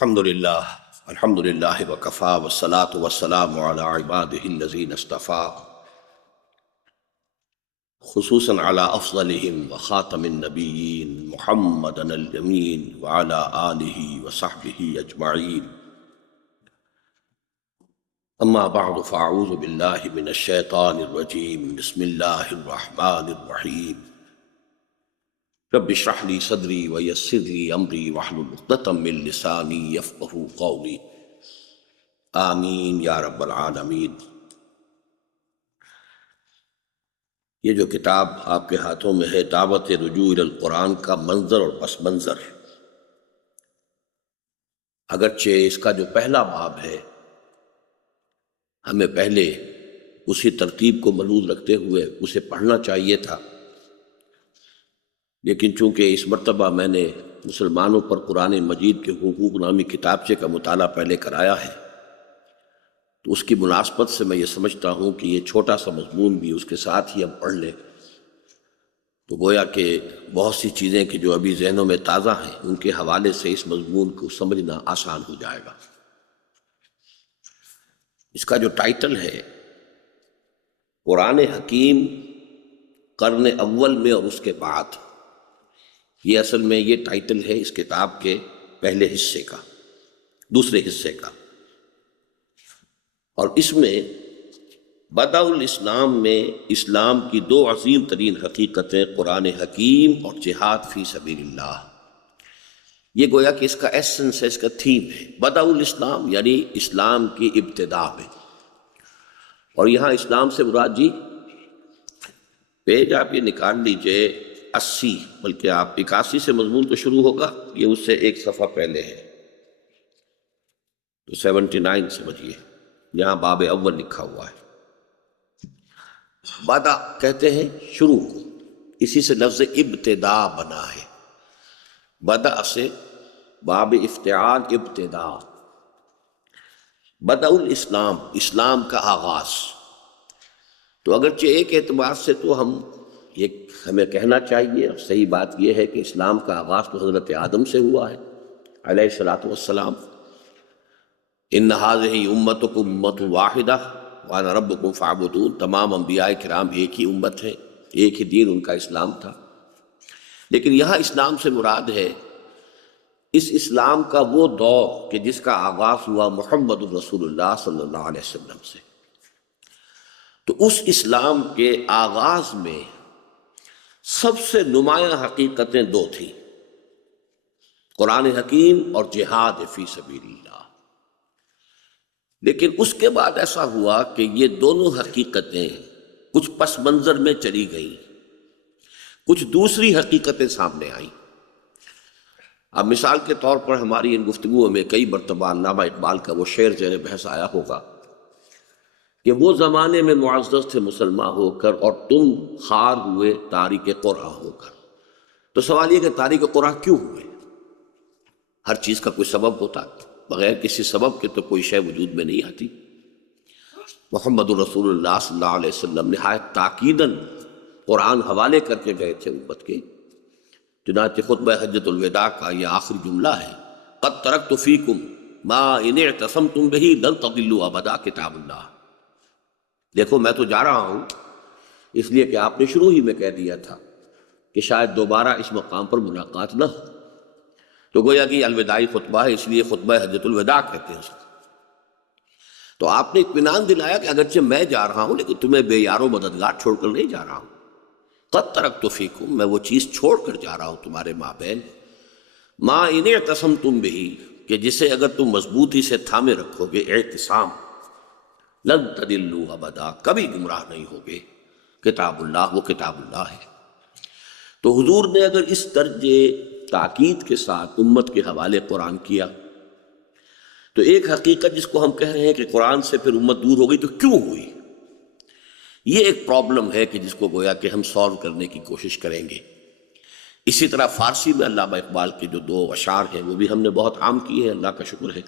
الحمد للہ وکفا والصلاة والسلام علی عباده الذین اصطفیٰ خصوصاً علی افضلهم وخاتم النبیین محمد الامین وعلی آلہ وصحبہ اجمعین اما بعد فاعوذ باللہ من الشیطان الرجیم بسم اللہ الرحمن الرحیم رب اشرح لی صدری ویسر لی امری واحلل عقدۃ من لسانی یفقہوا قولی آمین یا رب العالمین۔ یہ جو کتاب آپ کے ہاتھوں میں ہے دعوت رجوع الی القرآن کا منظر اور پس منظر، اگرچہ اس کا جو پہلا باب ہے ہمیں پہلے اسی ترتیب کو ملحوظ رکھتے ہوئے اسے پڑھنا چاہیے تھا، لیکن چونکہ اس مرتبہ میں نے مسلمانوں پر قرآن مجید کے حقوق نامی کتابچے کا مطالعہ پہلے کرایا ہے، تو اس کی مناسبت سے میں یہ سمجھتا ہوں کہ یہ چھوٹا سا مضمون بھی اس کے ساتھ ہی ہم پڑھ لیں، تو گویا کہ بہت سی چیزیں کہ جو ابھی ذہنوں میں تازہ ہیں ان کے حوالے سے اس مضمون کو سمجھنا آسان ہو جائے گا۔ اس کا جو ٹائٹل ہے قرآن حکیم قرن اول میں اور اس کے بعد، یہ اصل میں یہ ٹائٹل ہے اس کتاب کے پہلے حصے کا، دوسرے حصے کا، اور اس میں بدء الاسلام میں اسلام کی دو عظیم ترین حقیقتیں قرآن حکیم اور جہاد فی سبیل اللہ، یہ گویا کہ اس کا ایسنس ہے، اس کا تھیم ہے۔ بدء الاسلام یعنی اسلام کی ابتدا میں، اور یہاں اسلام سے مراد جی پیج آپ یہ نکال لیجئے 80، بلکہ آپ 81 سے مضمون تو شروع ہوگا، یہ اس سے ایک صفحہ پہلے ہے، تو 79 سمجھیے، یہاں باب اول لکھا ہوا ہے۔ بدء کہتے ہیں شروع کو، اسی سے لفظ ابتدا بنا ہے، بدء سے باب افتعال ابتدا، بدء الاسلام اسلام کا آغاز۔ تو اگرچہ ایک اعتبار سے تو ہمیں کہنا چاہیے، اور صحیح بات یہ ہے کہ اسلام کا آغاز تو حضرت آدم سے ہوا ہے علیہ الصلاۃ والسلام، ان هذه امتکم امۃ واحدہ وانا ربکم فاعبدون، تمام انبیاء کرام ایک ہی امت ہے، ایک ہی دین ان کا اسلام تھا، لیکن یہاں اسلام سے مراد ہے اس اسلام کا وہ دور کہ جس کا آغاز ہوا محمد رسول اللہ صلی اللہ علیہ وسلم سے۔ تو اس اسلام کے آغاز میں سب سے نمایاں حقیقتیں دو تھیں، قرآن حکیم اور جہاد فی سبیل اللہ، لیکن اس کے بعد ایسا ہوا کہ یہ دونوں حقیقتیں کچھ پس منظر میں چلی گئیں، کچھ دوسری حقیقتیں سامنے آئیں۔ اب مثال کے طور پر ہماری ان گفتگوؤں میں کئی مرتبہ علامہ اقبال کا وہ شعر زیر بحث آیا ہوگا کہ وہ زمانے میں معزز تھے مسلمان ہو کر اور تم خوار ہوئے تارک قرآن ہو کر۔ تو سوال یہ کہ تارک قرآن کیوں ہوئے؟ ہر چیز کا کوئی سبب ہوتا، بغیر کسی سبب کے تو کوئی شے وجود میں نہیں آتی۔ محمد رسول اللہ صلی اللہ علیہ وسلم نہایت تاکیداً قرآن حوالے کر کے گئے تھے امت کے، چنانچہ خطبہ حجۃ الوداع کا یہ آخری جملہ ہے، قد ترکت فیکم ما ان اعتصمتم بہ لن تضلوا ابدا، کتاب اللہ۔ دیکھو میں تو جا رہا ہوں، اس لیے کہ آپ نے شروع ہی میں کہہ دیا تھا کہ شاید دوبارہ اس مقام پر ملاقات نہ ہو، تو گویا کہ الوداعی خطبہ ہے، اس لیے خطبہ حجۃ الوداع کہتے ہیں اس کو۔ تو آپ نے اطمینان دلایا کہ اگرچہ میں جا رہا ہوں لیکن تمہیں بے یار و مددگار چھوڑ کر نہیں جا رہا ہوں، قد ترکت فیکم، میں وہ چیز چھوڑ کر جا رہا ہوں تمہارے مابین، ما ان اعتصمتم بہ، کہ جسے اگر تم مضبوطی سے تھامے رکھو گے، اعتصام، لن تضلوا ابدا، کبھی گمراہ نہیں ہوگے، کتاب اللہ، وہ کتاب اللہ ہے۔ تو حضور نے اگر اس درج تاکید کے ساتھ امت کے حوالے قرآن کیا، تو ایک حقیقت جس کو ہم کہہ رہے ہیں کہ قرآن سے پھر امت دور ہو گئی، تو کیوں ہوئی؟ یہ ایک پرابلم ہے کہ جس کو گویا کہ ہم سالو کرنے کی کوشش کریں گے۔ اسی طرح فارسی میں علامہ اقبال کے جو دو اشعار ہیں وہ بھی ہم نے بہت عام کیے ہیں، اللہ کا شکر ہے،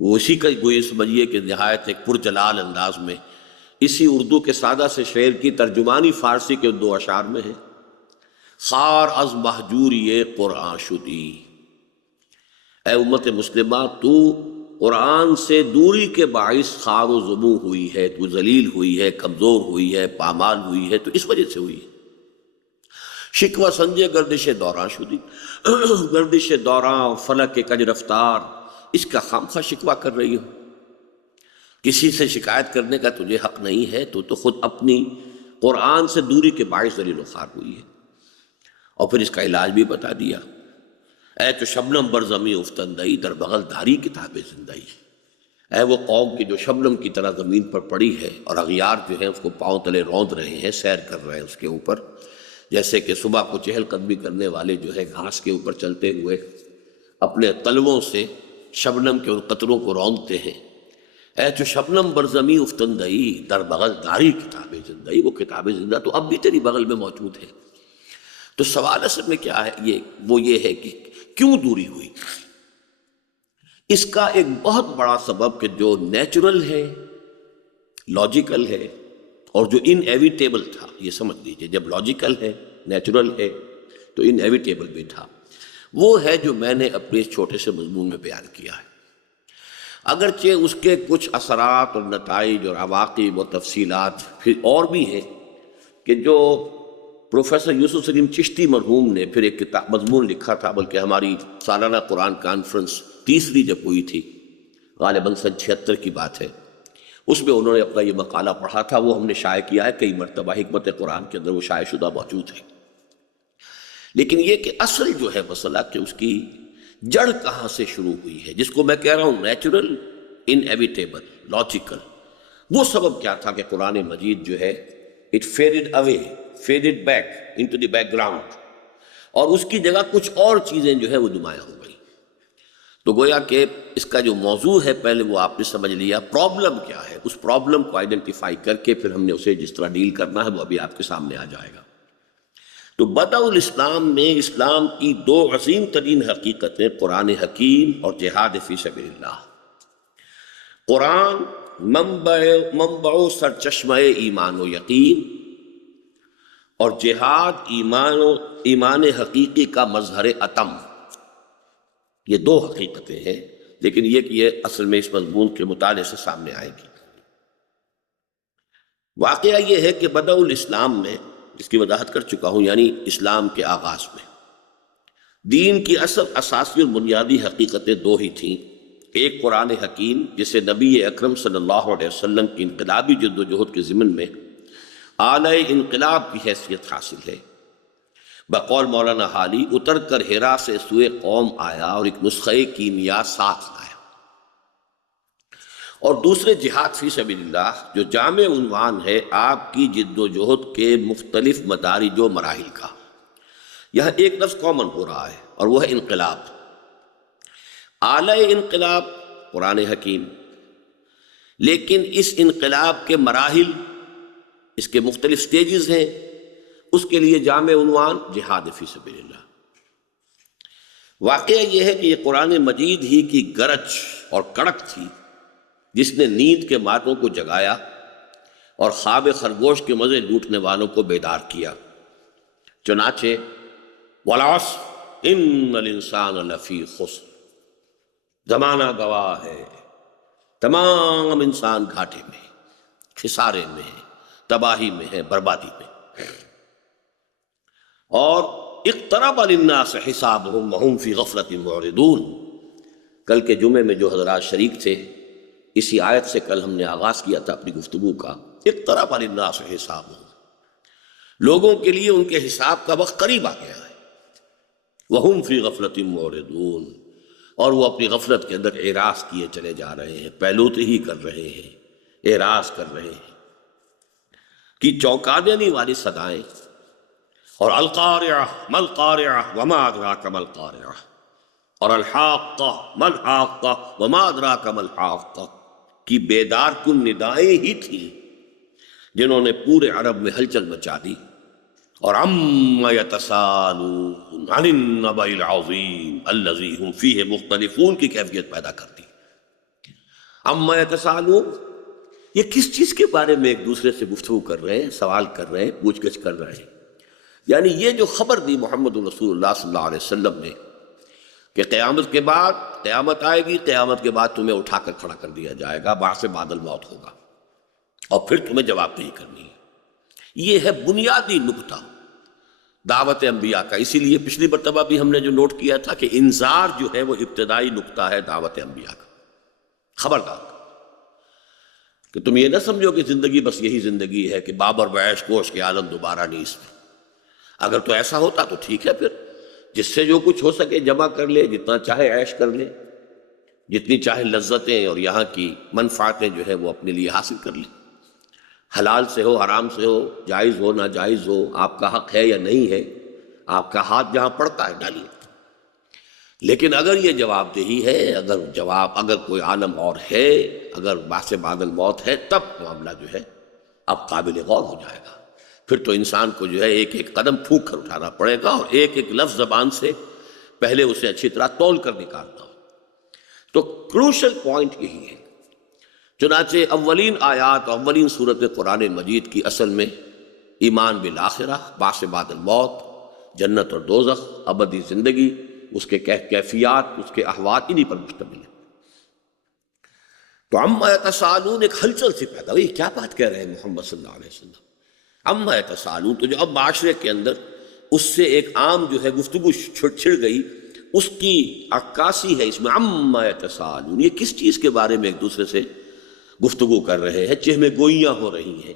وہ اسی کا گویا سمجھیے کہ نہایت ایک پرجلال انداز میں اسی اردو کے سادہ سے شعر کی ترجمانی فارسی کے دو اشعار میں ہے، خار از محجوری قرآن شدی، اے امت مسلمہ، تو قرآن سے دوری کے باعث خار و ضمو ہوئی ہے، تو ذلیل ہوئی ہے، کمزور ہوئی ہے، پامال ہوئی ہے، تو اس وجہ سے ہوئی ہے۔ شکوہ سنجے گردش دوراں شدی، گردش دوراں فلک کج رفتار، اس کا خامخواہ شکوہ کر رہی ہو۔ کسی سے شکایت کرنے کا تجھے حق نہیں ہے، تو خود اپنی قرآن سے دوری کے باعث ذلیل و خوار ہوئی ہے۔ اور پھر اس کا علاج بھی بتا دیا، اے تو شبنم بر زمیں افتندئی، در بغل داری کتاب زندئی۔ اے وہ قوم کی جو شبنم کی طرح زمین پر پڑی ہے اور اغیار جو ہیں اس کو پاؤں تلے روند رہے ہیں، سیر کر رہے ہیں اس کے اوپر، جیسے کہ صبح کو چہل قدمی کرنے والے جو ہے گھاس کے اوپر چلتے ہوئے اپنے تلووں سے شبنم کے ان قطروں کو روندتے ہیں۔ اے تو شبنم بر زمیں افتندئی، در بغل داری کتاب زندئی، وہ کتاب زندہ تو اب بھی تیری بغل میں موجود ہے۔ تو سوال اصل میں کیا ہے، وہ یہ ہے کہ کیوں دوری ہوئی؟ اس کا ایک بہت بڑا سبب کہ جو نیچرل ہے، لاجیکل ہے، اور جو ان ایویٹیبل تھا، یہ سمجھ لیجئے، جب لاجیکل ہے، نیچرل ہے، تو ان ایویٹیبل بھی تھا، وہ ہے جو میں نے اپنے اس چھوٹے سے مضمون میں بیان کیا ہے۔ اگرچہ اس کے کچھ اثرات اور نتائج اور عواقب و تفصیلات پھر اور بھی ہیں، کہ جو پروفیسر یوسف سلیم چشتی مرحوم نے پھر ایک کتاب مضمون لکھا تھا، بلکہ ہماری سالانہ قرآن کانفرنس تیسری جب ہوئی تھی، غالباً سن 76 کی بات ہے، اس میں انہوں نے اپنا یہ مقالہ پڑھا تھا، وہ ہم نے شائع کیا ہے کئی مرتبہ، حکمت قرآن کے اندر وہ شائع شدہ موجود ہے۔ لیکن یہ کہ اصل جو ہے مسئلہ کہ اس کی جڑ کہاں سے شروع ہوئی ہے، جس کو میں کہہ رہا ہوں نیچرل، انیویٹیبل، لاجیکل، وہ سبب کیا تھا کہ قرآن مجید جو ہے it faded away, faded back into the back ground, اور اس کی جگہ کچھ اور چیزیں جو ہے وہ نمایاں ہو گئی۔ تو گویا کہ اس کا جو موضوع ہے پہلے وہ آپ نے سمجھ لیا، پرابلم کیا ہے، اس پرابلم کو آئیڈینٹیفائی کر کے پھر ہم نے اسے جس طرح ڈیل کرنا ہے وہ ابھی آپ کے سامنے آ جائے گا۔ تو بدء الاسلام میں اسلام کی دو عظیم ترین حقیقتیں، قرآن حکیم اور جہاد فی سبیل اللہ۔ قرآن منبع و سرچشمہ ایمان و یقین، اور جہاد ایمان حقیقی کا مظہر اتم۔ یہ دو حقیقتیں ہیں، لیکن یہ کہ یہ اصل میں اس مضمون کے مطالعے سے سامنے آئے گی۔ واقعہ یہ ہے کہ بدء الاسلام میں، جس کی وضاحت کر چکا ہوں، یعنی اسلام کے آغاز میں دین کی اصل اساسی اور بنیادی حقیقتیں دو ہی تھیں۔ ایک قرآن حکیم، جسے نبی اکرم صلی اللہ علیہ وسلم کی انقلابی جد و جہد کے ضمن میں اعلی انقلاب کی حیثیت حاصل ہے۔ بقول مولانا حالی، اتر کر ہرا سے سوئے قوم آیا اور ایک نسخہ کیمیا ساتھ لایا۔ اور دوسرے جہاد فی سبیل اللہ، جو جامع عنوان ہے آپ کی جد و جہد کے مختلف مدارج و مراحل کا۔ یہاں ایک لفظ کامن ہو رہا ہے اور وہ ہے انقلاب۔ اعلی انقلاب قرآن حکیم، لیکن اس انقلاب کے مراحل، اس کے مختلف سٹیجز ہیں، اس کے لیے جامع عنوان جہاد فی سبیل اللہ۔ واقعہ یہ ہے کہ یہ قرآن مجید ہی کی گرج اور کڑک تھی جس نے نیند کے ماتوں کو جگایا اور خواب خرگوش کے مزے لوٹنے والوں کو بیدار کیا۔ چنانچہ وَالْعَصْرِ إِنَّ الْإِنسَانَ لَفِي خُسْرٍ، زمانہ گواہ ہے، تمام انسان گھاٹے میں، خسارے میں ہے، تباہی میں ہے، بربادی میں۔ اور اقترب للناس حسابهم وهم فی غفلۃ معرضون، کل کے جمعے میں جو حضرات شریک تھے، اسی آیت سے کل ہم نے آغاز کیا تھا اپنی گفتگو کا۔ اقترب للناس حسابهم، لوگوں کے لیے ان کے حساب کا وقت قریب آ گیا ہے۔ وهم فی غفلۃ معرضون، اور وہ اپنی غفلت کے اندر اعراض کیے چلے جا رہے ہیں، پہلوتے ہی کر رہے ہیں، اعراض کر رہے ہیں کہ چونکا دینے والی صدائیں۔ اور القارعہ ما القارعہ وما ادراک ما القارعہ، اور الحاقہ ما الحاقہ وما ادراک ما الحاقہ کی بیدار کن ندائیں ہی تھیں جنہوں نے پورے عرب میں ہلچل مچا دی۔ اور عما یتساءلون عن النبأ العظیم الذی هم فیہ مختلفون کی کیفیت پیدا کر دی۔ عما یتساءلون، یہ کس چیز کے بارے میں ایک دوسرے سے گفتگو کر رہے ہیں، سوال کر رہے ہیں، پوچھ گچھ کر رہے ہیں؟ یعنی یہ جو خبر دی محمد رسول اللہ صلی اللہ علیہ وسلم نے کہ قیامت کے بعد قیامت آئے گی، قیامت کے بعد تمہیں اٹھا کر کھڑا کر دیا جائے گا، بعث بعد الموت ہوگا، اور پھر تمہیں جواب دہی کرنی ہے۔ یہ ہے بنیادی نقطہ دعوت انبیاء کا۔ اسی لیے پچھلی مرتبہ بھی ہم نے جو نوٹ کیا تھا کہ انذار جو ہے وہ ابتدائی نقطہ ہے دعوت انبیاء کا۔ خبردار کہ تم یہ نہ سمجھو کہ زندگی بس یہی زندگی ہے کہ بابر بعیش کوش کے عالم دوبارہ نیست۔ اگر تو ایسا ہوتا تو ٹھیک ہے، پھر جس سے جو کچھ ہو سکے جمع کر لے، جتنا چاہے عیش کر لے، جتنی چاہے لذتیں اور یہاں کی منفعتیں جو ہے وہ اپنے لیے حاصل کر لے، حلال سے ہو حرام سے ہو، جائز ہو ناجائز ہو، آپ کا حق ہے یا نہیں ہے، آپ کا ہاتھ جہاں پڑتا ہے ڈالیے۔ لیکن اگر یہ جواب دہی ہے، اگر کوئی عالم اور ہے، اگر بعث بعد الموت ہے، تب معاملہ جو ہے اب قابل غور ہو جائے گا۔ پھر تو انسان کو جو ہے ایک ایک قدم پھونک کر اٹھانا پڑے گا، اور ایک ایک لفظ زبان سے پہلے اسے اچھی طرح تول کر نکالنا ہو۔ تو کروشل پوائنٹ یہی ہے۔ چنانچہ اولین آیات، اولین صورت قرآن مجید کی اصل میں ایمان بالآخرہ، بعث بعد الموت، جنت اور دوزخ، ابدی زندگی، اس کے کیفیات، اس کے احوال، انہی پر مشتمل ہے۔ تو عما یتساءلون ایک ہلچل سی پیدا ہوئی، کیا بات کہہ رہے ہیں محمد صلی اللہ علیہ وسلم؟ عما یتساءلون، تو جو اب معاشرے کے اندر اس سے ایک عام جو ہے گفتگو چھڑ گئی، اس کی عکاسی ہے اس میں۔ عما یتساءلون، یہ کس چیز کے بارے میں ایک دوسرے سے گفتگو کر رہے ہیں، چہمے گوئیاں ہو رہی ہیں۔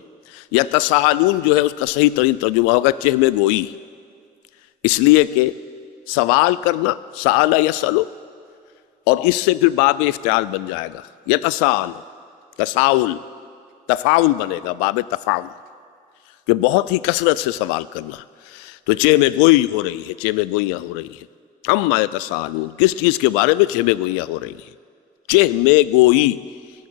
یا تساءلون جو ہے اس کا صحیح ترین ترجمہ ہوگا چہمے گوئی، اس لیے کہ سوال کرنا، سآل یسألو، اور اس سے پھر باب افتعال بن جائے گا، یتساءل، تساؤل، تفاعل بنے گا، باب تفاعل، کہ بہت ہی کثرت سے سوال کرنا۔ تو چہمے گوئی ہو رہی ہے، چہمے گوئیاں ہو رہی ہیں۔ عما یتساءلون، کس چیز کے بارے میں چہمے گوئیاں ہو رہی ہیں؟ چہمے گوئی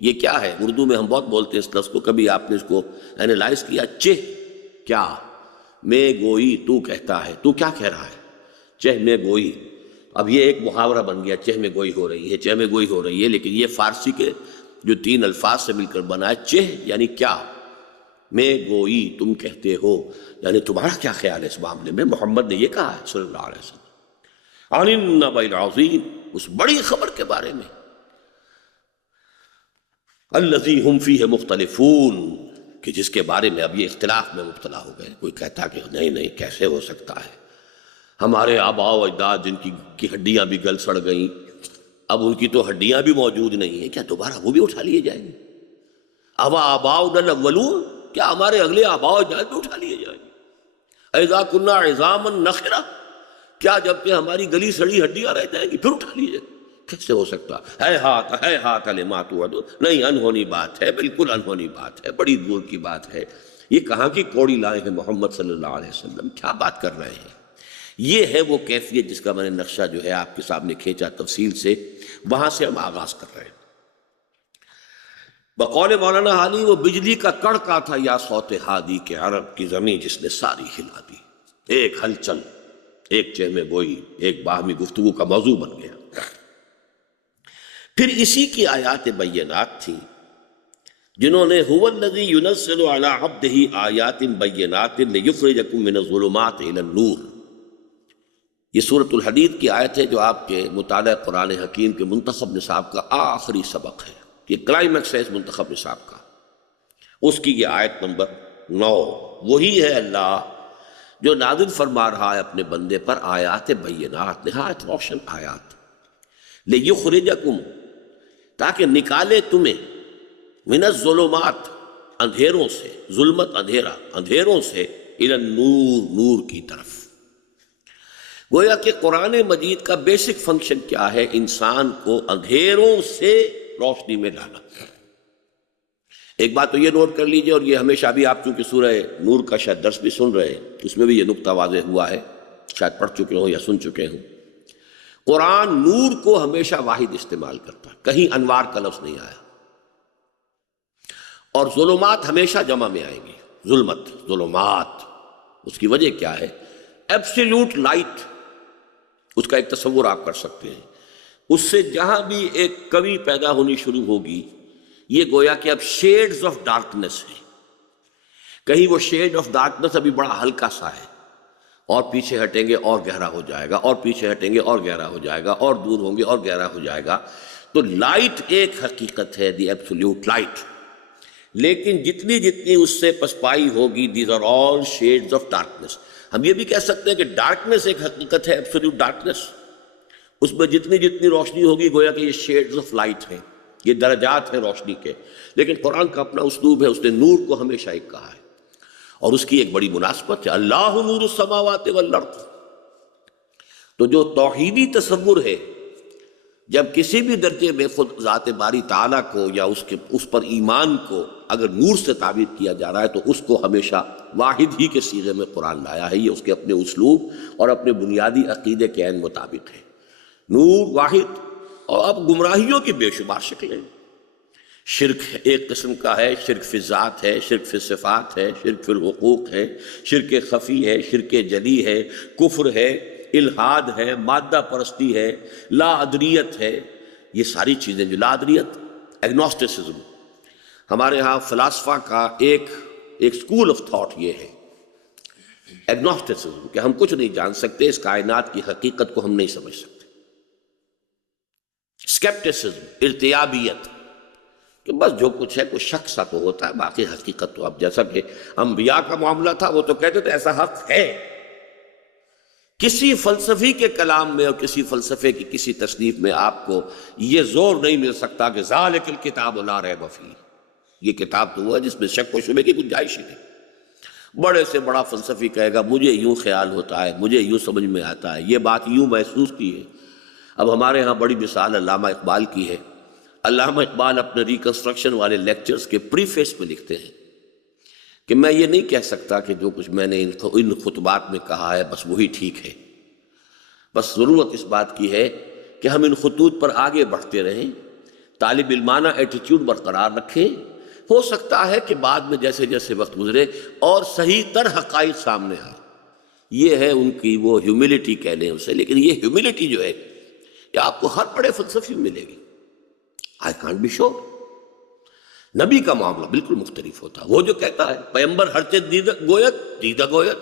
یہ کیا ہے؟ اردو میں ہم بہت بولتے ہیں اس لفظ کو، کبھی آپ نے اس کو اینالائز کیا؟ چہ کیا، میں گوئی تو کہتا ہے، تو کیا کہہ رہا ہے؟ چہ میں گوئی۔ اب یہ ایک محاورہ بن گیا، چہ میں گوئی ہو رہی ہے، چہ میں گوئی ہو رہی ہے، لیکن یہ فارسی کے جو 3 الفاظ سے مل کر بنا ہے۔ چہ یعنی کیا، میں گوئی تم کہتے ہو، یعنی تمہارا کیا خیال ہے اس معاملے میں؟ محمد نے یہ کہا ہے صلی اللہ علیہ وسلم، عن النبأ العظیم، اس بڑی خبر کے بارے میں، الذی ہم فیہ مختلفون، کہ جس کے بارے میں اب یہ اختلاف میں مبتلا ہو گئے۔ کوئی کہتا کہ نہیں کیسے ہو سکتا ہے، ہمارے آباء و اجداد جن کی ہڈیاں بھی گل سڑ گئیں، اب ان کی تو ہڈیاں بھی موجود نہیں ہیں، کیا دوبارہ وہ بھی اٹھا لیے جائیں گے؟ اوا آباؤنا الاولون، کیا ہمارے اگلے آباء و اجداد بھی اٹھا لیے جائیں گے؟ اذا کنا عظاما نخرہ، کیا جب کہ ہماری گلی سڑی ہڈیاں رہ جائیں گی پھر اٹھا لیے جائیں گے؟ کیسے ہو سکتا ہے؟ ہاتھ لما توعدون، نہیں، انہونی بات ہے، بالکل انہونی بات ہے، بڑی دور کی بات ہے۔ یہ کہاں کی کوڑی لائے ہیں محمد صلی اللہ علیہ وسلم، کیا بات کر رہے ہیں؟ یہ ہے وہ کیفیت جس کا میں نے نقشہ جو ہے آپ کے سامنے کھینچا تفصیل سے، وہاں سے ہم آغاز کر رہے ہیں۔ بقول مولانا حالی، وہ بجلی کا کڑکا تھا یا صوت ہادی کے عرب کی زمین جس نے ساری ہلا دی۔ ایک ہلچل، ایک چہمے گوئی، ایک باہمی گفتگو کا موضوع بن گیا۔ پھر اسی کی آیات بینات تھیں، جنہوں نے هو الذی ينزل علی عبدہ آیات بینات لیخرجکم من الظلمات الی النور، یہ سورۃ الحدید کی آیت ہے جو آپ کے مطالعہ قرآن حکیم کے منتخب نصاب کا آخری سبق ہے، یہ کلائمیکس ہے اس منتخب نصاب کا، اس کی یہ آیت نمبر 9۔ وہی ہے اللہ جو نازل فرما رہا ہے اپنے بندے پر آیات بینات، نہایت روشن آیات، لیخرجکم، تاکہ نکالے تمہیں، من الظلمات، اندھیروں سے، ظلمت اندھیرا، اندھیروں سے، الی النور، نور کی طرف۔ گویا کہ قرآن مجید کا بیسک فنکشن کیا ہے؟ انسان کو اندھیروں سے روشنی میں لانا۔ ایک بات تو یہ نوٹ کر لیجئے، اور یہ ہمیشہ بھی آپ چونکہ سورہ نور کا شاید درس بھی سن رہے ہیں، اس میں بھی یہ نقطہ واضح ہوا ہے، شاید پڑھ چکے ہوں یا سن چکے ہوں، قرآن نور کو ہمیشہ واحد استعمال کرتا ہے، کہیں انوار کا لفظ نہیں آیا، اور ظلمات ہمیشہ جمع میں آئیں گی، ظلمت، ظلمات۔ اس کی وجہ کیا ہے؟ ایبسلیوٹ لائٹ، اس کا ایک تصور آپ کر سکتے ہیں، اس سے جہاں بھی ایک کمی پیدا ہونی شروع ہوگی، یہ گویا کہ اب شیڈز آف ڈارکنس ہے، کہیں وہ شیڈ آف ڈارکنس ابھی بڑا ہلکا سا ہے، اور پیچھے ہٹیں گے اور گہرا ہو جائے گا، اور پیچھے ہٹیں گے اور گہرا ہو جائے گا، اور دور ہوں گے اور گہرا ہو جائے گا۔ تو لائٹ ایک حقیقت ہے، دی ایبسولوٹ لائٹ، لیکن جتنی جتنی اس سے پسپائی ہوگی، these are all shades of darkness. ہم یہ بھی کہہ سکتے ہیں کہ ڈارکنیس ایک حقیقت ہے، ایبسولوٹ ڈارکنیس، اس میں جتنی جتنی روشنی ہوگی گویا کہ یہ شیڈز آف لائٹ ہیں، یہ درجات ہیں روشنی کے۔ لیکن قرآن کا اپنا اسلوب ہے، اس نے نور کو ہمیشہ ایک کہا ہے، اور اس کی ایک بڑی مناسبت ہے، اللہ نور السماوات والارض۔ تو جو توحیدی تصور ہے، جب کسی بھی درجے میں خود ذات باری تعالیٰ کو یا اس پر ایمان کو اگر نور سے تعبیر کیا جا رہا ہے تو اس کو ہمیشہ واحد ہی کے صیغے میں قرآن لایا ہے۔ یہ اس کے اپنے اسلوب اور اپنے بنیادی عقیدے کے عین مطابق ہے۔ نور واحد، اور اب گمراہیوں کی بے شمار شکلیں۔ شرک ایک قسم کا ہے، شرک فی الذات ہے، شرک فی الصفات ہے، شرک فی الحقوق ہے، شرک خفی ہے، شرک جلی ہے، کفر ہے، الحاد ہے، مادہ پرستی ہے، لا ادریت ہے۔ یہ ساری چیزیں جو لا ادریت، ایگنوسٹسزم، ہمارے ہاں فلاسفہ کا ایک اسکول آف تھاٹ یہ ہے، ایگنوسٹسزم، کہ ہم کچھ نہیں جان سکتے، اس کائنات کی حقیقت کو ہم نہیں سمجھ سکتے۔ اسکیپٹسزم، ارتیابیت، کہ بس جو کچھ ہے کچھ شک سا تو ہوتا ہے، باقی حقیقت تو اب جیسا کہ انبیاء کا معاملہ تھا وہ تو کہتے تھے ایسا حق ہے۔ کسی فلسفی کے کلام میں اور کسی فلسفے کی کسی تصنیف میں آپ کو یہ زور نہیں مل سکتا کہ ذالک الکتاب لا ریب فیہ، یہ کتاب تو وہ ہے جس میں شک و شبے کی گنجائش ہی نہیں۔ بڑے سے بڑا فلسفی کہے گا مجھے یوں خیال ہوتا ہے، مجھے یوں سمجھ میں آتا ہے، یہ بات یوں محسوس کی ہے۔ اب ہمارے ہاں بڑی مثال علامہ اقبال کی ہے۔ علامہ اقبال اپنے ریکنسٹرکشن والے لیکچرز کے پریفیس میں لکھتے ہیں کہ میں یہ نہیں کہہ سکتا کہ جو کچھ میں نے ان خطبات میں کہا ہے بس وہی ٹھیک ہے، بس ضرورت اس بات کی ہے کہ ہم ان خطوط پر آگے بڑھتے رہیں، طالب علمانہ ایٹیٹیوڈ برقرار رکھیں۔ ہو سکتا ہے کہ بعد میں جیسے جیسے وقت گزرے اور صحیح تر حقائق سامنے آئے، یہ ہے ان کی وہ ہیوملٹی کہہ لیں اسے۔ لیکن یہ ہیوملٹی جو ہے یہ آپ کو ہر بڑے فلسفی میں ملے گی۔ I can't be sure۔ نبی کا معاملہ بالکل مختلف ہوتا ہے، وہ جو کہتا ہے پیغمبر ہر چیز دیدہ گویت،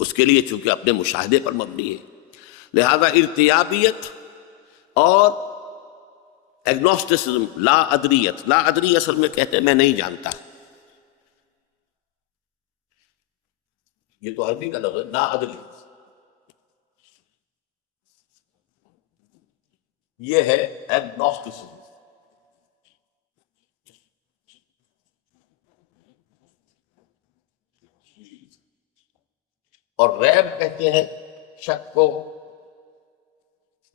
اس کے لیے چونکہ اپنے مشاہدے پر مبنی ہے، لہذا ارتیابیت اور ایگنوسٹسزم، لا ادریت، لا ادری اصل میں کہتے ہیں میں نہیں جانتا، یہ تو عربی کا لفظ ہے لا ادری، یہ ہے ایگنوسٹسزم۔ اور ریب کہتے ہیں شک کو،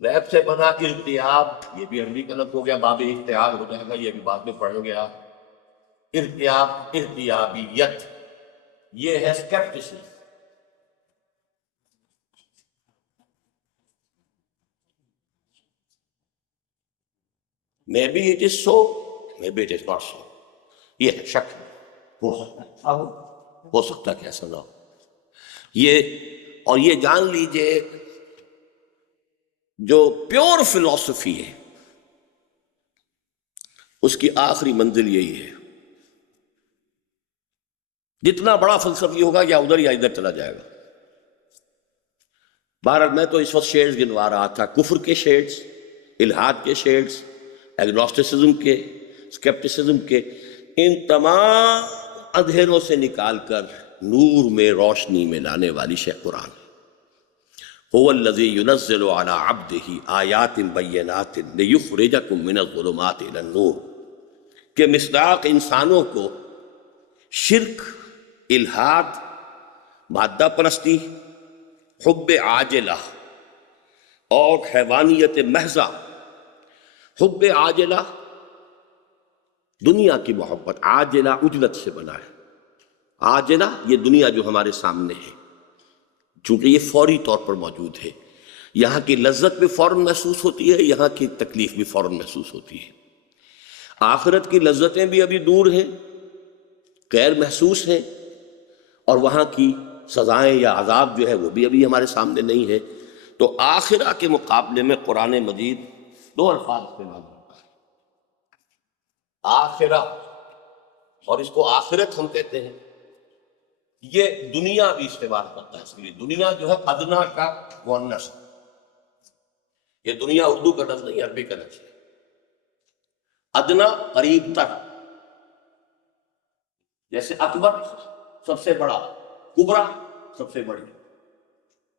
ریب سے بنا ارتیاب، یہ بھی عربی کا لفظ ہو گیا، باب احتیاط ہو جائے گا، یہ بھی بعد میں پڑھو گے آپ۔ ارتیاب، ارتیابیت، یہ ہے scepticism. Maybe it is so, maybe it is not so۔ یہ ہے شک، ہو سکتا ہے ہو سکتا ہے کہ ایسا نہ ہو۔ یہ اور یہ جان لیجئے جو پیور فلسفی ہے اس کی آخری منزل یہی ہے، جتنا بڑا فلسفی ہوگا یا ادھر یا ادھر چلا جائے گا۔ بہرحال میں تو اس وقت شیڈز گنوا رہا تھا، کفر کے شیڈز، الحاد کے شیڈز، ایگنوسٹسزم کے، اسکیپٹسزم کے، ان تمام اندھیروں سے نکال کر نور میں روشنی میں لانے والی شے قرآن۔ هو الذی ينزل على عبده آیات بینات لیخرجکم من الظلمات الی النور، کہ مصداق انسانوں کو شرک، الحاد، مادہ پرستی، حب عاجلہ اور حیوانیت محضہ۔ حب عاجلہ دنیا کی محبت، عاجلہ عجلت سے بنا ہے۔ عاجلہ یہ دنیا جو ہمارے سامنے ہے، چونکہ یہ فوری طور پر موجود ہے، یہاں کی لذت بھی فوراً محسوس ہوتی ہے، یہاں کی تکلیف بھی فوراً محسوس ہوتی ہے۔ آخرت کی لذتیں بھی ابھی دور ہیں، غیر محسوس ہیں، اور وہاں کی سزائیں یا عذاب جو ہے وہ بھی ابھی ہمارے سامنے نہیں ہے۔ تو آخرہ کے مقابلے میں قرآن مجید دو الفاظ استعمال کرتا ہے، آخرہ، اور اس کو آخرت ہم کہتے ہیں۔ یہ دنیا بھی استعمال کرتا ہے اس کے لیے. دنیا جو ہے ادنا کا مؤنث ہے. یہ دنیا اردو کا لفظ نہیں، عربی کا لفظ ہے. ادنا قریب تر، جیسے اکبر سب سے بڑا، کبرا سب سے بڑی،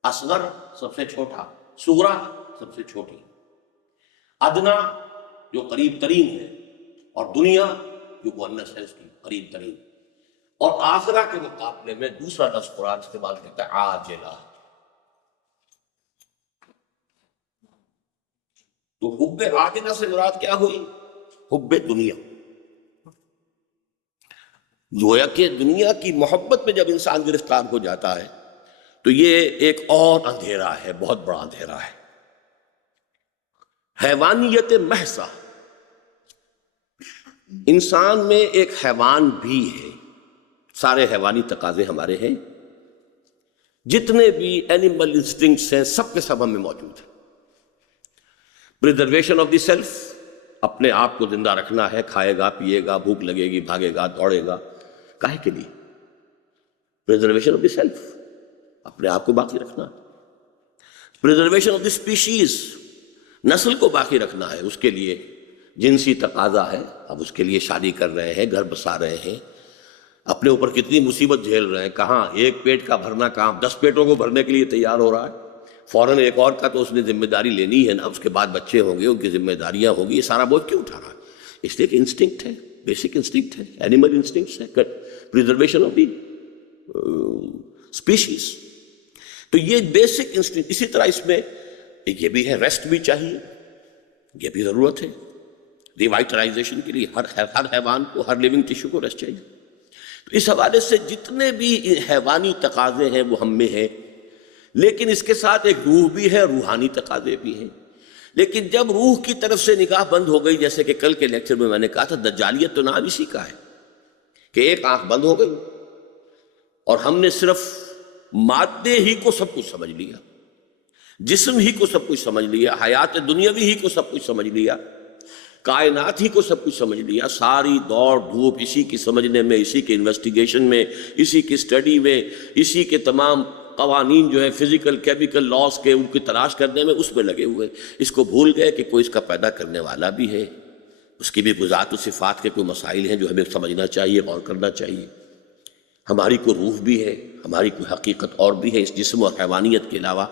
اصغر سب سے چھوٹا، صغرا سب سے چھوٹی. ادنا جو قریب ترین ہے، اور دنیا جو مؤنث ہے اس کی قریب ترین. اور آخرہ کے مقابلے میں دوسرا لفظ قرآن استعمال کرتا ہے عاجلہ. تو حب عاجلہ سے مراد کیا ہوئی؟ حب دنیا. گویا کہ دنیا کی محبت میں جب انسان گرفتار ہو جاتا ہے تو یہ ایک اور اندھیرا ہے، بہت بڑا اندھیرا ہے. حیوانیت محض، انسان میں ایک حیوان بھی ہے. سارے حیوانی تقاضے ہمارے ہیں، جتنے بھی اینیمل انسٹنکٹس ہیں سب کے سب ہمیں موجود ہیں. پریزرویشن آف دی سیلف، اپنے آپ کو زندہ رکھنا ہے، کھائے گا، پیے گا، بھوک لگے گی، بھاگے گا، دوڑے گا. کاہے کے لیے؟ پریزرویشن آف دی سیلف، اپنے آپ کو باقی رکھنا. پریزرویشن آف دی اسپیشیز، نسل کو باقی رکھنا ہے. اس کے لیے جنسی تقاضا ہے. اب اس کے لیے شادی کر رہے ہیں، گھر بسا رہے ہیں، اپنے اوپر کتنی مصیبت جھیل رہے ہیں. کہاں ایک پیٹ کا بھرنا کام 10 پیٹوں کو بھرنے کے لیے تیار ہو رہا ہے. فوراً ایک اور کا تو اس نے ذمہ داری لینی ہے نا. اس کے بعد بچے ہوں گے، ان کی ذمہ داریاں ہوں گی. یہ سارا بوجھ کیوں اٹھا رہا ہے؟ اس لیے کہ انسٹنکٹ ہے، بیسک انسٹنکٹ ہے، اینیمل انسٹنکٹس ہے، پریزرویشن آف دی اسپیشیز. تو یہ بیسک انسٹنکٹ. اسی طرح اس میں یہ بھی ہے، ریسٹ بھی چاہیے، یہ بھی ضرورت ہے. ریوائٹلائزیشن کے لیے ہر حیوان کو، ہر لیونگ ٹیشو کو ریسٹ چاہیے. تو اس حوالے سے جتنے بھی حیوانی تقاضے ہیں وہ ہم میں ہیں، لیکن اس کے ساتھ ایک روح بھی ہے، روحانی تقاضے بھی ہیں. لیکن جب روح کی طرف سے نگاہ بند ہو گئی، جیسے کہ کل کے لیکچر میں میں نے کہا تھا، دجالیت تو نام اسی کا ہے کہ ایک آنکھ بند ہو گئی اور ہم نے صرف مادے ہی کو سب کچھ سمجھ لیا، جسم ہی کو سب کچھ سمجھ لیا، حیات دنیاوی ہی کو سب کچھ سمجھ لیا، کائنات ہی کو سب کچھ سمجھ لیا. ساری دوڑ دھوپ اسی کی سمجھنے میں، اسی کے انویسٹیگیشن میں، اسی کی اسٹڈی میں، اسی کے تمام قوانین جو ہے فزیکل کیمیکل لاز کے، ان کی تلاش کرنے میں اس میں لگے ہوئے. اس کو بھول گئے کہ کوئی اس کا پیدا کرنے والا بھی ہے، اس کی بھی ذات و صفات کے کوئی مسائل ہیں جو ہمیں سمجھنا چاہیے، غور کرنا چاہیے. ہماری کوئی روح بھی ہے، ہماری کوئی حقیقت اور بھی ہے اس جسم اور حیوانیت کے علاوہ.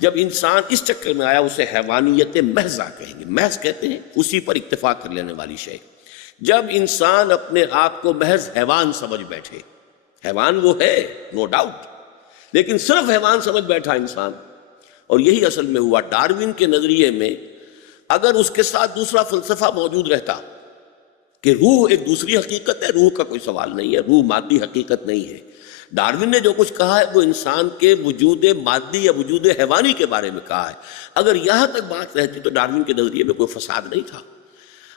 جب انسان اس چکر میں آیا اسے حیوانیت محض کہیں گے. محض کہتے ہیں اسی پر اکتفا کر لینے والی شے. جب انسان اپنے آپ کو محض حیوان سمجھ بیٹھے، حیوان وہ ہے نو ڈاؤٹ، لیکن صرف حیوان سمجھ بیٹھا انسان. اور یہی اصل میں ہوا. ڈارون کے نظریے میں اگر اس کے ساتھ دوسرا فلسفہ موجود رہتا کہ روح ایک دوسری حقیقت ہے، روح کا کوئی سوال نہیں ہے، روح مادی حقیقت نہیں ہے. ڈارون نے جو کچھ کہا ہے وہ انسان کے وجود مادی یا وجود حیوانی کے بارے میں کہا ہے. اگر یہاں تک بات رہتی تو ڈارون کے نظریے میں کوئی فساد نہیں تھا.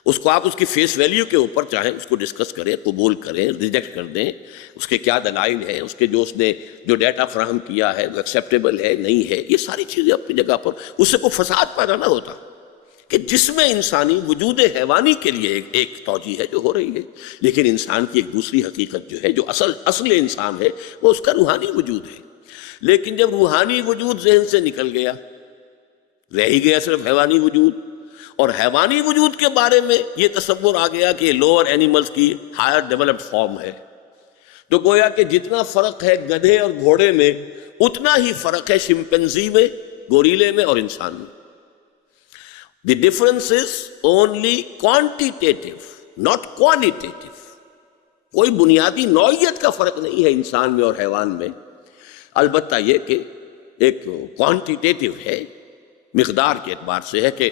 اس کو آپ اس کی فیس ویلیو کے اوپر چاہیں اس کو ڈسکس کریں، قبول کریں، ریجیکٹ کر دیں، اس کے کیا دلائل ہیں، اس کے اس نے جو ڈیٹا فراہم کیا ہے وہ ایکسیپٹیبل ہے نہیں ہے، یہ ساری چیزیں اپنی جگہ پر. اس سے کوئی فساد پیدا نہ ہوتا کہ جس میں انسانی وجود حیوانی کے لیے ایک توجیہ ہے جو ہو رہی ہے، لیکن انسان کی ایک دوسری حقیقت جو ہے، جو اصل انسان ہے، وہ اس کا روحانی وجود ہے. لیکن جب روحانی وجود ذہن سے نکل گیا، رہ ہی گیا صرف حیوانی وجود. اور حیوانی وجود کے بارے میں یہ تصور آ گیا کہ لوور اینیملز کی ہائر ڈیولپڈ فارم ہے. تو گویا کہ جتنا فرق ہے گدھے اور گھوڑے میں، اتنا ہی فرق ہے شمپینزی میں، گوریلے میں اور انسان میں. The difference is only quantitative, not qualitative. کوئی بنیادی نوعیت کا فرق نہیں ہے انسان میں اور حیوان میں. البتہ یہ کہ ایک کوانٹیٹیو ہے، مقدار کے اعتبار سے ہے کہ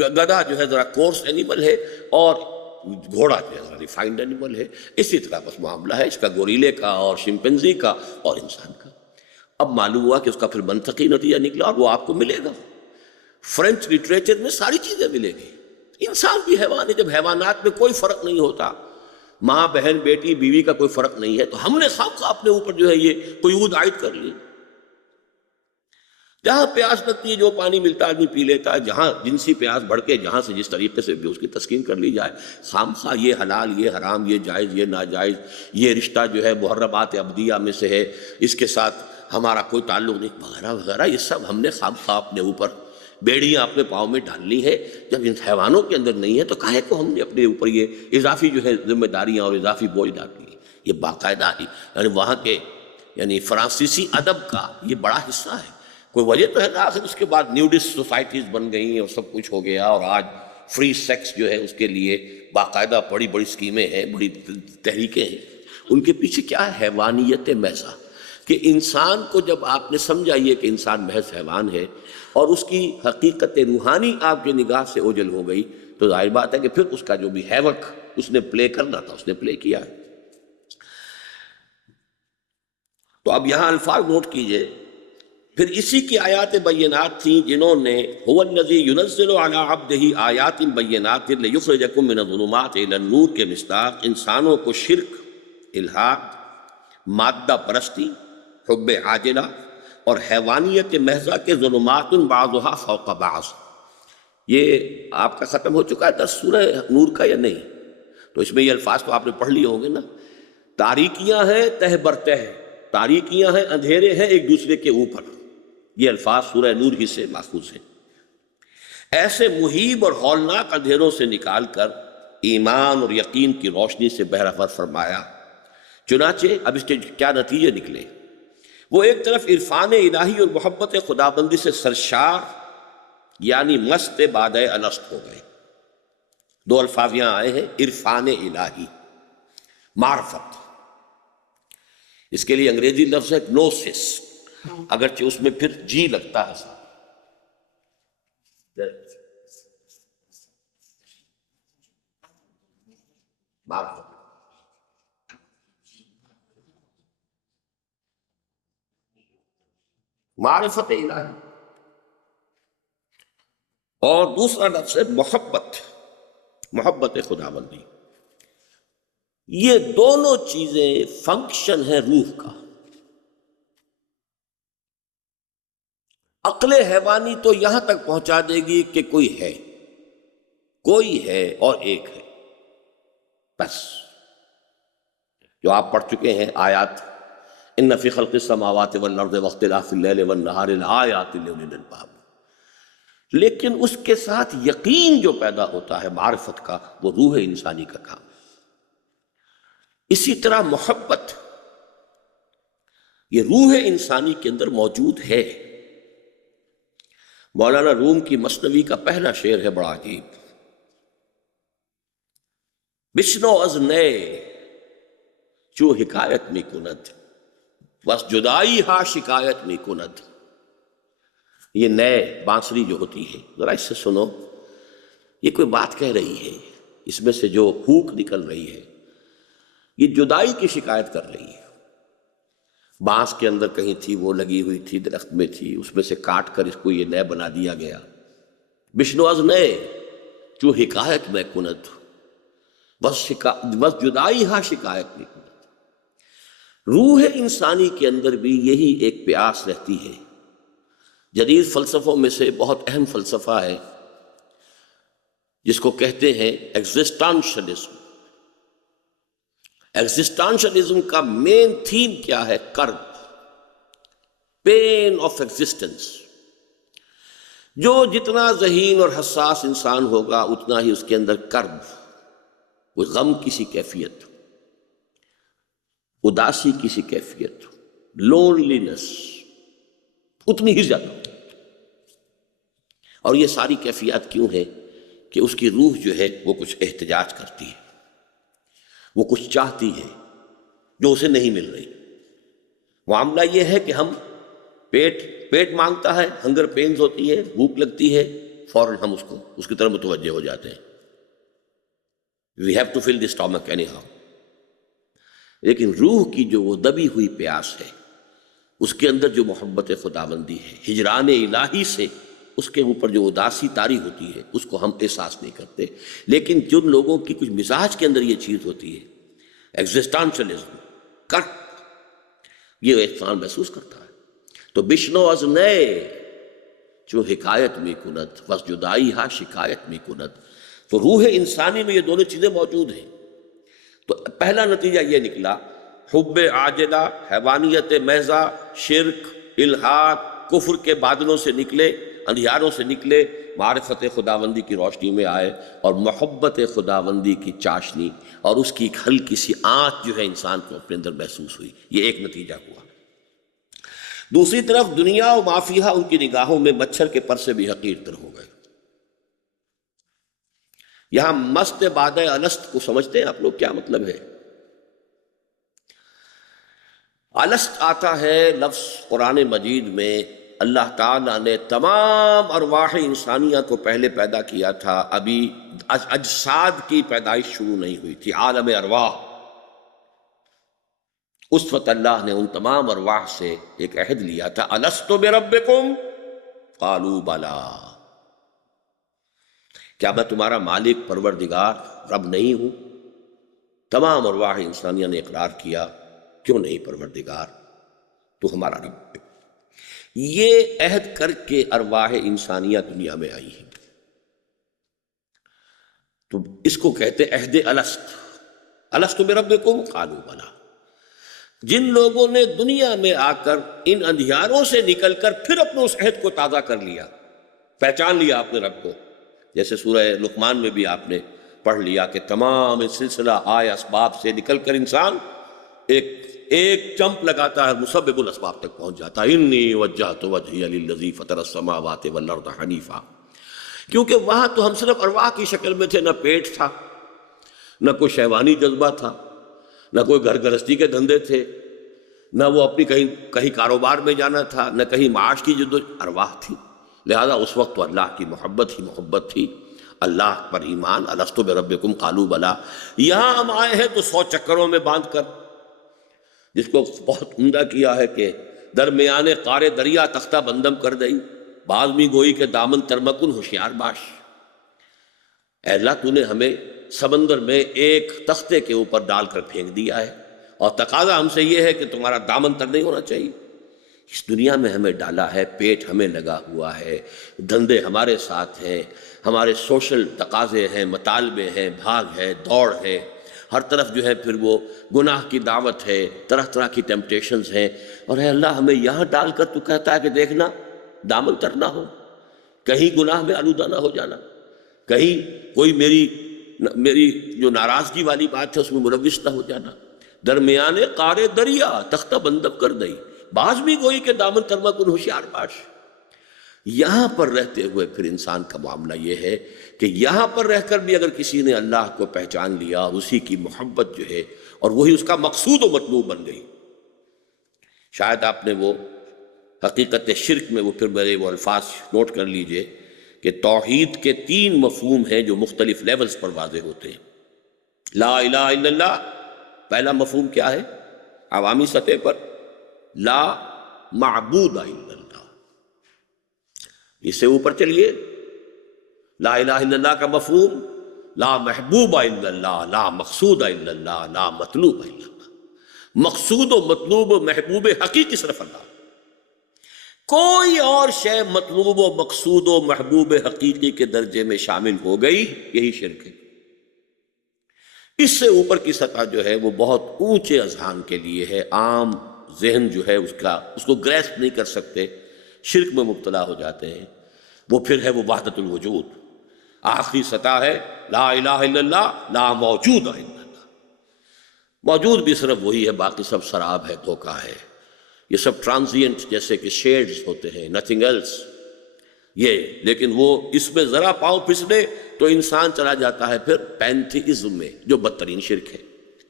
گدھا جو ہے ذرا کورس اینیمل ہے اور گھوڑا جو ہے ذرا ریفائنڈ اینیمل ہے. اسی طرح بس معاملہ ہے اس کا گوریلے کا اور شمپینزی کا اور انسان کا. اب معلوم ہوا کہ اس کا پھر منطقی نتیجہ نکلا اور وہ آپ کو ملے گا. فرینچ لٹریچر میں ساری چیزیں ملے گی. انسان بھی حیوان ہے. جب حیوانات میں کوئی فرق نہیں ہوتا، ماں بہن بیٹی بیوی کا کوئی فرق نہیں ہے، تو ہم نے خواہ اپنے اوپر جو ہے یہ قیود عائد کر لی. جہاں پیاس لگتی ہے جو پانی ملتا ہے آدمی پی لیتا ہے، جہاں جنسی پیاس بڑھ کے جہاں سے جس طریقے سے بھی اس کی تسکین کر لی جائے، خام خواہ یہ حلال یہ حرام یہ جائز یہ ناجائز، یہ رشتہ جو ہے محرمات عبدیہ میں سے ہے، اس کے ساتھ ہمارا کوئی تعلق نہیں، وغیرہ وغیرہ، یہ سب ہم نے خام خواہ اپنے اوپر بیڑیاں اپنے پاؤں میں ڈالنی ہے، جب ان حیوانوں کے اندر نہیں ہے تو کاہے کو ہم نے اپنے اوپر یہ اضافی جو ہے ذمہ داریاں اور اضافی بوجھ ڈال دی۔ یہ باقاعدہ ہی یعنی وہاں کے یعنی فرانسیسی ادب کا یہ بڑا حصہ ہے۔ کوئی وجہ تو ہے نا، آخر اس کے بعد نیوڈسٹ سوسائٹیز بن گئی اور سب کچھ ہو گیا، اور آج فری سیکس جو ہے اس کے لیے باقاعدہ بڑی بڑی اسکیمیں ہیں، بڑی تحریکیں ہیں۔ ان کے پیچھے کیا ہے؟ حیوانیت محض، کہ انسان کو جب آپ نے سمجھا یہ کہ انسان محض حیوان ہے اور اس کی حقیقت روحانی آپ کی نگاہ سے اوجھل ہو گئی، تو ظاہر بات ہے کہ پھر اس کا جو بھی ہیوک اس نے پلے کرنا تھا اس نے پلے کیا ہے۔ تو اب یہاں الفاظ نوٹ کیجئے، پھر اسی کی آیات بینات تھیں جنہوں نے هو الذی ينزل علی عبدہ آیات بینات لیخرجکم من الظلمات الی النور کے مصداق انسانوں کو شرک، الحاد، مادہ پرستی، حب عاجلہ اور حیوانیت محضہ کے ظلمات بعضها فوق بعض۔ یہ آپ کا ختم ہو چکا ہے 10 سورہ نور کا یا نہیں؟ تو اس میں یہ الفاظ تو آپ نے پڑھ لیے ہوں گے نا۔ تاریکیاں ہیں تہ برتہ، تاریکیاں ہیں اندھیرے ہیں ایک دوسرے کے اوپر، یہ الفاظ سورہ نور ہی سے ماخوذ ہیں۔ ایسے مہیب اور ہولناک اندھیروں سے نکال کر ایمان اور یقین کی روشنی سے بہرہ فرمایا۔ چنانچہ اب اس کے کیا نتیجے نکلے؟ وہ ایک طرف عرفان الہی اور محبت خدابندی سے سرشار یعنی مست بادئ الست ہو گئے۔ دو الفاظ یہاں آئے ہیں، عرفان الہی، معرفت، اس کے لیے انگریزی لفظ ہے گنوسس، اگرچہ اس میں پھر جی لگتا ہے ساتھ۔ معرفت الہی، اور دوسرا لفظ ہے محبت، محبت خداوندی۔ یہ دونوں چیزیں فنکشن ہے روح کا۔ عقل حیوانی تو یہاں تک پہنچا دے گی کہ کوئی ہے اور ایک ہے، بس جو آپ پڑھ چکے ہیں آیات، ان فی خلق السماوات والارض واختلاف اللیل والنہار لآیات لأولی الالباب۔ لیکن اس کے ساتھ یقین جو پیدا ہوتا ہے معرفت کا، وہ روح انسانی کا کام۔ اسی طرح محبت یہ روح انسانی کے اندر موجود ہے۔ مولانا روم کی مثنوی کا پہلا شعر ہے بڑا عجیب، بشنو از نئے چو حکایت می کند بس جدائی ہا شکایت می کند۔ یہ نئے بانسری جو ہوتی ہے، ذرا اس سے سنو، یہ کوئی بات کہہ رہی ہے، اس میں سے جو پھونک نکل رہی ہے یہ جدائی کی شکایت کر رہی ہے۔ بانس کے اندر کہیں تھی، وہ لگی ہوئی تھی، درخت میں تھی، اس میں سے کاٹ کر اس کو یہ نئے بنا دیا گیا۔ بشنو از نئے جو حکایت میں کند بس جدائی ہا شکایت میں کند۔ روح انسانی کے اندر بھی یہی ایک پیاس رہتی ہے۔ جدید فلسفوں میں سے بہت اہم فلسفہ ہے جس کو کہتے ہیں ایگزسٹانشلزم۔ ایگزسٹانشلزم کا مین تھیم کیا ہے؟ کرب، پین آف ایگزسٹنس۔ جو جتنا ذہین اور حساس انسان ہوگا اتنا ہی اس کے اندر کرب، وہ غم کی سی کیفیت، اداسی کی سی کیفیت، لونلینس اتنی ہی زیادہ۔ اور یہ ساری کیفیات کیوں ہے؟ کہ اس کی روح جو ہے وہ کچھ احتجاج کرتی ہے، وہ کچھ چاہتی ہے جو اسے نہیں مل رہی۔ معاملہ یہ ہے کہ ہم پیٹ مانگتا ہے، ہنگر پینز ہوتی ہے، بھوک لگتی ہے، فوراً ہم اس کی طرف متوجہ ہو جاتے ہیں، we have to fill the stomach anyhow۔ لیکن روح کی جو وہ دبی ہوئی پیاس ہے، اس کے اندر جو محبت خداوندی ہے، ہجران الہی سے اس کے اوپر جو اداسی طاری ہوتی ہے، اس کو ہم احساس نہیں کرتے۔ لیکن جن لوگوں کی کچھ مزاج کے اندر یہ چیز ہوتی ہے، ایگزسٹانشلزم، یہ انسان محسوس کرتا ہے۔ تو بشنو از نئے چو حکایت می کند بس جدائی ہا شکایت می کند. تو روح انسانی میں یہ دونوں چیزیں موجود ہیں. تو پہلا نتیجہ یہ نکلا، حب عاجلہ، حیوانیت محضہ، شرک، الحاد، کفر کے بادلوں سے نکلے، اندھیاروں سے نکلے، معرفت خداوندی کی روشنی میں آئے، اور محبت خداوندی کی چاشنی اور اس کی ایک ہلکی سی آنچ جو ہے انسان کو اپنے اندر محسوس ہوئی. یہ ایک نتیجہ ہوا. دوسری طرف دنیا و مافیہا ان کی نگاہوں میں مچھر کے پر سے بھی حقیر تر ہو گئے. یہاں مست بادہ الست کو سمجھتے ہیں آپ لوگ کیا مطلب ہے؟ الست آتا ہے لفظ قرآن مجید میں. اللہ تعالیٰ نے تمام ارواح انسانیہ کو پہلے پیدا کیا تھا، ابھی اجساد کی پیدائش شروع نہیں ہوئی تھی، عالم ارواح. اس وقت اللہ نے ان تمام ارواح سے ایک عہد لیا تھا، الست بربکم قالوا بلی، کیا میں تمہارا مالک پروردگار رب نہیں ہوں؟ تمام ارواح انسانیہ نے اقرار کیا، کیوں نہیں پروردگار، تو ہمارا رب. یہ عہد کر کے ارواح انسانیہ دنیا میں آئی ہے. تو اس کو کہتے عہد الست. الست بربکم قالوا بلی. جن لوگوں نے دنیا میں آ کر ان اندھیاروں سے نکل کر پھر اپنے اس عہد کو تازہ کر لیا، پہچان لیا اپنے رب کو، جیسے سورہ لقمان میں بھی آپ نے پڑھ لیا کہ تمام سلسلہ آئے اسباب سے نکل کر انسان ایک جمپ لگاتا ہے، مسبب الاسباب تک پہنچ جاتا ہے. انی وجہت وجہی للذی فطر السماوات والارض حنیفا. کیونکہ وہاں تو ہم صرف ارواح کی شکل میں تھے، نہ پیٹ تھا، نہ کوئی شہوانی جذبہ تھا، نہ کوئی گھر گرہستی کے دھندے تھے، نہ وہ اپنی کہیں کاروبار میں جانا تھا، نہ کہیں معاش کی ارواح تھی. لہذا اس وقت تو اللہ کی محبت ہی محبت تھی، اللہ پر ایمان. الست بربکم قالوا بلی. یہاں ہم آئے ہیں تو 100 چکروں میں باندھ کر، جس کو بہت عمدہ کیا ہے کہ درمیانے قار دریا تختہ بندم کر دئی، بازمی گوئی کے دامن ترمکن ہوشیار باش. اے اللہ تو نے ہمیں سمندر میں ایک تختے کے اوپر ڈال کر پھینک دیا ہے، اور تقاضا ہم سے یہ ہے کہ تمہارا دامن تر نہیں ہونا چاہیے. اس دنیا میں ہمیں ڈالا ہے، پیٹ ہمیں لگا ہوا ہے، دھندے ہمارے ساتھ ہیں، ہمارے سوشل تقاضے ہیں، مطالبے ہیں، بھاگ ہے، دوڑ ہے، ہر طرف جو ہے پھر وہ گناہ کی دعوت ہے، طرح طرح کی ٹیمپٹیشنز ہیں. اور اے اللہ ہمیں یہاں ڈال کر تو کہتا ہے کہ دیکھنا دامن تر نہ ہو، کہیں گناہ میں آلودہ نہ ہو جانا، کہیں کوئی میری جو ناراضگی والی بات ہے اس میں ملوث نہ ہو جانا. درمیانے قار دریا تختہ بندم کر دئی، باز بھی گوئی کے دامن ترمکن ہوشیار باش. یہاں پر رہتے ہوئے پھر انسان کا معاملہ یہ ہے کہ یہاں پر رہ کر بھی اگر کسی نے اللہ کو پہچان لیا اور اسی کی محبت جو ہے اور وہی اس کا مقصود و مطلوب بن گئی. شاید آپ نے وہ حقیقت شرک میں وہ پھر میرے وہ الفاظ نوٹ کر لیجئے کہ توحید کے 3 مفہوم ہیں جو مختلف لیولز پر واضح ہوتے ہیں. لا الہ الا اللہ پہلا مفہوم کیا ہے عوامی سطح پر؟ لا معبود الا اللہ. اس سے اوپر چلیے، لا الہ الا اللہ کا مفہوم لا محبوب الا اللہ، لا مقصود الا اللہ، لا مطلوب الا اللہ. مقصود و مطلوب و محبوب حقیقی صرف اللہ، کوئی اور شے مطلوب و مقصود و محبوب حقیقی کے درجے میں شامل ہو گئی، یہی شرک ہے. اس سے اوپر کی سطح جو ہے وہ بہت اونچے اذہان کے لیے ہے، عام ذہن جو ہے اس کو گریسپ نہیں کر سکتے، شرک میں مبتلا ہو جاتے ہیں. وہ پھر ہے وہ وحدت الوجود، آخری سطح ہے لا الہ الا اللہ، لا موجود الا اللہ. موجود بھی صرف وہی ہے، باقی سب سراب ہے، دھوکہ ہے، یہ سب ٹرانزینٹ جیسے کہ شیڈز ہوتے ہیں، نتھنگ ایلس. یہ لیکن وہ اس میں ذرا پاؤں پھسلے تو انسان چلا جاتا ہے پھر پینتھیزم میں، جو بدترین شرک ہے.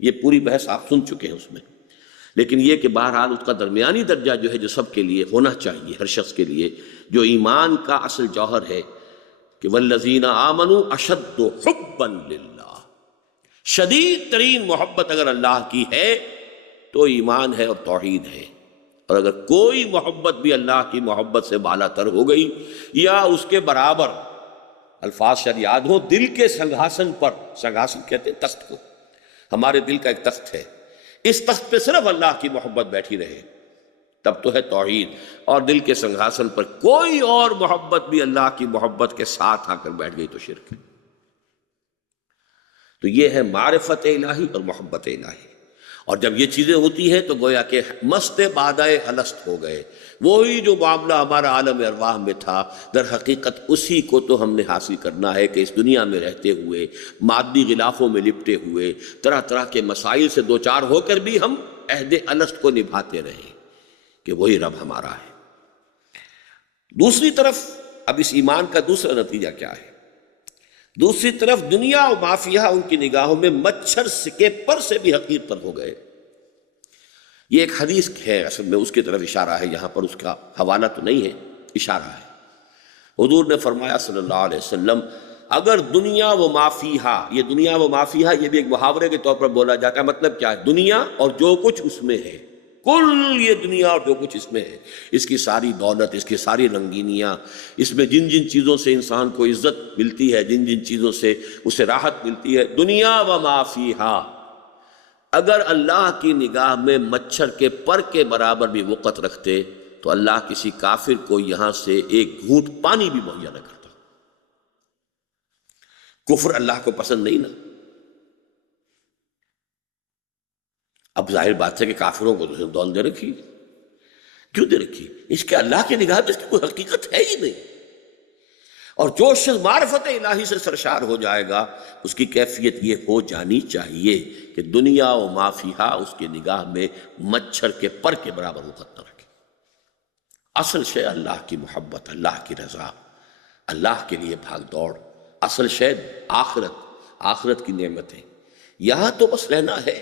یہ پوری بحث آپ سن چکے ہیں اس میں. لیکن یہ کہ بہرحال اس کا درمیانی درجہ جو ہے جو سب کے لیے ہونا چاہیے، ہر شخص کے لیے، جو ایمان کا اصل جوہر ہے کہ والذین آمنوا اشد حبا للہ. شدید ترین محبت اگر اللہ کی ہے تو ایمان ہے اور توحید ہے. اور اگر کوئی محبت بھی اللہ کی محبت سے بالا تر ہو گئی یا اس کے برابر، الفاظ شاید یاد ہو، دل کے سنگھاسن پر، سنگھاسن کہتے ہیں تخت کو، ہمارے دل کا ایک تخت ہے، اس تخت پہ صرف اللہ کی محبت بیٹھی رہے تب تو ہے توحید، اور دل کے سنگھاسن پر کوئی اور محبت بھی اللہ کی محبت کے ساتھ آ کر بیٹھ گئی تو شرک ہے۔ تو یہ ہے معرفت الہی اور محبت الہی، اور جب یہ چیزیں ہوتی ہیں تو گویا کہ مست بادائے الست ہو گئے، وہی جو معاملہ ہمارا عالم ارواح میں تھا در حقیقت اسی کو تو ہم نے حاصل کرنا ہے کہ اس دنیا میں رہتے ہوئے مادی غلافوں میں لپٹے ہوئے طرح طرح کے مسائل سے دوچار ہو کر بھی ہم عہد الست کو نبھاتے رہیں کہ وہی رب ہمارا ہے۔ دوسری طرف اب اس ایمان کا دوسرا نتیجہ کیا ہے؟ دوسری طرف دنیا و ما فیہا ان کی نگاہوں میں مچھر کے پر سے بھی حقیر تر ہو گئے۔ یہ ایک حدیث ہے، اصل میں اس کی طرف اشارہ ہے، یہاں پر اس کا حوالہ تو نہیں ہے، اشارہ ہے۔ حضور نے فرمایا صلی اللہ علیہ وسلم، اگر دنیا و ما فیہا، یہ دنیا و ما فیہا یہ بھی ایک محاورے کے طور پر بولا جاتا ہے، مطلب کیا ہے؟ دنیا اور جو کچھ اس میں ہے، کل یہ دنیا اور جو کچھ اس میں ہے، اس کی ساری دولت، اس کی ساری رنگینیاں، اس میں جن جن چیزوں سے انسان کو عزت ملتی ہے، جن جن چیزوں سے اسے راحت ملتی ہے، دنیا و ما فیہا اگر اللہ کی نگاہ میں مچھر کے پر کے برابر بھی وقت رکھتے تو اللہ کسی کافر کو یہاں سے ایک گھونٹ پانی بھی مہیا نہ کرتا۔ کفر اللہ کو پسند نہیں نا۔ اب ظاہر بات ہے کہ کافروں کو تو دول دے رکھی، کیوں دے رکھی؟ اس کے اللہ کی نگاہ میں اس کی کوئی حقیقت ہے ہی نہیں، اور جو شخص معرفت الہی سے سرشار ہو جائے گا اس کی کیفیت یہ ہو جانی چاہیے کہ دنیا و ما فیہا اس کی نگاہ میں مچھر کے پر کے برابر وقت نہ رکھے۔ اصل شے اللہ کی محبت، اللہ کی رضا، اللہ کے لیے بھاگ دوڑ، اصل شے آخرت کی نعمتیں۔ یہاں تو بس رہنا ہے،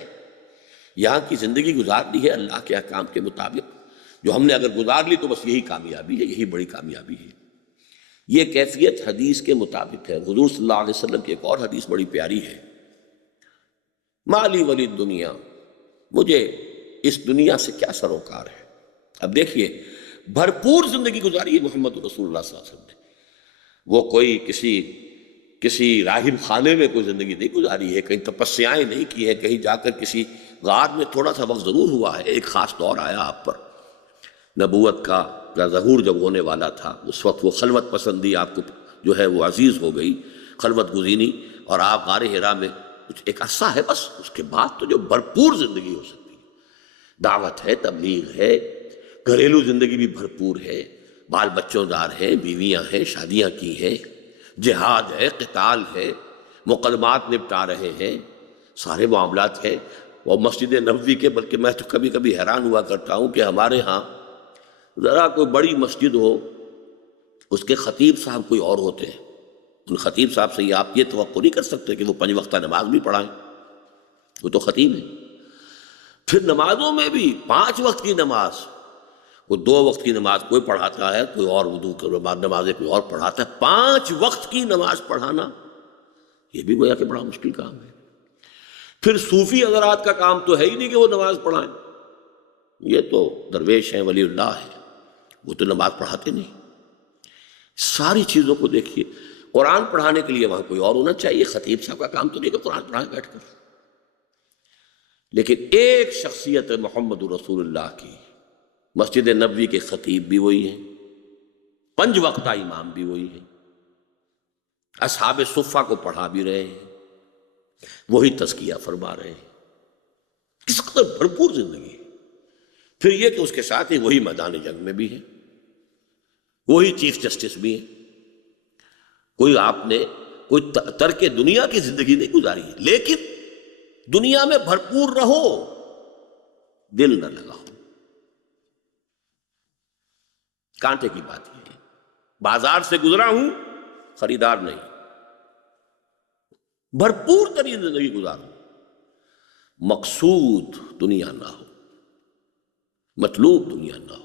یہاں کی زندگی گزارنی ہے اللہ کے احکام کے مطابق، جو ہم نے اگر گزار لی تو بس یہی کامیابی ہے، یہی بڑی کامیابی ہے۔ یہ کیفیت حدیث کے مطابق ہے۔ حضور صلی اللہ علیہ وسلم کی ایک اور حدیث بڑی پیاری ہے، مالی ولی دنیا، مجھے اس دنیا سے کیا سروکار ہے۔ اب دیکھیے بھرپور زندگی گزاری ہے محمد رسول اللہ صلی اللہ علیہ وسلم نے، وہ کوئی کسی راہب خانے میں کوئی زندگی نہیں گزاری ہے، کہیں تپسیائیں نہیں کی ہیں، کہیں جا کر کسی غار میں تھوڑا سا وقت ضرور ہوا ہے، ایک خاص دور آیا آپ پر، نبوت کا ظہور جب ہونے والا تھا، اس وقت وہ خلوت پسندی آپ کو جو ہے وہ عزیز ہو گئی، خلوت گزینی، اور آپ غار حرا میں کچھ ایک عرصہ ہے بس، اس کے بعد تو جو بھرپور زندگی ہو سکتی ہے، دعوت ہے، تبلیغ ہے، گھریلو زندگی بھی بھرپور ہے، بال بچوں دار ہیں، بیویاں ہیں، شادیاں کی ہیں، جہاد ہے، قتال ہے، مقدمات نپٹا رہے ہیں، سارے معاملات ہیں۔ وہ مسجد نبوی کے، بلکہ میں تو کبھی کبھی حیران ہوا کرتا ہوں کہ ہمارے ہاں ذرا کوئی بڑی مسجد ہو، اس کے خطیب صاحب کوئی اور ہوتے ہیں، ان خطیب صاحب سے یہ آپ یہ توقع نہیں کر سکتے کہ وہ 5 وقتہ نماز بھی پڑھائیں، وہ تو خطیب ہیں۔ پھر نمازوں میں بھی 5 وقت کی نماز، وہ 2 وقت کی نماز کوئی پڑھاتا ہے، کوئی اور وضو کی نمازیں کوئی اور پڑھاتا ہے، 5 وقت کی نماز پڑھانا یہ بھی گویا کہ بڑا مشکل کام ہے۔ پھر صوفی حضرات کا کام تو ہے ہی نہیں کہ وہ نماز پڑھائیں، یہ تو درویش ہیں، ولی اللہ ہے، وہ تو نماز پڑھاتے نہیں۔ ساری چیزوں کو دیکھیے، قرآن پڑھانے کے لیے وہاں کوئی اور ہونا چاہیے، خطیب صاحب کا کام تو نہیں کہ قرآن پڑھائیں بیٹھ کر، لیکن ایک شخصیت محمد رسول اللہ کی، مسجد نبوی کے خطیب بھی وہی ہیں، 5 وقتہ امام بھی وہی ہیں، اصحاب صفہ کو پڑھا بھی رہے ہیں، وہی تزکیہ فرما رہے ہیں، کس قدر بھرپور زندگی ہے۔ پھر یہ کہ اس کے ساتھ ہی وہی میدان جنگ میں بھی ہے، وہی چیف جسٹس بھی ہے، کوئی آپ نے کوئی ترک دنیا کی زندگی نہیں گزاری ہے، لیکن دنیا میں بھرپور رہو، دل نہ لگاؤ۔ کانٹے کی بات یہ ہے، بازار سے گزرا ہوں، خریدار نہیں، بھرپور ترین زندگی گزارو، مقصود دنیا نہ ہو، مطلوب دنیا نہ ہو۔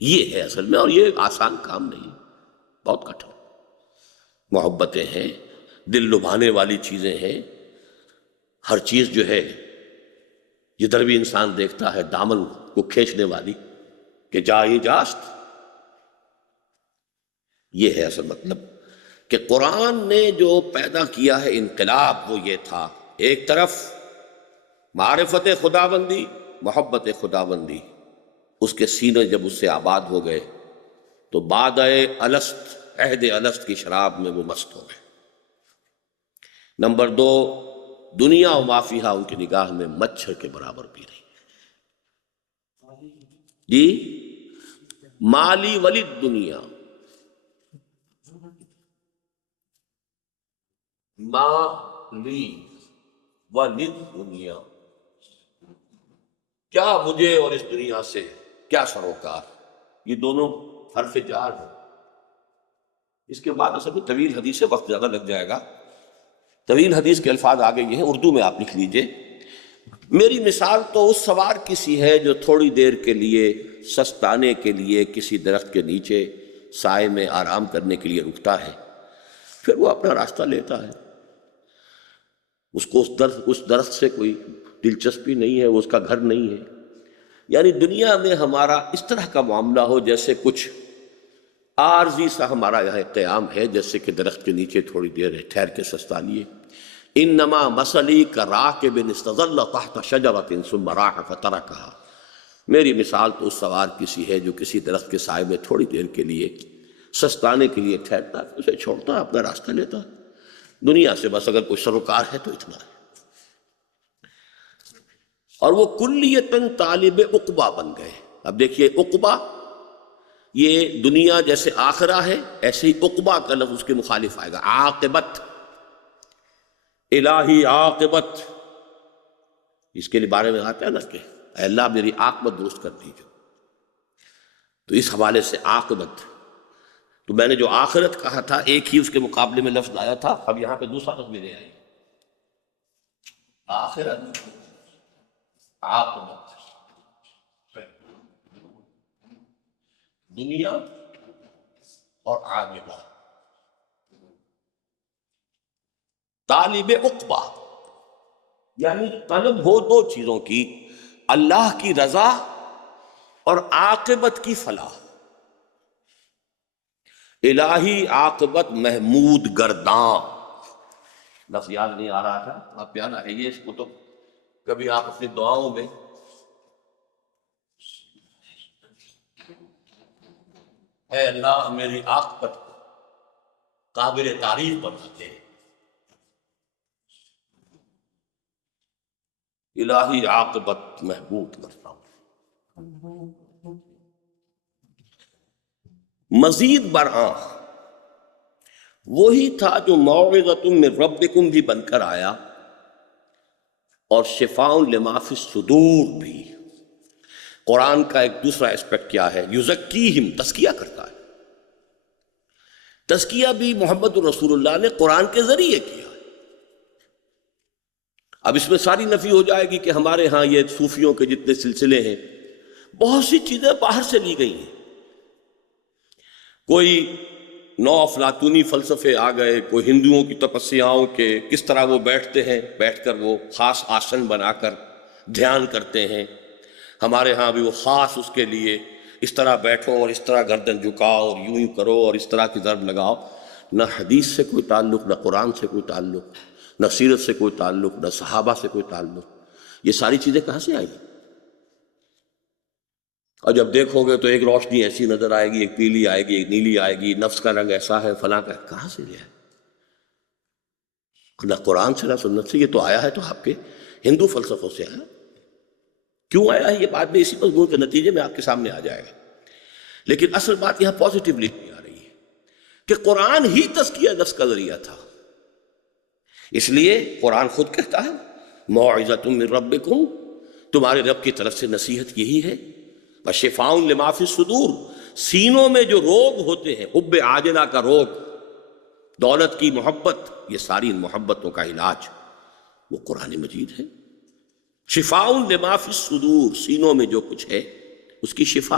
یہ ہے اصل میں، اور یہ آسان کام نہیں، بہت کٹھن، محبتیں ہیں، دل لبھانے والی چیزیں ہیں، ہر چیز جو ہے جدھر بھی انسان دیکھتا ہے دامن کو کھینچنے والی کہ جائیں جاست۔ یہ ہے اصل مطلب کہ قرآن نے جو پیدا کیا ہے انقلاب، وہ یہ تھا، ایک طرف معرفت خداوندی، محبت خداوندی، اس کے سینے جب اس سے آباد ہو گئے تو بعد الست، عہد الست کی شراب میں وہ مست ہو گئے۔ نمبر 2، دنیا و ما فیہا ان کی نگاہ میں مچھر کے برابر بھی رہی۔ جی، مالی ولی دنیا، مالی ولی دنیا، کیا مجھے اور اس دنیا سے کیا سروکار۔ یہ دونوں حرف جار ہیں۔ اس کے بعد اصل میں طویل حدیث سے وقت زیادہ لگ جائے گا، طویل حدیث کے الفاظ آگے یہ ہیں، اردو میں آپ لکھ لیجئے۔ میری مثال تو اس سوار کی سی ہے جو تھوڑی دیر کے لیے سستانے کے لیے کسی درخت کے نیچے سائے میں آرام کرنے کے لیے رکتا ہے، پھر وہ اپنا راستہ لیتا ہے۔ اس کو اس درخت سے کوئی دلچسپی نہیں ہے، وہ اس کا گھر نہیں ہے۔ یعنی دنیا میں ہمارا اس طرح کا معاملہ ہو جیسے کچھ عارضی سا ہمارا یہاں قیام ہے، جیسے کہ درخت کے نیچے تھوڑی دیر ٹھہر کے سستا لیے۔ انما مثلی کراکب استظل تحت شجرۃ ثم راح فترکھا، میری مثال تو اس سوار کی سی ہے جو کسی درخت کے سائے میں تھوڑی دیر کے لیے سستانے کے لیے ٹھہرتا ہے، اسے چھوڑتا ہے، اپنا راستہ لیتا ہے۔ دنیا سے بس اگر کوئی سروکار ہے تو اتنا ہے۔ اور وہ کلیتاً طالب عقبہ بن گئے۔ اب دیکھیے، عقبہ یہ دنیا جیسے آخرہ ہے، ایسے ہی عقبہ کا لفظ اس کے مخالف آئے گا، عاقبت، الہی عاقبت۔ اس کے بارے میں آتا ہے نا کہ اے اللہ میری عاقبت درست کر دیجیے، تو اس حوالے سے عاقبت۔ تو میں نے جو آخرت کہا تھا ایک ہی اس کے مقابلے میں لفظ لایا تھا، اب یہاں پہ دوسرا لفظ بھی لے آئے، آخرت، عاقبت، دنیا اور عاقبہ۔ طالب عقبہ یعنی طلب ہو دو چیزوں کی، اللہ کی رضا اور عاقبت کی فلاح۔ الہی عاقبت محمود گرداں، لفظ یاد نہیں آ رہا تھا، آپ پیارا ہے یہ، اس کو تو کبھی آپ اپنی دعاؤں میں اے اللہ میری عاقبت کو قابل تعریف بنا دے، الہی عاقبت محبوب کرتا ہوں۔ مزید برآں وہی تھا جو موعظۃ من ربکم بھی بن کر آیا، اور شفاء لما فی الصدور بھی۔ قرآن کا ایک دوسرا اسپیکٹ کیا ہے؟ یزکیہم، تزکیہ کرتا ہے۔ تزکیہ بھی محمد رسول اللہ نے قرآن کے ذریعے کیا۔ اب اس میں ساری نفی ہو جائے گی کہ ہمارے ہاں یہ صوفیوں کے جتنے سلسلے ہیں، بہت سی چیزیں باہر سے لی گئی ہیں۔ کوئی نو افلاطونی فلسفے آ گئے، کوئی ہندوؤں کی تپسیاؤں کے کس طرح وہ بیٹھتے ہیں، بیٹھ کر وہ خاص آسن بنا کر دھیان کرتے ہیں، ہمارے ہاں بھی وہ خاص اس کے لیے اس طرح بیٹھو اور اس طرح گردن جھکاؤ اور یوں ہی کرو اور اس طرح کی ضرب لگاؤ۔ نہ حدیث سے کوئی تعلق، نہ قرآن سے کوئی تعلق، نہ سیرت سے کوئی تعلق، نہ صحابہ سے کوئی تعلق۔ یہ ساری چیزیں کہاں سے آئیں گی؟ اور جب دیکھو گے تو ایک روشنی ایسی نظر آئے گی، ایک پیلی آئے گی، ایک نیلی آئے گی، نفس کا رنگ ایسا ہے، فلاں کا، کہاں سے لیا ہے؟ نہ قرآن سے نہ سنت سے، یہ تو آیا ہے تو آپ کے ہندو فلسفوں سے آیا۔ کیوں آیا ہے یہ بعد میں اسی مضمون کے نتیجے میں آپ کے سامنے آ جائے گا، لیکن اصل بات یہاں پازیٹیولی آ رہی ہے کہ قرآن ہی تزکیہ نفس کا ذریعہ تھا۔ اس لیے قرآن خود کہتا ہے موعظۃ من ربکم، تمہارے رب کی طرف سے نصیحت یہی ہے، وشفاء لما فی الصدور، سینوں میں جو روگ ہوتے ہیں، حب عاجلہ کا روگ، دولت کی محبت، یہ ساری ان محبتوں کا علاج وہ قرآن مجید ہے۔ شفاء لما فی الصدور، سینوں میں جو کچھ ہے اس کی شفا۔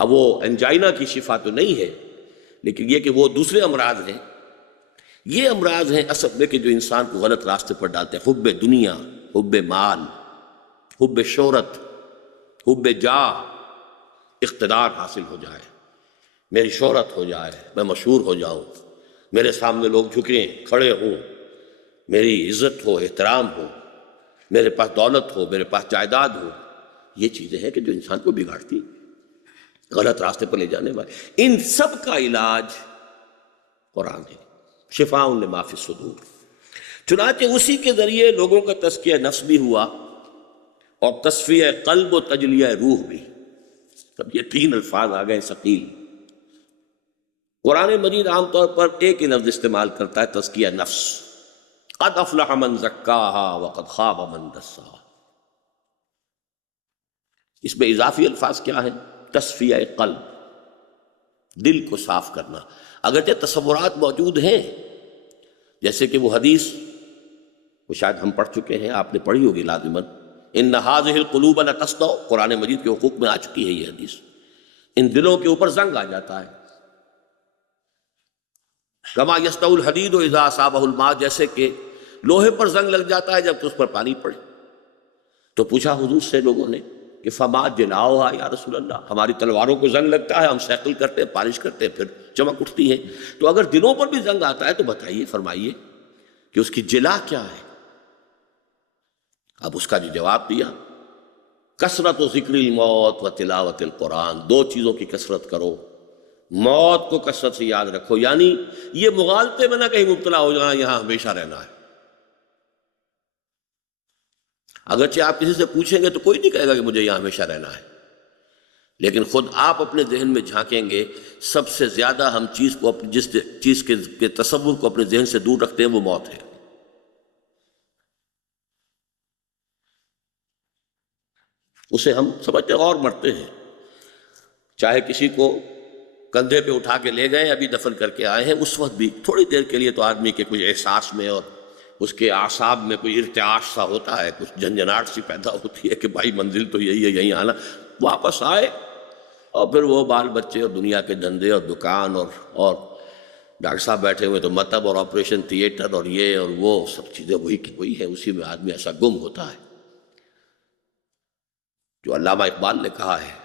اب وہ انجائنا کی شفا تو نہیں ہے، لیکن یہ کہ وہ دوسرے امراض ہیں، یہ امراض ہیں اصل میں کہ جو انسان کو غلط راستے پر ڈالتے ہیں۔ حب دنیا، حب مال، حب شہرت، حب جاہ، اقتدار حاصل ہو جائے، میری شہرت ہو جائے، میں مشہور ہو جاؤں، میرے سامنے لوگ جھکیں، کھڑے ہوں، میری عزت ہو، احترام ہو، میرے پاس دولت ہو، میرے پاس جائیداد ہو، یہ چیزیں ہیں کہ جو انسان کو بگاڑتی، غلط راستے پر لے جانے والے. ان سب کا علاج قرآن ہے، شفاء لما فی الصدور. چنانچہ اسی کے ذریعے لوگوں کا تزکیہ نفس بھی ہوا اور تصفیہ قلب و تجلیہ روح بھی. اب یہ تین الفاظ آ گئے ثقیل. قرآن مجید عام طور پر ایک ہی لفظ استعمال کرتا ہے، تزکیہ نفس. قد افلح من زکاہا وقد خاب من دساہا. اس میں اضافی الفاظ کیا ہیں؟ تصفیہ قلب، دل کو صاف کرنا. اگرچہ تصورات موجود ہیں، جیسے کہ وہ حدیث وہ شاید ہم پڑھ چکے ہیں، آپ نے پڑھی ہوگی لازماً، ان هذه القلوب لتصدع. قرآن مجید کے حقوق میں آ چکی ہے یہ حدیث. ان دلوں کے اوپر زنگ آ جاتا ہے. کما یصدع الحدید اذا اصابہ الماء، جیسے کہ لوہے پر زنگ لگ جاتا ہے جب اس پر پانی پڑے. تو پوچھا حضور سے لوگوں نے کہ فما جلاؤہا یا رسول اللہ، ہماری تلواروں کو زنگ لگتا ہے، ہم سیکل کرتے ہیں، پالش کرتے ہیں، پھر چمک اٹھتی ہے. تو اگر دلوں پر بھی زنگ آتا ہے تو بتائیے، فرمائیے کہ اس کی جلا کیا ہے؟ اب اس کا جو جواب دیا، کثرت و ذکر الموت و تلاوت القرآن. دو چیزوں کی کثرت کرو، موت کو کثرت سے یاد رکھو، یعنی یہ مغالطے میں نہ کہیں مبتلا ہو جانا یہاں ہمیشہ رہنا ہے. اگرچہ آپ کسی سے پوچھیں گے تو کوئی نہیں کہے گا کہ مجھے یہاں ہمیشہ رہنا ہے، لیکن خود آپ اپنے ذہن میں جھانکیں گے، سب سے زیادہ ہم جس چیز کے تصور کو اپنے ذہن سے دور رکھتے ہیں وہ موت ہے. اسے ہم سمجھتے ہیں اور مرتے ہیں. چاہے کسی کو کندھے پہ اٹھا کے لے گئے، ابھی دفن کر کے آئے ہیں، اس وقت بھی تھوڑی دیر کے لیے تو آدمی کے کچھ احساس میں اور اس کے اعصاب میں کوئی ارتعاش سا ہوتا ہے، کچھ جھنجھناہٹ سی پیدا ہوتی ہے کہ بھائی منزل تو یہی ہے، یہیں آنا. واپس آئے اور پھر وہ بال بچے اور دنیا کے دھندے اور دکان اور ڈاکٹر صاحب بیٹھے ہوئے تو مطب اور آپریشن تھیٹر اور یہ اور وہ سب چیزیں وہی کی وہی ہے. اسی میں آدمی ایسا گم ہوتا ہے. جو علامہ اقبال نے کہا ہے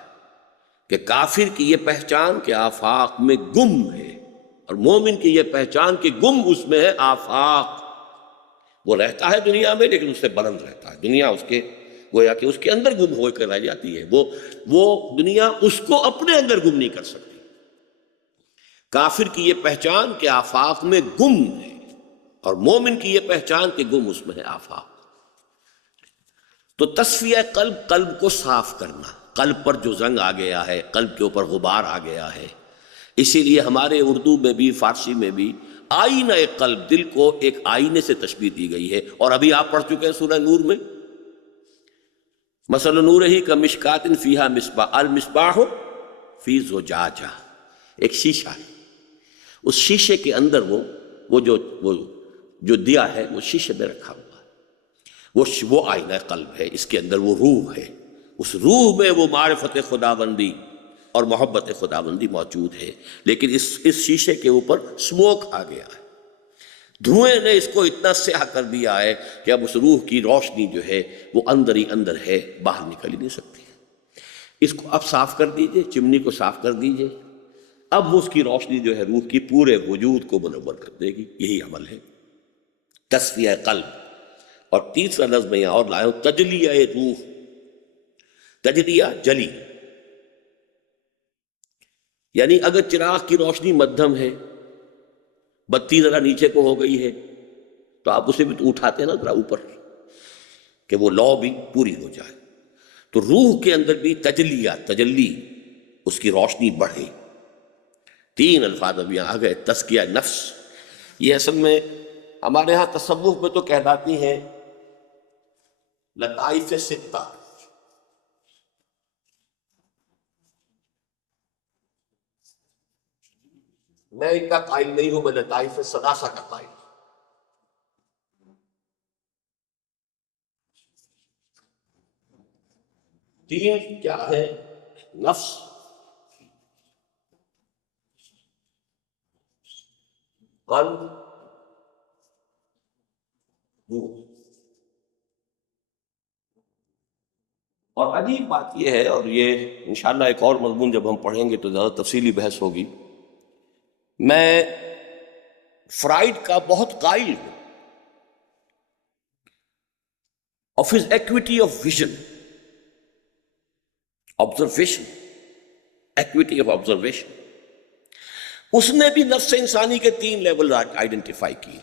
کہ کافر کی یہ پہچان کہ آفاق میں گم ہے، اور مومن کی یہ پہچان کہ گم اس میں ہے آفاق. وہ رہتا ہے دنیا میں لیکن اس سے بلند رہتا ہے. دنیا اس کے گویا کہ اس کے اندر گم ہو کر رہ جاتی ہے. وہ دنیا اس کو اپنے اندر گم نہیں کر سکتی. کافر کی یہ پہچان کہ آفاق میں گم ہے، اور مومن کی یہ پہچان کہ گم اس میں ہے آفاق. تو تصفیہ قلب، قلب کو صاف کرنا. قلب پر جو زنگ آ گیا ہے، قلب کے اوپر غبار آ گیا ہے. اسی لیے ہمارے اردو میں بھی فارسی میں بھی آئینہ قلب، دل کو ایک آئینے سے تشبیہ دی گئی ہے. اور ابھی آپ پڑھ چکے ہیں سورہ نور میں، مثل نورہ کمشکات فیہا مصباح، المصباح فی زجاجہ. ایک شیشہ ہے، اس شیشے کے اندر وہ جو دیا ہے وہ شیشے میں رکھا ہوا ہے. وہ آئینہ قلب ہے. اس کے اندر وہ روح ہے. اس روح میں وہ معرفت خداوندی اور محبت خداوندی موجود ہے. لیکن اس شیشے کے اوپر سموک آ گیا ہے. دھوئیں نے اس کو اتنا سیاہ کر دیا ہے کہ اب اس روح کی روشنی جو ہے وہ اندر ہی اندر ہے، باہر نکل ہی نہیں سکتی. اس کو اب صاف کر دیجئے، چمنی کو صاف کر دیجئے. اب اس کی روشنی جو ہے روح کی پورے وجود کو منور کر دے گی. یہی عمل ہے تصفیہ قلب. اور تیسرا لفظ میں یہاں اور لایا ہوں، تجلیہ روح. تجلیہ جلی، یعنی اگر چراغ کی روشنی مدھم ہے، بتی ذرا نیچے کو ہو گئی ہے، تو آپ اسے بھی تو اٹھاتے ہیں نا ذرا اوپر کہ وہ لو بھی پوری ہو جائے. تو روح کے اندر بھی تجلی، اس کی روشنی بڑھے. تین الفاظ اب یہاں آ گئے. تزکیہ نفس، یہ اصل میں ہمارے ہاں تصوف میں تو کہلاتی ہیں لطائف ستہ. میں ان کا قائل نہیں ہوں، میں لطائف ثلاثہ کا قائل. تین کیا ہے؟ نفس، قلب، روح. اور عجیب بات یہ ہے، اور یہ انشاءاللہ ایک اور مضمون جب ہم پڑھیں گے تو زیادہ تفصیلی بحث ہوگی. میں فرائڈ کا بہت قائل ہوں of his equity of vision. Observation, equity of observation. اس نے بھی نفس انسانی کے 3 لیول آئیڈینٹیفائی کیے.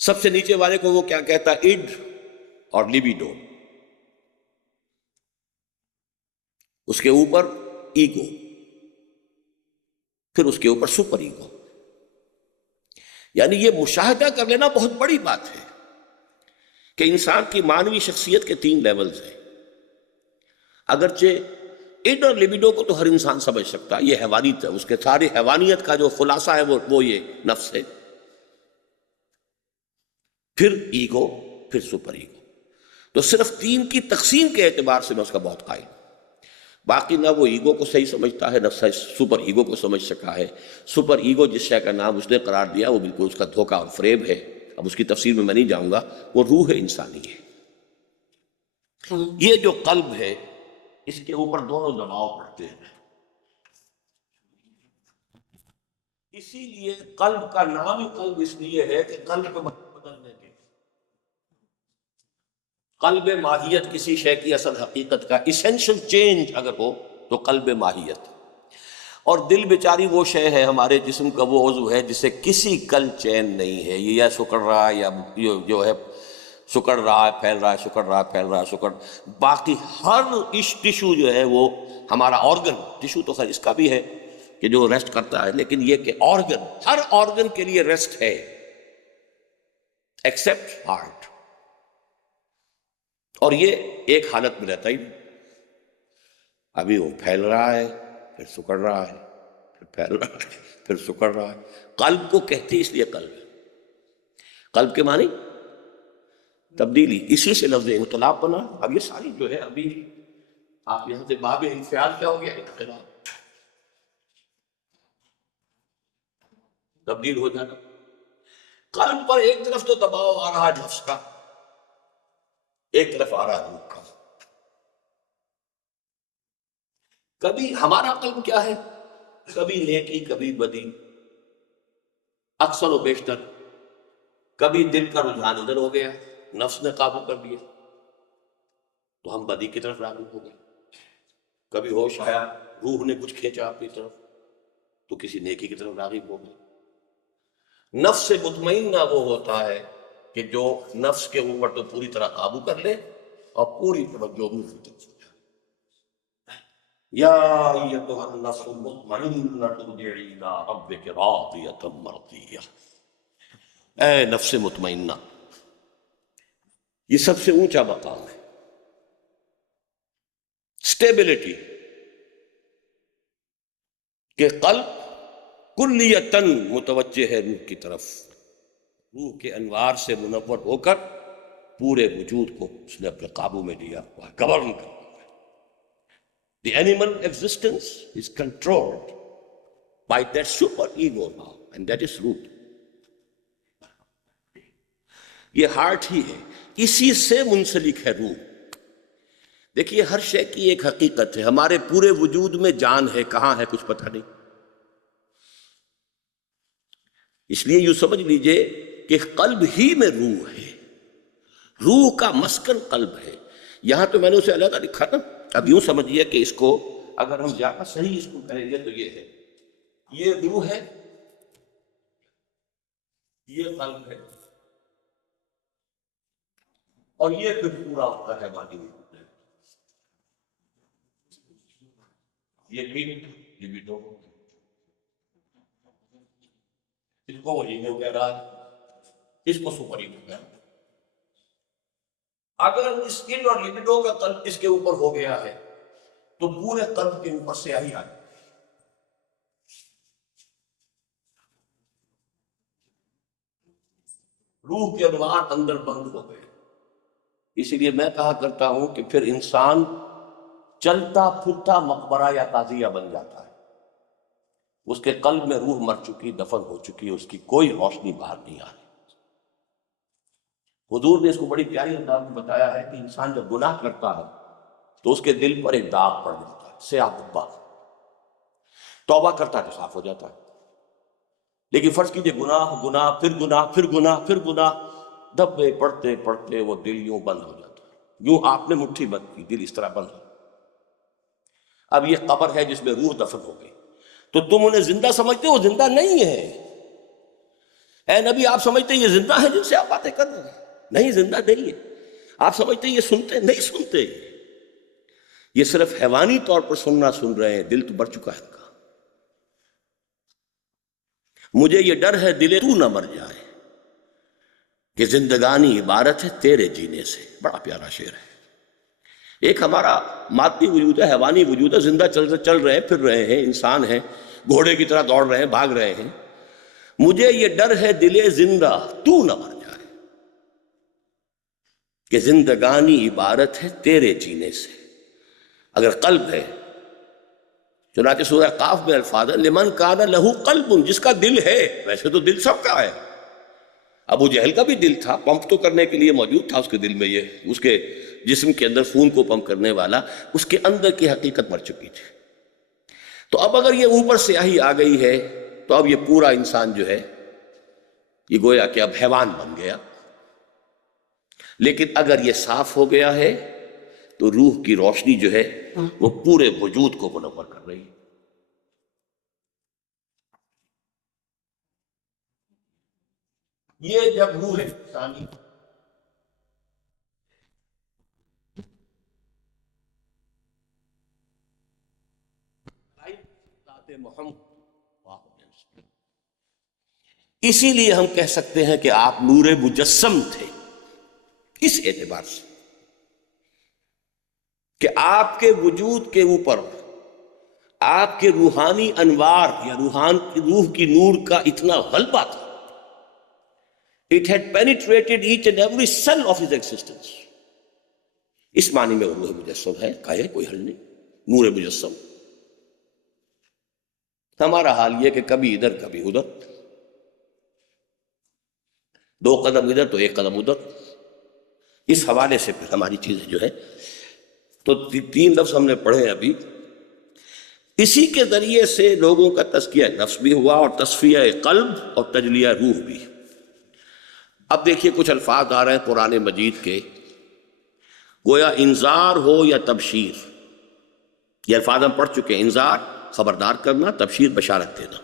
سب سے نیچے والے کو وہ کیا کہتا ہے؟ اڈ اور لیبیڈو. اس کے اوپر ایگو، پھر اس کے اوپر سپر ایگو. یعنی یہ مشاہدہ کر لینا بہت بڑی بات ہے کہ انسان کی معنوی شخصیت کے 3 لیولز ہیں. اگرچہ اڈ اور لیبیڈو کو تو ہر انسان سمجھ سکتا ہے، یہ حیوانیت ہے، اس کے سارے حیوانیت کا جو خلاصہ ہے وہ یہ نفس ہے. پھر ایگو، پھر سپر ایگو. تو صرف 3 کی تقسیم کے اعتبار سے میں اس کا بہت قائل ہوں. باقی نہ وہ ایگو کو صحیح سمجھتا ہے، نہ سپر ایگو کو سمجھ سکا ہے. سپر ایگو جس شے کا نام اس نے قرار دیا وہ بالکل اس کا دھوکہ اور فریب ہے. اب اس کی تفسیر میں نہیں جاؤں گا. وہ روح انسانی ہے. یہ جو قلب ہے اس کے اوپر دونوں دباؤ پڑتے ہیں. اسی لیے قلب کا نام ہی قلب اس لیے ہے کہ قلب کو بدلنے کے. قلب ماہیت کسی شے کی اصل حقیقت کا ایسنشل چینج اگر ہو تو قلب ماہیت. اور دل بیچاری وہ شے ہے ہمارے جسم کا، وہ عضو ہے جسے کسی کل چین نہیں ہے. یہ یا سکڑ رہا ہے یا جو ہے سکڑ رہا ہے، پھیل رہا ہے، سکڑ رہا ہے، پھیل رہا ہے، سکڑ. باقی ہر ٹیشو جو ہے وہ ہمارا آرگن، ٹیشو تو خیر اس کا بھی ہے کہ جو ریسٹ کرتا ہے، لیکن یہ کہ آرگن، ہر آرگن کے لیے ریسٹ ہے ایکسپٹ ہارٹ. اور یہ ایک حالت میں رہتا ہی نہیں. ابھی وہ پھیل رہا ہے، پھر سکڑ رہا ہے، پھر پھیل رہا ہے، پھر سکڑ رہا ہے. قلب کو کہتے اس لیے قلب ہے. قلب کے معنی تبدیلی، اسی سے لفظ انقلاب بنا. اب یہ ساری جو ہے ابھی آپ یہاں سے باب انفعال کیا ہو گیا؟ انقلاب، تبدیل ہو جانا. قلب پر ایک طرف تو دباؤ آ رہا ہے نفس کا، ایک طرف آ رہا ہے روح کا. کبھی ہمارا قلب کیا ہے، کبھی نیکی کبھی بدی، اکثر و بیشتر. کبھی دل کا رجحان ادھر ہو گیا، نفس نے قابو کر دیا تو ہم بدی کی طرف راغب ہو گئے. کبھی ہوش آیا، روح نے کچھ کھینچا اپنی طرف تو کسی نیکی کی طرف راغب ہو گئے. نفس مطمئنہ وہ ہوتا ہے کہ جو نفس کے اوپر تو پوری طرح قابو کر لے اور پوری توجہ روح کی طرف ہو جائے. یا ایتھا النفس المطمئنہ ارجعی الی ربک راضیۃ مرضیہ. اے نفس مطمئنہ، یہ سب سے اونچا مقام ہے. اسٹیبلٹی کہ قلب کلیتاً متوجہ ہے روح کی طرف، روح کے انوار سے منور ہو کر پورے وجود کو اس نے اپنے قابو میں لیا ہوا ہے، گورن کر ہوا ہے. The animal existence is controlled by that super ego now, and that is root. یہ ہارٹ ہی ہے، اسی سے منسلک ہے روح. دیکھیے ہر شے کی ایک حقیقت ہے. ہمارے پورے وجود میں جان ہے، کہاں ہے کچھ پتہ نہیں. اس لیے یوں سمجھ لیجئے کہ قلب ہی میں روح ہے، روح کا مسکن قلب ہے. یہاں تو میں نے اسے علیحدہ لکھا نا. اب یوں سمجھیے کہ اس کو اگر ہم زیادہ صحیح اس کو کریں گے تو یہ ہے، یہ روح ہے، یہ قلب ہے، اور یہ پھر پورا ہوتا ہے باقی وجود ہے. یہ بھی دو، اس کو وہی ہو گیا رہا، اس کو سپر ہو گیا. اگر اس ان اور لبڈو کا قلب اس کے اوپر ہو گیا ہے تو پورے قلب کے اوپر سیاہی آ جائے. روح کے انوار اندر بند ہو گئے. اسی لیے میں کہا کرتا ہوں کہ پھر انسان چلتا پھرتا مقبرہ یا تعزیہ بن جاتا ہے. اس کے قلب میں روح مر چکی، دفن ہو چکی، اس کی کوئی روشنی باہر نہیں آ رہی. حضور نے اس کو بڑی پیاری انداز میں بتایا ہے کہ انسان جب گناہ کرتا ہے تو اس کے دل پر ایک داغ پڑ جاتا ہے، سیاہ دھبا. توبہ کرتا ہے تو صاف ہو جاتا ہے. لیکن فرض کیجئے گناہ گناہ پھر گناہ پھر گناہ پھر گناہ، دبے پڑھتے پڑھتے وہ دل یوں بند ہو جاتا ہے. یوں آپ نے مٹھی بند کی، دل اس طرح بند ہو. اب یہ قبر ہے جس میں روح دفن ہو گئی، تو تم انہیں زندہ سمجھتے ہو؟ زندہ نہیں ہے. اے نبی آپ سمجھتے ہیں یہ زندہ ہے جن سے آپ باتیں کر رہے ہیں؟ نہیں، زندہ نہیں ہے. آپ سمجھتے ہیں یہ سنتے؟ نہیں سنتے. یہ صرف حیوانی طور پر سننا سن رہے ہیں، دل تو مر چکا ہے ان کا. مجھے یہ ڈر ہے دل تو نہ مر جائے کہ زندگانی عبارت ہے تیرے جینے سے. بڑا پیارا شعر ہے. ایک ہمارا مادی وجود ہے، حیوانی وجود ہے، زندہ چل رہے ہیں، پھر رہے ہیں، انسان ہیں، گھوڑے کی طرح دوڑ رہے ہیں، بھاگ رہے ہیں. مجھے یہ ڈر ہے دل زندہ تو نہ مر جائے کہ زندگانی عبارت ہے تیرے جینے سے. اگر قلب ہے، چنانچہ سورہ قاف میں الفاظ ہے لمن کان لہو قلب، جس کا دل ہے. ویسے تو دل سب کا ہے. ابو جہل کا بھی دل تھا، پمپ تو کرنے کے لیے موجود تھا اس کے دل میں، یہ اس کے جسم کے اندر خون کو پمپ کرنے والا، اس کے اندر کی حقیقت مر چکی تھی. تو اب اگر یہ اوپر سیاہی آ گئی ہے تو اب یہ پورا انسان جو ہے یہ گویا کہ اب حیوان بن گیا. لیکن اگر یہ صاف ہو گیا ہے تو روح کی روشنی جو ہے وہ پورے وجود کو منور کر رہی ہے. یہ جب روح انسانی ذات محمد، اسی لیے ہم کہہ سکتے ہیں کہ آپ نور مجسم تھے، اس اعتبار سے کہ آپ کے وجود کے اوپر آپ کے روحانی انوار یا روح کی نور کا اتنا غلبہ تھا. It had penetrated each and every cell of his existence. اس معنی میں وہ روح مجسم ہے، کہے کوئی حل نہیں. نور مجسم. ہمارا حال یہ کہ کبھی ادھر کبھی ادھر، 2 قدم ادھر تو 1 قدم ادھر. اس حوالے سے پھر ہماری چیزیں جو ہے، تو 3 لفظ ہم نے پڑھے ابھی. اسی کے ذریعے سے لوگوں کا تزکیہ نفس بھی ہوا اور تصفیہ قلب اور تجلیہ روح بھی. اب دیکھیے کچھ الفاظ آ رہے ہیں قرآن مجید کے، گویا انذار ہو یا تبشیر. یہ الفاظ ہم پڑھ چکے ہیں. انذار خبردار کرنا، تبشیر بشارت دینا.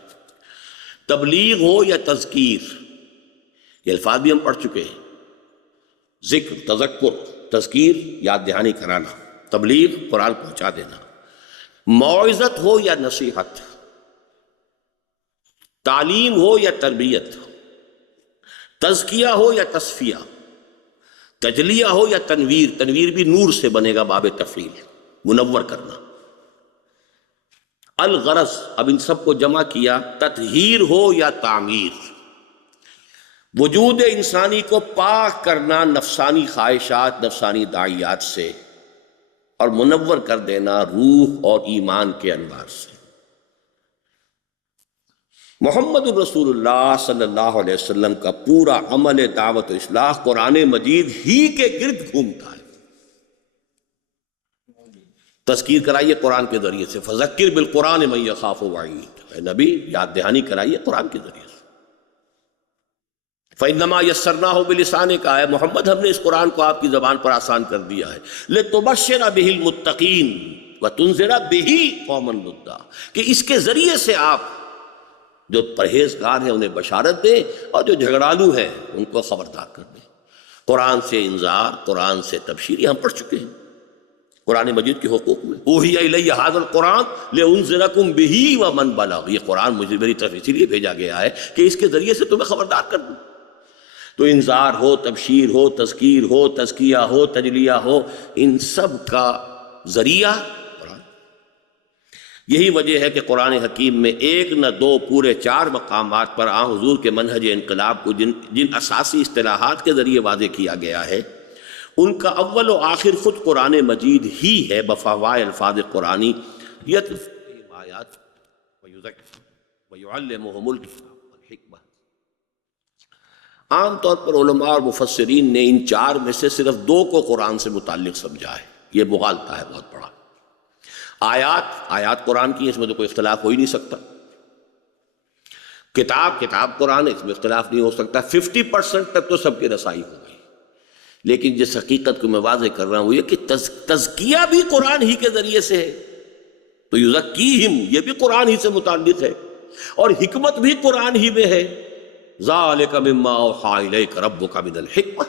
تبلیغ ہو یا تذکیر، یہ الفاظ بھی ہم پڑھ چکے ہیں. ذکر، تذکر، تذکیر یاد دہانی کرانا، تبلیغ قرآن پہنچا دینا. موعظت ہو یا نصیحت، تعلیم ہو یا تربیت، تزکیہ ہو یا تصفیہ، تجلیہ ہو یا تنویر. تنویر بھی نور سے بنے گا، باب تفعیل، منور کرنا. الغرض، اب ان سب کو جمع کیا، تطہیر ہو یا تعمیر، وجود انسانی کو پاک کرنا نفسانی خواہشات، نفسانی داعیات سے، اور منور کر دینا روح اور ایمان کے انوار سے. محمد الرسول اللہ صلی اللہ علیہ وسلم کا پورا عمل دعوت و اصلاح قرآن مجید ہی کے گرد گھومتا ہے. تذکیر کرائیے قرآن کے ذریعے سے، فذکر بالقرآن من یخاف وعید. اے نبی یاد دہانی کرائیے قرآن کے ذریعے سے. فَإِنَّمَا يَسَّرْنَاهُ بِلِسَانِكَ، اے محمد ہم نے اس قرآن کو آپ کی زبان پر آسان کر دیا ہے. لِتُبَشِّرَ بِهِ الْمُتَّقِينَ وَتُنذِرَ بِهِ قَوْمًا لُدًّا، کہ اس کے ذریعے سے آپ جو پرہیزگار ہیں انہیں بشارت دیں، اور جو جھگڑالو ہیں ان کو خبردار کر دیں. قرآن سے انذار، قرآن سے تبشیر، یہ ہم پڑھ چکے ہیں قرآن مجید کے حقوق میں. اوحی الی ھذا القرآن لانذرکم بہ ومن بلغ، یہ قرآن مجھے میری طرف اسی لیے بھیجا گیا ہے کہ اس کے ذریعے سے تمہیں خبردار کر دوں. تو انذار ہو، تبشیر ہو، تذکیر ہو، تزکیہ ہو، تجلیہ ہو، ان سب کا ذریعہ قرآن. یہی وجہ ہے کہ قرآن حکیم میں 1 نہ 2 پورے 4 مقامات پر آن حضور کے منہج انقلاب کو جن اساسی اصطلاحات کے ذریعے واضح کیا گیا ہے، ان کا اول و آخر خود قرآن مجید ہی ہے بفوائے الفاظ قرآنی. یتلو آیات ویعلمہم الکتاب والحکمہ. عام طور پر علماء اور مفسرین نے ان 4 میں سے صرف 2 کو قرآن سے متعلق سمجھا ہے. یہ مغالطہ ہے بہت بڑا. آیات قرآن کی، اس میں تو کوئی اختلاف ہو ہی نہیں سکتا. کتاب قرآن، اس میں اختلاف نہیں ہو سکتا. 50% تک تو سب کی رسائی ہو گئی. لیکن جس حقیقت کو میں واضح کر رہا ہوں وہ یہ کہ تزکیہ بھی قرآن ہی کے ذریعے سے ہے، تو یزکیہم یہ بھی قرآن ہی سے متعلق ہے، اور حکمت بھی قرآن ہی میں ہے۔ ذالک مما اوحی الیک ربک من الحکمہ،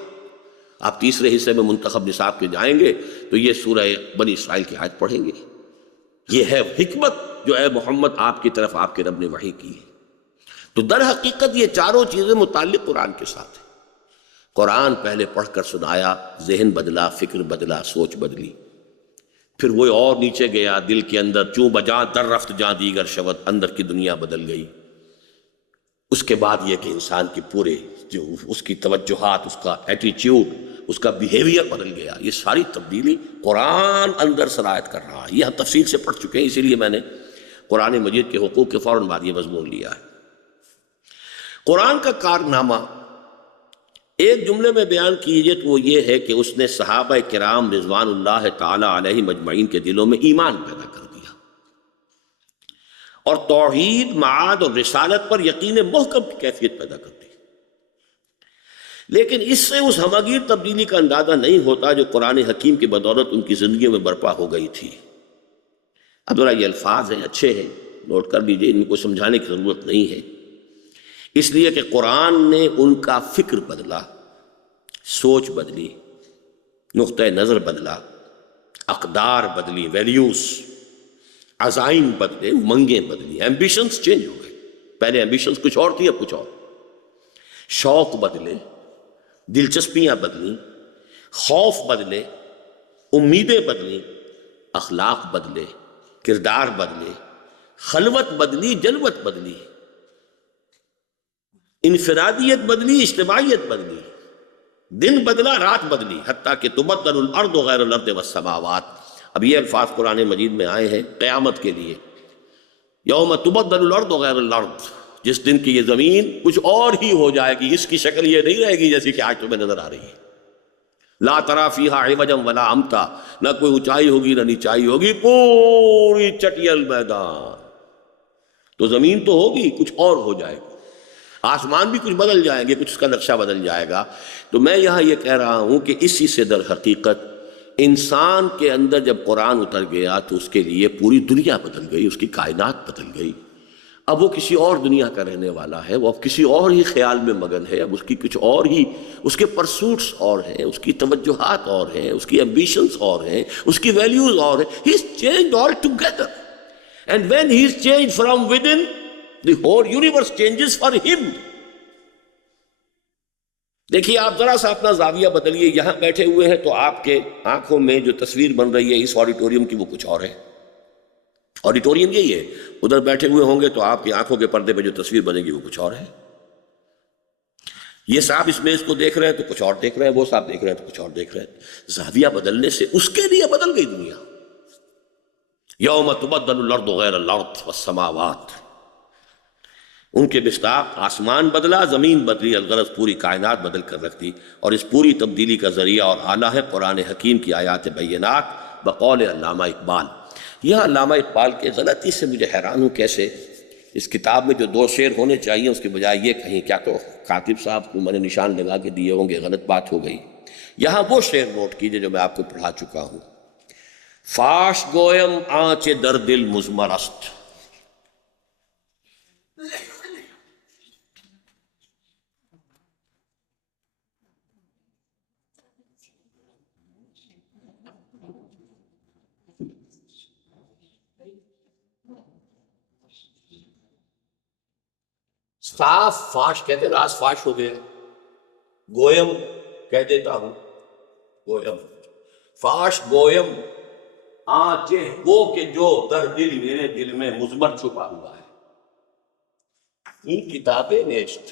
آپ تیسرے حصے میں منتخب نصاب کے جائیں گے تو یہ سورہ بنی اسرائیل کی آیت پڑھیں گے، یہ ہے حکمت جو اے محمد آپ کی طرف آپ کے رب نے وحی کی ہے۔ تو در حقیقت یہ چاروں چیزیں متعلق قرآن کے ساتھ ہیں۔ قرآن پہلے پڑھ کر سنایا، ذہن بدلا، فکر بدلا، سوچ بدلی، پھر وہ اور نیچے گیا دل کے اندر، چوں بجاں در رفت جاں دیگر شود، اندر کی دنیا بدل گئی۔ اس کے بعد یہ کہ انسان کے پورے جو اس کی توجہات، اس کا ایٹیچیوڈ، اس کا بیہیویئر بدل گیا۔ یہ ساری تبدیلی قرآن اندر سرایت کر رہا ہے، یہ ہم تفصیل سے پڑھ چکے ہیں، اسی لیے میں نے قرآن مجید کے حقوق کے فوراً بعد یہ مضمون لیا ہے۔ قرآن کا کارنامہ ایک جملے میں بیان کیجئے تو وہ یہ ہے کہ اس نے صحابہ کرام رضوان اللہ تعالی علیہم اجمعین کے دلوں میں ایمان پیدا کر دیا، اور توحید، معاد اور رسالت پر یقین محکم کی کیفیت پیدا کر دی۔ لیکن اس سے اس ہمگیر تبدیلی کا اندازہ نہیں ہوتا جو قرآن حکیم کی بدولت ان کی زندگیوں میں برپا ہو گئی تھی۔ اب ذرا یہ الفاظ ہیں، اچھے ہیں، نوٹ کر لیجئے، ان کو سمجھانے کی ضرورت نہیں ہے، اس لیے کہ قرآن نے ان کا فکر بدلا، سوچ بدلی، نقطہ نظر بدلا، اقدار بدلی، ویلیوز، عزائم بدلے، امنگیں بدلی، ایمبیشنز چینج ہو گئے۔ پہلے ایمبیشنز کچھ اور تھی، اب کچھ اور۔ شوق بدلے، دلچسپیاں بدلیں، خوف بدلے، امیدیں بدلیں، اخلاق بدلے، کردار بدلے، خلوت بدلی، جلوت بدلی، انفرادیت بدلی، اجتماعیت بدلی، دن بدلا، رات بدلی، حتیٰ کہ تبدل الارض غیر الارض والسماوات۔ اب یہ الفاظ قرآن مجید میں آئے ہیں قیامت کے لیے، یوم تبدل الارض غیر الارض، جس دن کی یہ زمین کچھ اور ہی ہو جائے گی، اس کی شکل یہ نہیں رہے گی جیسی کہ آج تمہیں نظر آ رہی ہے۔ لا تری فیہا عوجا ولا امتا، نہ کوئی اونچائی ہوگی نہ نیچائی ہوگی، پوری چٹیل میدان۔ تو زمین تو ہوگی، کچھ اور ہو جائے گی، آسمان بھی کچھ بدل جائیں گے، کچھ اس کا نقشہ بدل جائے گا۔ تو میں یہاں یہ کہہ رہا ہوں کہ اسی سے در حقیقت انسان کے اندر جب قرآن اتر گیا تو اس کے لیے پوری دنیا بدل گئی، اس کی کائنات بدل گئی۔ اب وہ کسی اور دنیا کا رہنے والا ہے، وہ اب کسی اور ہی خیال میں مگن ہے، اب اس کی کچھ اور ہی، اس کے پرسوٹس اور ہیں، اس کی توجہات اور ہیں، اس کی ایمبیشنز اور ہیں، اس کی ویلیوز اور ہیں۔ He is changed all together. And when he is changed from within, the whole universe changes for him. دیکھیے آپ ذرا سا اپنا زاویہ بدلیے، یہاں بیٹھے ہوئے ہیں تو آپ کے آنکھوں میں جو تصویر بن رہی ہے اس آڈیٹوریم کی وہ کچھ اور ہے، آڈیٹوریم یہی ہے، ادھر بیٹھے ہوئے ہوں گے تو آپ کی آنکھوں کے پردے پہ جو تصویر بنے گی وہ کچھ اور ہے۔ یہ صاحب اس میز کو دیکھ رہے ہیں تو کچھ اور دیکھ رہے ہیں، وہ صاحب دیکھ رہے ہیں تو کچھ اور دیکھ رہے ہیں۔ زاویہ بدلنے سے اس کے لیے بدل گئی دنیا۔ یوم تبدل الارض غیر الارض والسماوات، ان کے مصداق آسمان بدلا، زمین بدلی، الغرض پوری کائنات بدل کر رکھ دی۔ اور اس پوری تبدیلی کا ذریعہ اور آلہ ہے قرآن حکیم کی آیات بینات بقول علامہ اقبال۔ یہ علامہ اقبال کے غلطی سے مجھے حیران ہوں کیسے اس کتاب میں جو 2 شعر ہونے چاہیے اس کے بجائے یہ کہیں، کیا تو کاتب صاحب کو میں نے نشان لگا کے دیے ہوں گے، غلط بات ہو گئی۔ یہاں وہ شعر نوٹ کیجئے جو میں آپ کو پڑھا چکا ہوں۔ فاش گویم آنچ در دل مضمر است، صاف فاش کہتے ہیں، راز فاش ہو گیا، گویم کہہ دیتا ہوں، گویم فاش گویم آنچے، وہ کہ جو در دل میرے دل میں مضمر چھپا ہوا ہے، این کتابیں نیشت،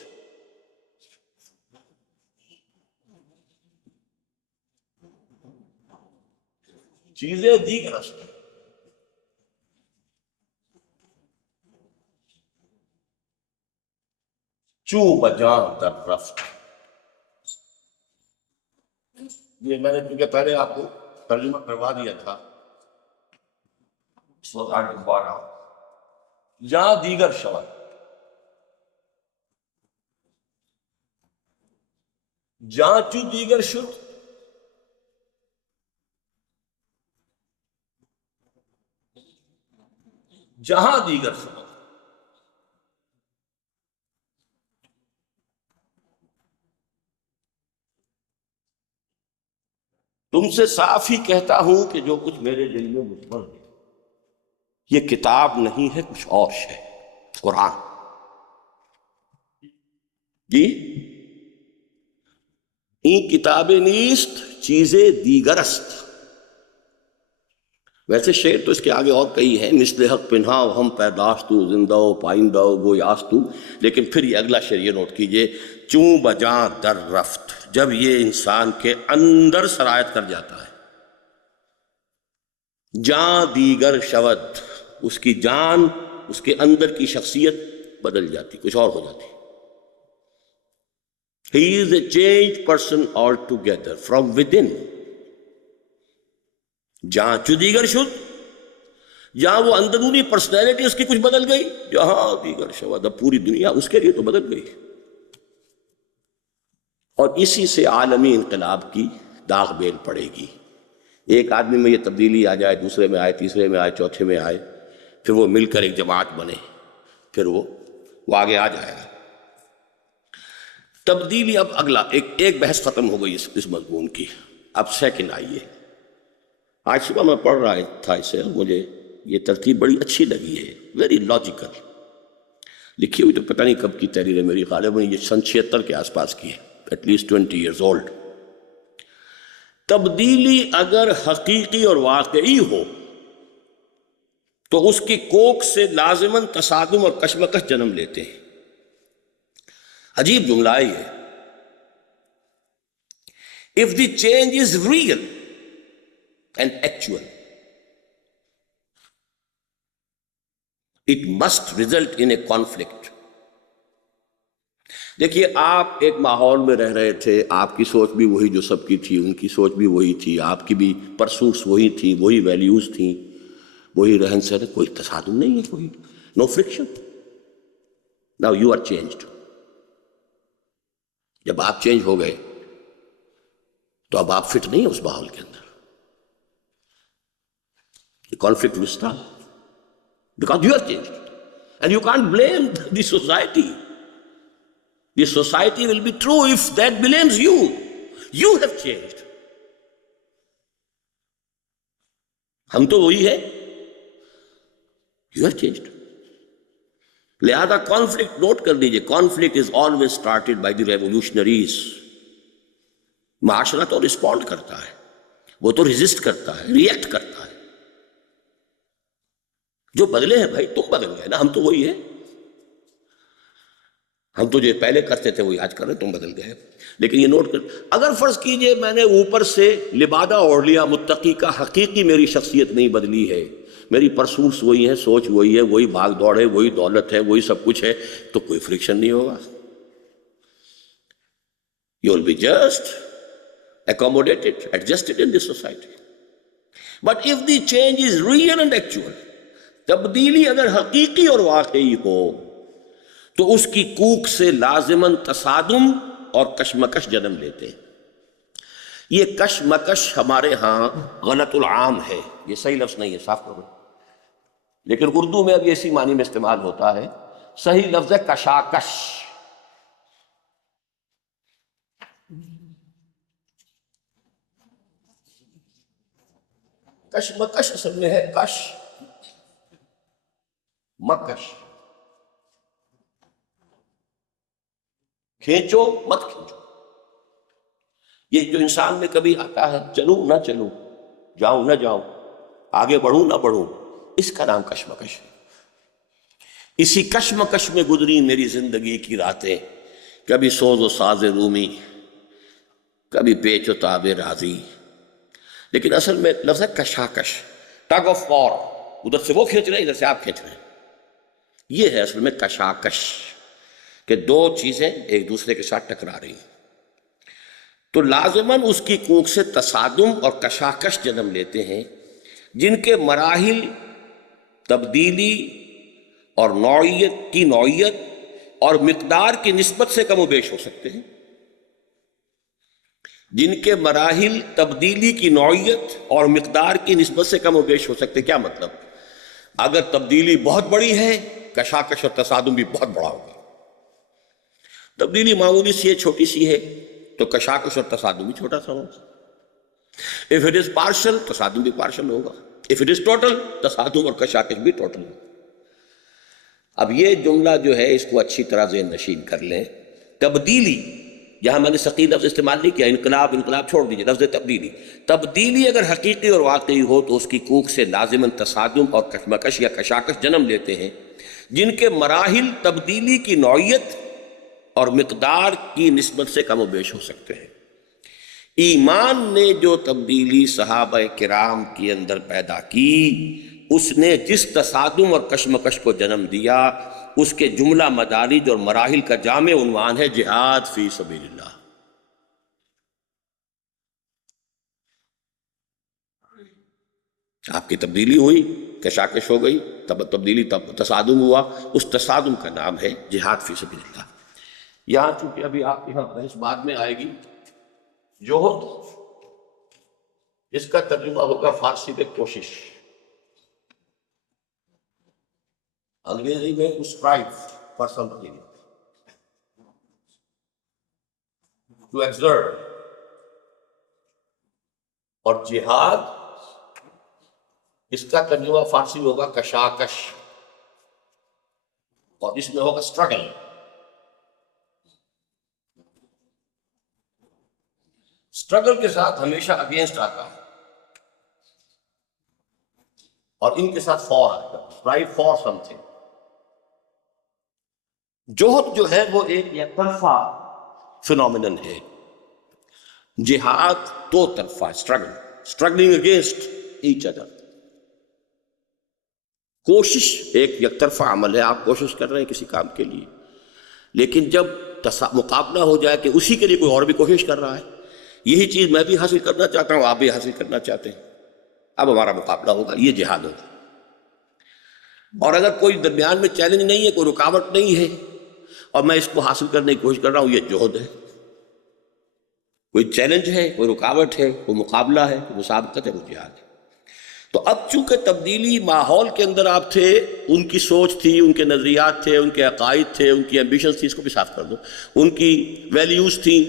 چیزیں دیگر است، چوں بجان در رفت۔ یہ میں نے کیونکہ پہلے آپ کو ترجمہ کروا دیا تھا، اس وقت آگے دوبارہ جہاں دیگر شود، جہاں چو دیگر شد، جہاں دیگر سبب۔ تم سے صاف ہی کہتا ہوں کہ جو کچھ میرے دل میں مجمر ہے یہ کتاب نہیں ہے، کچھ اور ہے، قرآن۔ جی این کتابیں نیست چیزیں دیگر است۔ ویسے شعر تو اس کے آگے اور کئی ہیں، مثل حق پنہا و ہم پیداشتو زندہ و پائندہ و گویاستو، لیکن پھر یہ اگلا شعر یہ نوٹ کیجئے، چوں بجاں در رفت، جب یہ انسان کے اندر سرایت کر جاتا ہے، جاں دیگر شود، اس کی جان، اس کے اندر کی شخصیت بدل جاتی، کچھ اور ہو جاتی۔ He is a changed person altogether from within۔ جہاں چو دیگر شد، جہاں وہ اندرونی پرسنالٹی اس کی کچھ بدل گئی، جہاں دیگر شود، اب پوری دنیا اس کے لیے تو بدل گئی۔ اور اسی سے عالمی انقلاب کی داغ بیل پڑے گی۔ ایک آدمی میں یہ تبدیلی آ جائے، دوسرے میں آئے، تیسرے میں آئے، چوتھے میں آئے، پھر وہ مل کر ایک جماعت بنے، پھر وہ آگے آ جائے گا۔ تبدیلی، اب اگلا ایک بحث ختم ہو گئی اس مضمون کی۔ اب سیکنڈ آئیے۔ آج صبح میں پڑھ رہا تھا اسے، مجھے یہ ترتیب بڑی اچھی لگی ہے، ویری لاجیکل لکھی ہوئی، تو پتہ نہیں کب کی تحریر ہے میری، غالباً یہ سن 76 کے آس پاس کی ہے، ایٹ لیسٹ 20 ایئرز اولڈ۔ تبدیلی اگر حقیقی اور واقعی ہو تو اس کی کوکھ سے لازماً تصادم اور کشمکش جنم لیتے ہیں۔ عجیب جملہ ہے یہ۔ If the change is real and actual, it must result in a conflict۔ دیکھیے، آپ ایک ماحول میں رہ رہے تھے، آپ کی سوچ بھی وہی جو سب کی تھی، ان کی سوچ بھی وہی تھی، آپ کی بھی پرسوٹس وہی تھی، وہی ویلیوز تھیں، وہی رہن سہن، کوئی تصادم نہیں ہے، کوئی نو friction. Now you are changed۔ جب آپ چینج ہو گئے تو اب آپ فٹ نہیں ہیں اس ماحول کے اندر۔ The conflict will start because you are changed and you can't blame the society۔ The society will be true if that blames you۔ You have changed۔ ہم تو وہی ہے، you have changed۔ لہذا کانفلکٹ نوٹ کر لیجئے، conflict is always started by the ریولیوشنریز۔ معاشرہ تو respond کرتا ہے، وہ تو ریزسٹ کرتا ہے، ریئیکٹ کرتا ہے۔ جو بدلے ہیں بھائی، تم بدل گئے نا، ہم تو وہی ہیں، ہم تو جو پہلے کرتے تھے وہی آج کر رہے، تم بدل گئے۔ لیکن یہ نوٹ کر، اگر فرض کیجئے میں نے اوپر سے لبادہ اوڑھ لیا متقی کا، حقیقی میری شخصیت نہیں بدلی ہے، میری پرسوٹس وہی ہیں، سوچ وہی ہے، وہی بھاگ دوڑ ہے، وہی دولت ہے، وہی سب کچھ ہے، تو کوئی فرکشن نہیں ہوگا۔ You will be just accommodated, adjusted in this society۔ But if the change is real and actual، تبدیلی اگر حقیقی اور واقعی ہو تو اس کی کوکھ سے لازماً تصادم اور کشمکش جنم لیتے ہیں۔ یہ کشمکش ہمارے ہاں غلط العام ہے، یہ صحیح لفظ نہیں ہے، صاف کرو، لیکن اردو میں اب یہ اسی معنی میں استعمال ہوتا ہے۔ صحیح لفظ ہے کشاکش۔ کشمکش اصل میں ہے کش مکش، کھینچو مت کھینچو۔ یہ جو انسان میں کبھی آتا ہے، چلوں نہ چلوں، جاؤں نہ جاؤں، آگے بڑھوں نہ بڑھوں، اس کا نام کشمکش ہے۔ اسی کشمکش میں گزری میری زندگی کی راتیں، کبھی سوز و ساز رومی، کبھی پیچ و تاب راضی۔ لیکن اصل میں لفظ ہے کشاکش، ٹگ آف وار، ادھر سے وہ کھینچ رہے ہیں، ادھر سے آپ کھینچ رہے ہیں۔ یہ ہے اصل میں کشاکش، کہ دو چیزیں ایک دوسرے کے ساتھ ٹکرا رہی ہیں، تو لازماً اس کی کوکھ سے تصادم اور کشاکش جنم لیتے ہیں، جن کے مراحل تبدیلی اور نوعیت اور مقدار کی نسبت سے کم و بیش ہو سکتے ہیں۔ جن کے مراحل تبدیلی کی نوعیت اور مقدار کی نسبت سے کم و بیش ہو سکتے ہیں۔ کیا مطلب؟ اگر تبدیلی بہت بڑی ہے کشاکش اور تصادم بھی بہت بڑا ہوگا. تبدیلی معمولی سی ہے، چھوٹی سی ہے، تو کشاکش اور تصادم بھی چھوٹا سا ہوگا. if it is partial تصادم بھی partial ہوگا. if it is total تصادم اور کشاکش بھی ٹوٹل ہوگا. اب یہ جملہ جو ہے اس کو اچھی طرح ذہن نشین کر لیں. تبدیلی، یہاں میں نے ثقیل لفظ استعمال نہیں کیا، انقلاب چھوڑ دیجئے، لفظ تبدیلی. تبدیلی اگر حقیقی اور واقعی ہو تو اس کی کوکھ سے لازماً تصادم اور کشمکش یا کشاکش جنم لیتے ہیں، جن کے مراحل تبدیلی کی نوعیت اور مقدار کی نسبت سے کم و بیش ہو سکتے ہیں. ایمان نے جو تبدیلی صحابہ کرام کے اندر پیدا کی، اس نے جس تصادم اور کشمکش کو جنم دیا، اس کے جملہ مدارج اور مراحل کا جامع عنوان ہے جہاد فی سبیل اللہ. آپ کی تبدیلی ہوئی، کشاکش ہو گئی، تبدیلی تصادم ہوا، اس تصادم کا نام ہے جہاد فی سبیل اللہ. یہاں چونکہ ابھی آپ یہاں بحث بعد میں آئے گی، جوہد اس کا ترجمہ ہوگا فارسی میں کوشش، انگریزی میں اسٹرائیو فار سمتھنگ، ٹو ایکسرٹ. اور جہاد اس کا ترجمہ فارسی میں ہوگا کشاکش، اور اس میں ہوگا اسٹرگل. اسٹرگل کے ساتھ ہمیشہ اگینسٹ آتا ہے، اور ان کے ساتھ فار آتا ہے، اسٹرائیو فار سم تھنگ. جوہد جو ہے وہ ایک یک طرفہ فنومینن ہے، جہاد دو طرفہ اسٹرگلنگ اگینسٹ ایچ ادر. کوشش ایک یک طرفہ عمل ہے، آپ کوشش کر رہے ہیں کسی کام کے لیے، لیکن جب مقابلہ ہو جائے کہ اسی کے لیے کوئی اور بھی کوشش کر رہا ہے، یہی چیز میں بھی حاصل کرنا چاہتا ہوں، آپ بھی حاصل کرنا چاہتے ہیں، اب ہمارا مقابلہ ہوگا، یہ جہاد ہوگا. اور اگر کوئی درمیان میں چیلنج نہیں ہے، کوئی رکاوٹ نہیں ہے، اور میں اس کو حاصل کرنے کی کوشش کر رہا ہوں، یہ جوہد ہے. کوئی چیلنج ہے، کوئی رکاوٹ ہے، کوئی مقابلہ ہے، کوئی مسابقت ہے، وہ جہاد ہے. تو اب چونکہ تبدیلی ماحول کے اندر آپ تھے، ان کی سوچ تھی، ان کے نظریات تھے، ان کے عقائد تھے، ان کی ایمبیشنز تھی، اس کو بھی صاف کر دو، ان کی ویلیوز تھیں.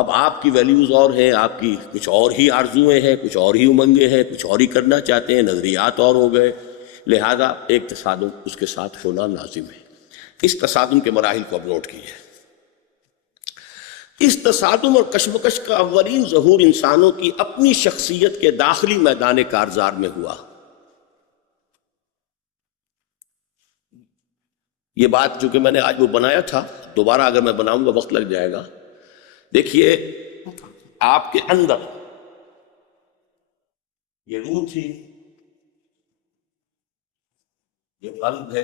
اب آپ کی ویلیوز اور ہیں، آپ کی کچھ اور ہی آرزویں ہیں، کچھ اور ہی امنگیں ہیں، کچھ اور ہی کرنا چاہتے ہیں، نظریات اور ہو گئے، لہذا ایک تصادم اس کے ساتھ ہونا لازم ہے. اس تصادم کے مراحل کو اب نوٹ کیجیے. اس تصادم اور کشمکش کا اولین ظہور انسانوں کی اپنی شخصیت کے داخلی میدان کارزار میں ہوا. یہ بات جو کہ میں نے آج وہ بنایا تھا، دوبارہ اگر میں بناؤں گا وقت لگ جائے گا. دیکھیے، آپ کے اندر یہ روح تھی، یہ قلب ہے،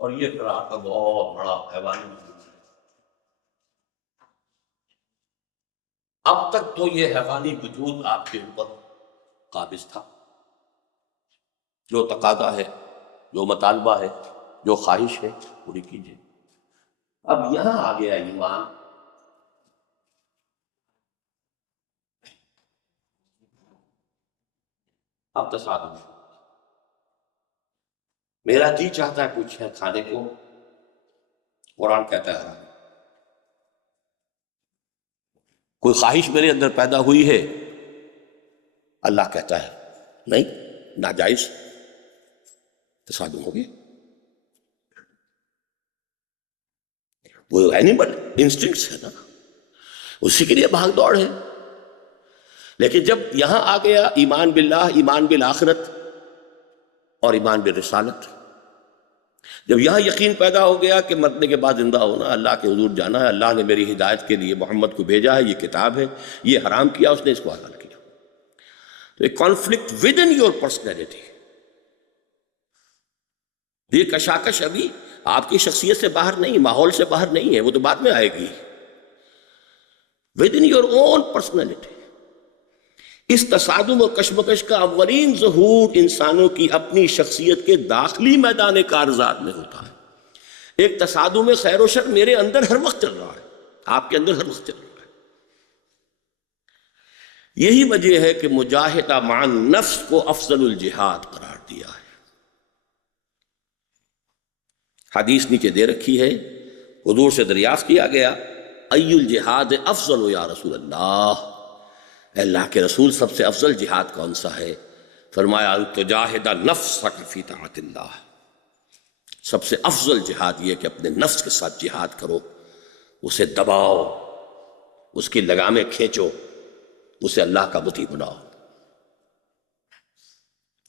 اور یہ پھر آپ کا بہت بڑا حیوانی وجود ہے. اب تک تو یہ حیوانی وجود آپ کے اوپر قابض تھا، جو تقاضا ہے، جو مطالبہ ہے، جو خواہش ہے، پوری کیجیے. اب یہاں آ گیا ایمان. اب تصادم، میرا جی چاہتا ہے کچھ ہے کھانے کو، قرآن کہتا ہے حرام. کوئی خواہش میرے اندر پیدا ہوئی ہے، اللہ کہتا ہے نہیں، ناجائز. تصادم ہو گیا. وہ اینیمل انسٹنکٹس ہے نا، اسی کے لیے بھاگ دوڑ ہے. لیکن جب یہاں آ گیا ایمان باللہ، ایمان بالآخرت اور ایمان بالرسالت، جب یہاں یقین پیدا ہو گیا کہ مرنے کے بعد زندہ ہونا، اللہ کے حضور جانا ہے، اللہ نے میری ہدایت کے لیے محمد کو بھیجا ہے، یہ کتاب ہے، یہ حرام کیا، اس نے اس کو حلال کیا. تو ایک conflict with in your personality. یہ کشاکش ابھی آپ کی شخصیت سے باہر نہیں، ماحول سے باہر نہیں ہے، وہ تو بعد میں آئے گی. With in your own personality. اس تصادم و کشمکش کا اولین ظہور انسانوں کی اپنی شخصیت کے داخلی میدان کارزار میں ہوتا ہے. ایک تصادم خیر و شر میرے اندر ہر وقت چل رہا ہے، آپ کے اندر ہر وقت چل رہا ہے. یہی وجہ ہے کہ مجاہدہ مع النفس کو افضل الجہاد قرار دیا ہے۔ حدیث نیچے دے رکھی ہے، حضور سے دریافت کیا گیا ای الجہاد افضل یا رسول اللہ، اے اللہ کے رسول سب سے افضل جہاد کون سا ہے؟ فرمایا ان تجاہد نفسک فی طاعت اللہ، سب سے افضل جہاد یہ کہ اپنے نفس کے ساتھ جہاد کرو، اسے دباؤ، اس کی لگامیں کھینچو، اسے اللہ کا مطیع بناؤ۔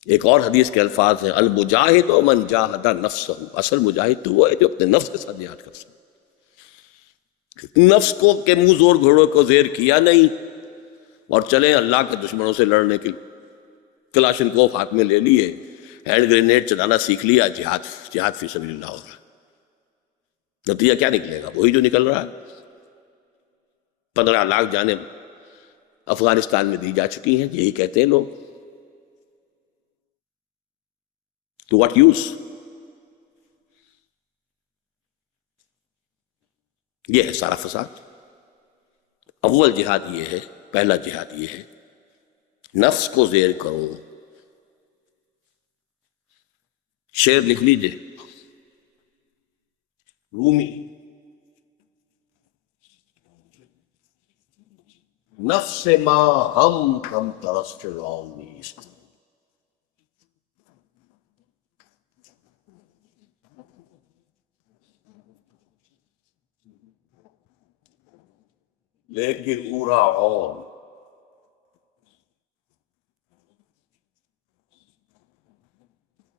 ایک اور حدیث کے الفاظ ہیں المجاہد من جاہد نفسہ، اصل مجاہد تو وہ ہے جو اپنے نفس کے ساتھ جہاد کر سکے۔ نفس کو کہ منہ زور گھوڑوں کو زیر کیا نہیں اور چلیں اللہ کے دشمنوں سے لڑنے کے لیے، کلاشن کوف ہاتھ میں لے لیے، ہینڈ گرینیڈ چلانا سیکھ لیا، جہاد فی سبیل اللہ ہو رہا، نتیجہ کیا نکلے گا؟ وہی جو نکل رہا ہے۔ 15 لاکھ جانیں افغانستان میں دی جا چکی ہیں، یہی کہتے ہیں لوگ، تو واٹ یوز؟ یہ ہے سارا فساد۔ اول جہاد یہ ہے، پہلا جہاد یہ ہے نفس کو زیر کرو۔ شعر لکھ لیجئے رومی، نفس ما ہم کم ترس فرعون نیست، لیکن اورا عون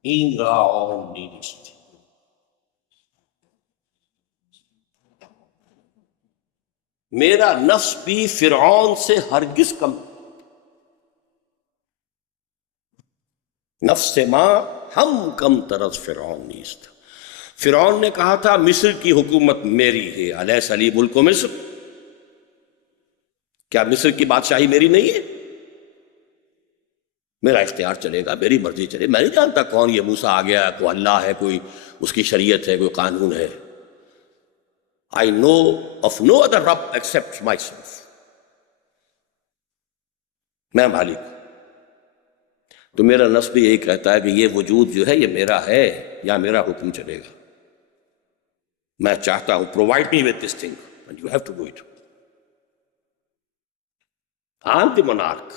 این را عون نیست۔ میرا نفس بھی فرعون سے ہرگز کم، نفس ما ہم کم طرز فرعون نیست۔ فرعون نے کہا تھا مصر کی حکومت میری ہے، الیس لی ملک مصر، کیا مصر کی بادشاہی میری نہیں ہے؟ میرا اختیار چلے گا، میری مرضی چلے، میں نہیں جانتا کون یہ موسیٰ آ گیا، کوئی اللہ ہے، کوئی اس کی شریعت ہے، کوئی قانون ہے۔ I know of no other Rabb except myself، میں مالک ہوں۔ تو میرا نفس بھی یہی کہتا ہے کہ یہ وجود جو ہے یہ میرا ہے یا میرا حکم چلے گا، میں چاہتا ہوں provide me with this thing and you have to do it۔ I am the monarch،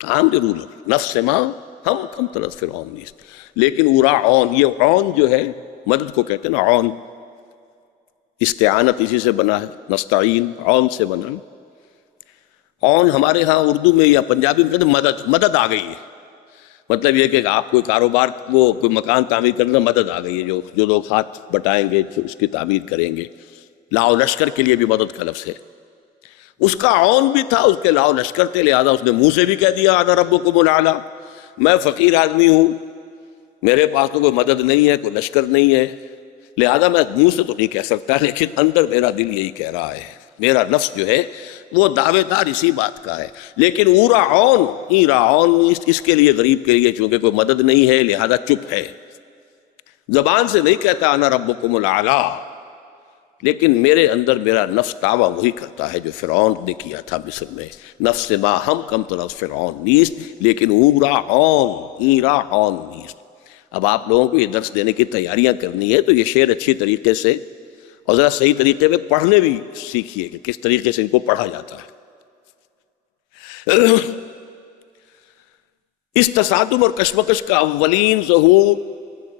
I am the ruler، نفس ما ہم کم طرز فرعون نیست، لیکن اورا عون، یہ عون جو ہے مدد کو کہتے ہیں نا، عون، استعانت اسی سے بنا ہے، نستعین عون سے بنا۔ عون ہمارے ہاں اردو میں یا پنجابی میں کہتے ہیں مدد، مدد آ گئی ہے، مطلب یہ کہ آپ کوئی کاروبار، وہ کوئی مکان تعمیر کرنا، مدد آ گئی ہے، جو لوگ ہاتھ بٹائیں گے اس کی تعمیر کریں گے۔ لاؤ لشکر کے لیے بھی مدد کا لفظ ہے، اس کا عون بھی تھا، اس کے لاؤ لشکر تھے، لہذا اس نے منہ سے بھی کہہ دیا انا ربکم الاعلی، میں فقیر آدمی ہوں، میرے پاس تو کوئی مدد نہیں ہے، کوئی لشکر نہیں ہے، لہذا میں منہ سے تو نہیں کہہ سکتا، لیکن اندر میرا دل یہی کہہ رہا ہے، میرا نفس جو ہے وہ دعوے دار اسی بات کا ہے۔ لیکن اورا عون، ایرا عون، اس کے لیے غریب کے لیے چونکہ کوئی مدد نہیں ہے لہذا چپ ہے، زبان سے نہیں کہتا انا ربکم الاعلی، لیکن میرے اندر میرا نفس دعویٰ وہی کرتا ہے جو فرعون نے کیا تھا مصر میں، نفس ما ہم کم طرز فرعون نیست لیکن اورا عون، ایرا عون نیست۔ اب آپ لوگوں کو یہ درس دینے کی تیاریاں کرنی ہے تو یہ شعر اچھی طریقے سے اور ذرا صحیح طریقے میں پڑھنے بھی سیکھیے کہ کس طریقے سے ان کو پڑھا جاتا ہے۔ اس تصادم اور کشمکش کا اولین ظہور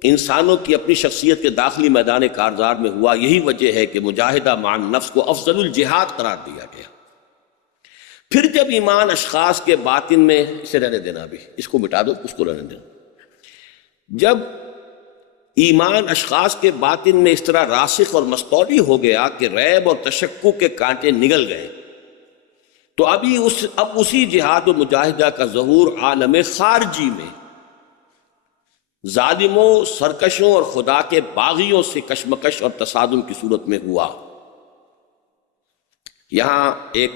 انسانوں کی اپنی شخصیت کے داخلی میدان کارزار میں ہوا، یہی وجہ ہے کہ مجاہدہ مع النفس کو افضل الجہاد قرار دیا گیا۔ پھر جب ایمان اشخاص کے باطن میں، اسے رہنے دینا، بھی اس کو مٹا دو، اس کو رہنے دینا، جب ایمان اشخاص کے باطن میں اس طرح راسخ اور مستولی ہو گیا کہ ریب اور تشکک کے کانٹے نگل گئے، تو اب اسی جہاد و مجاہدہ کا ظہور عالم خارجی میں ظالموں، سرکشوں اور خدا کے باغیوں سے کشمکش اور تصادم کی صورت میں ہوا۔ یہاں ایک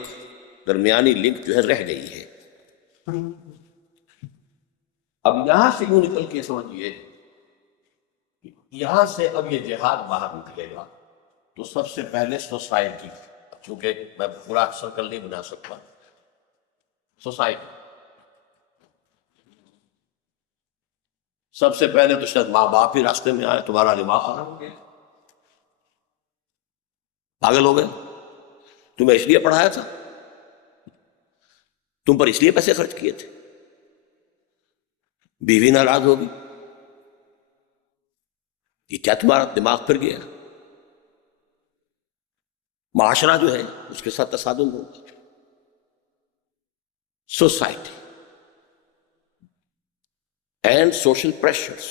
درمیانی لنک جو ہے رہ گئی ہے، اب یہاں سے یوں نکل کے سمجھیے، یہاں سے اب یہ جہاد باہر نکلے گا تو سب سے پہلے سوسائٹی، چونکہ میں پورا سرکل نہیں بنا سکتا. سوسائٹی سب سے پہلے تو شاید ماں باپ ہی راستے میں آئے، تمہارا دماغ خراب ہو گیا، پاگل ہو گئے. تمہیں اس لیے پڑھایا تھا، تم پر اس لیے پیسے خرچ کیے تھے. بیوی ناراض ہوگی، یہ کیا تمہارا دماغ پھر گیا. معاشرہ جو ہے اس کے ساتھ تصادم ہوگا. Society and social pressures,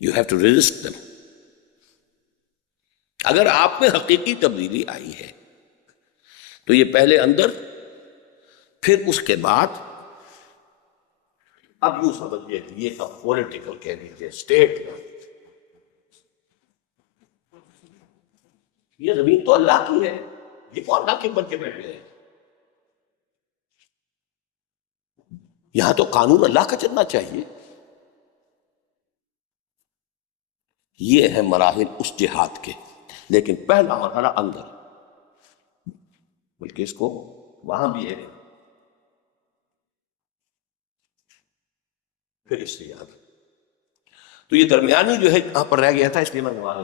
you have to resist them. اگر آپ میں حقیقی تبدیلی آئی ہے تو یہ پہلے اندر، پھر اس کے بعد اب یوں سمجھیے کہ یہ اب پولیٹیکل کہہ لیجیے، اسٹیٹ کا، یہ زمین تو اللہ کی ہے، یہ تو اللہ کے بن کے بیٹھے ہیں. یہاں تو قانون اللہ کا چلنا چاہیے. یہ ہے مراحل اس جہاد کے. لیکن پہلا مرحلہ اندر، بلکہ اس کو وہاں بھی ہے، پھر اس سے یاد. تو یہ درمیانی جو ہے یہاں پر رہ گیا تھا، اس لیے میں وہاں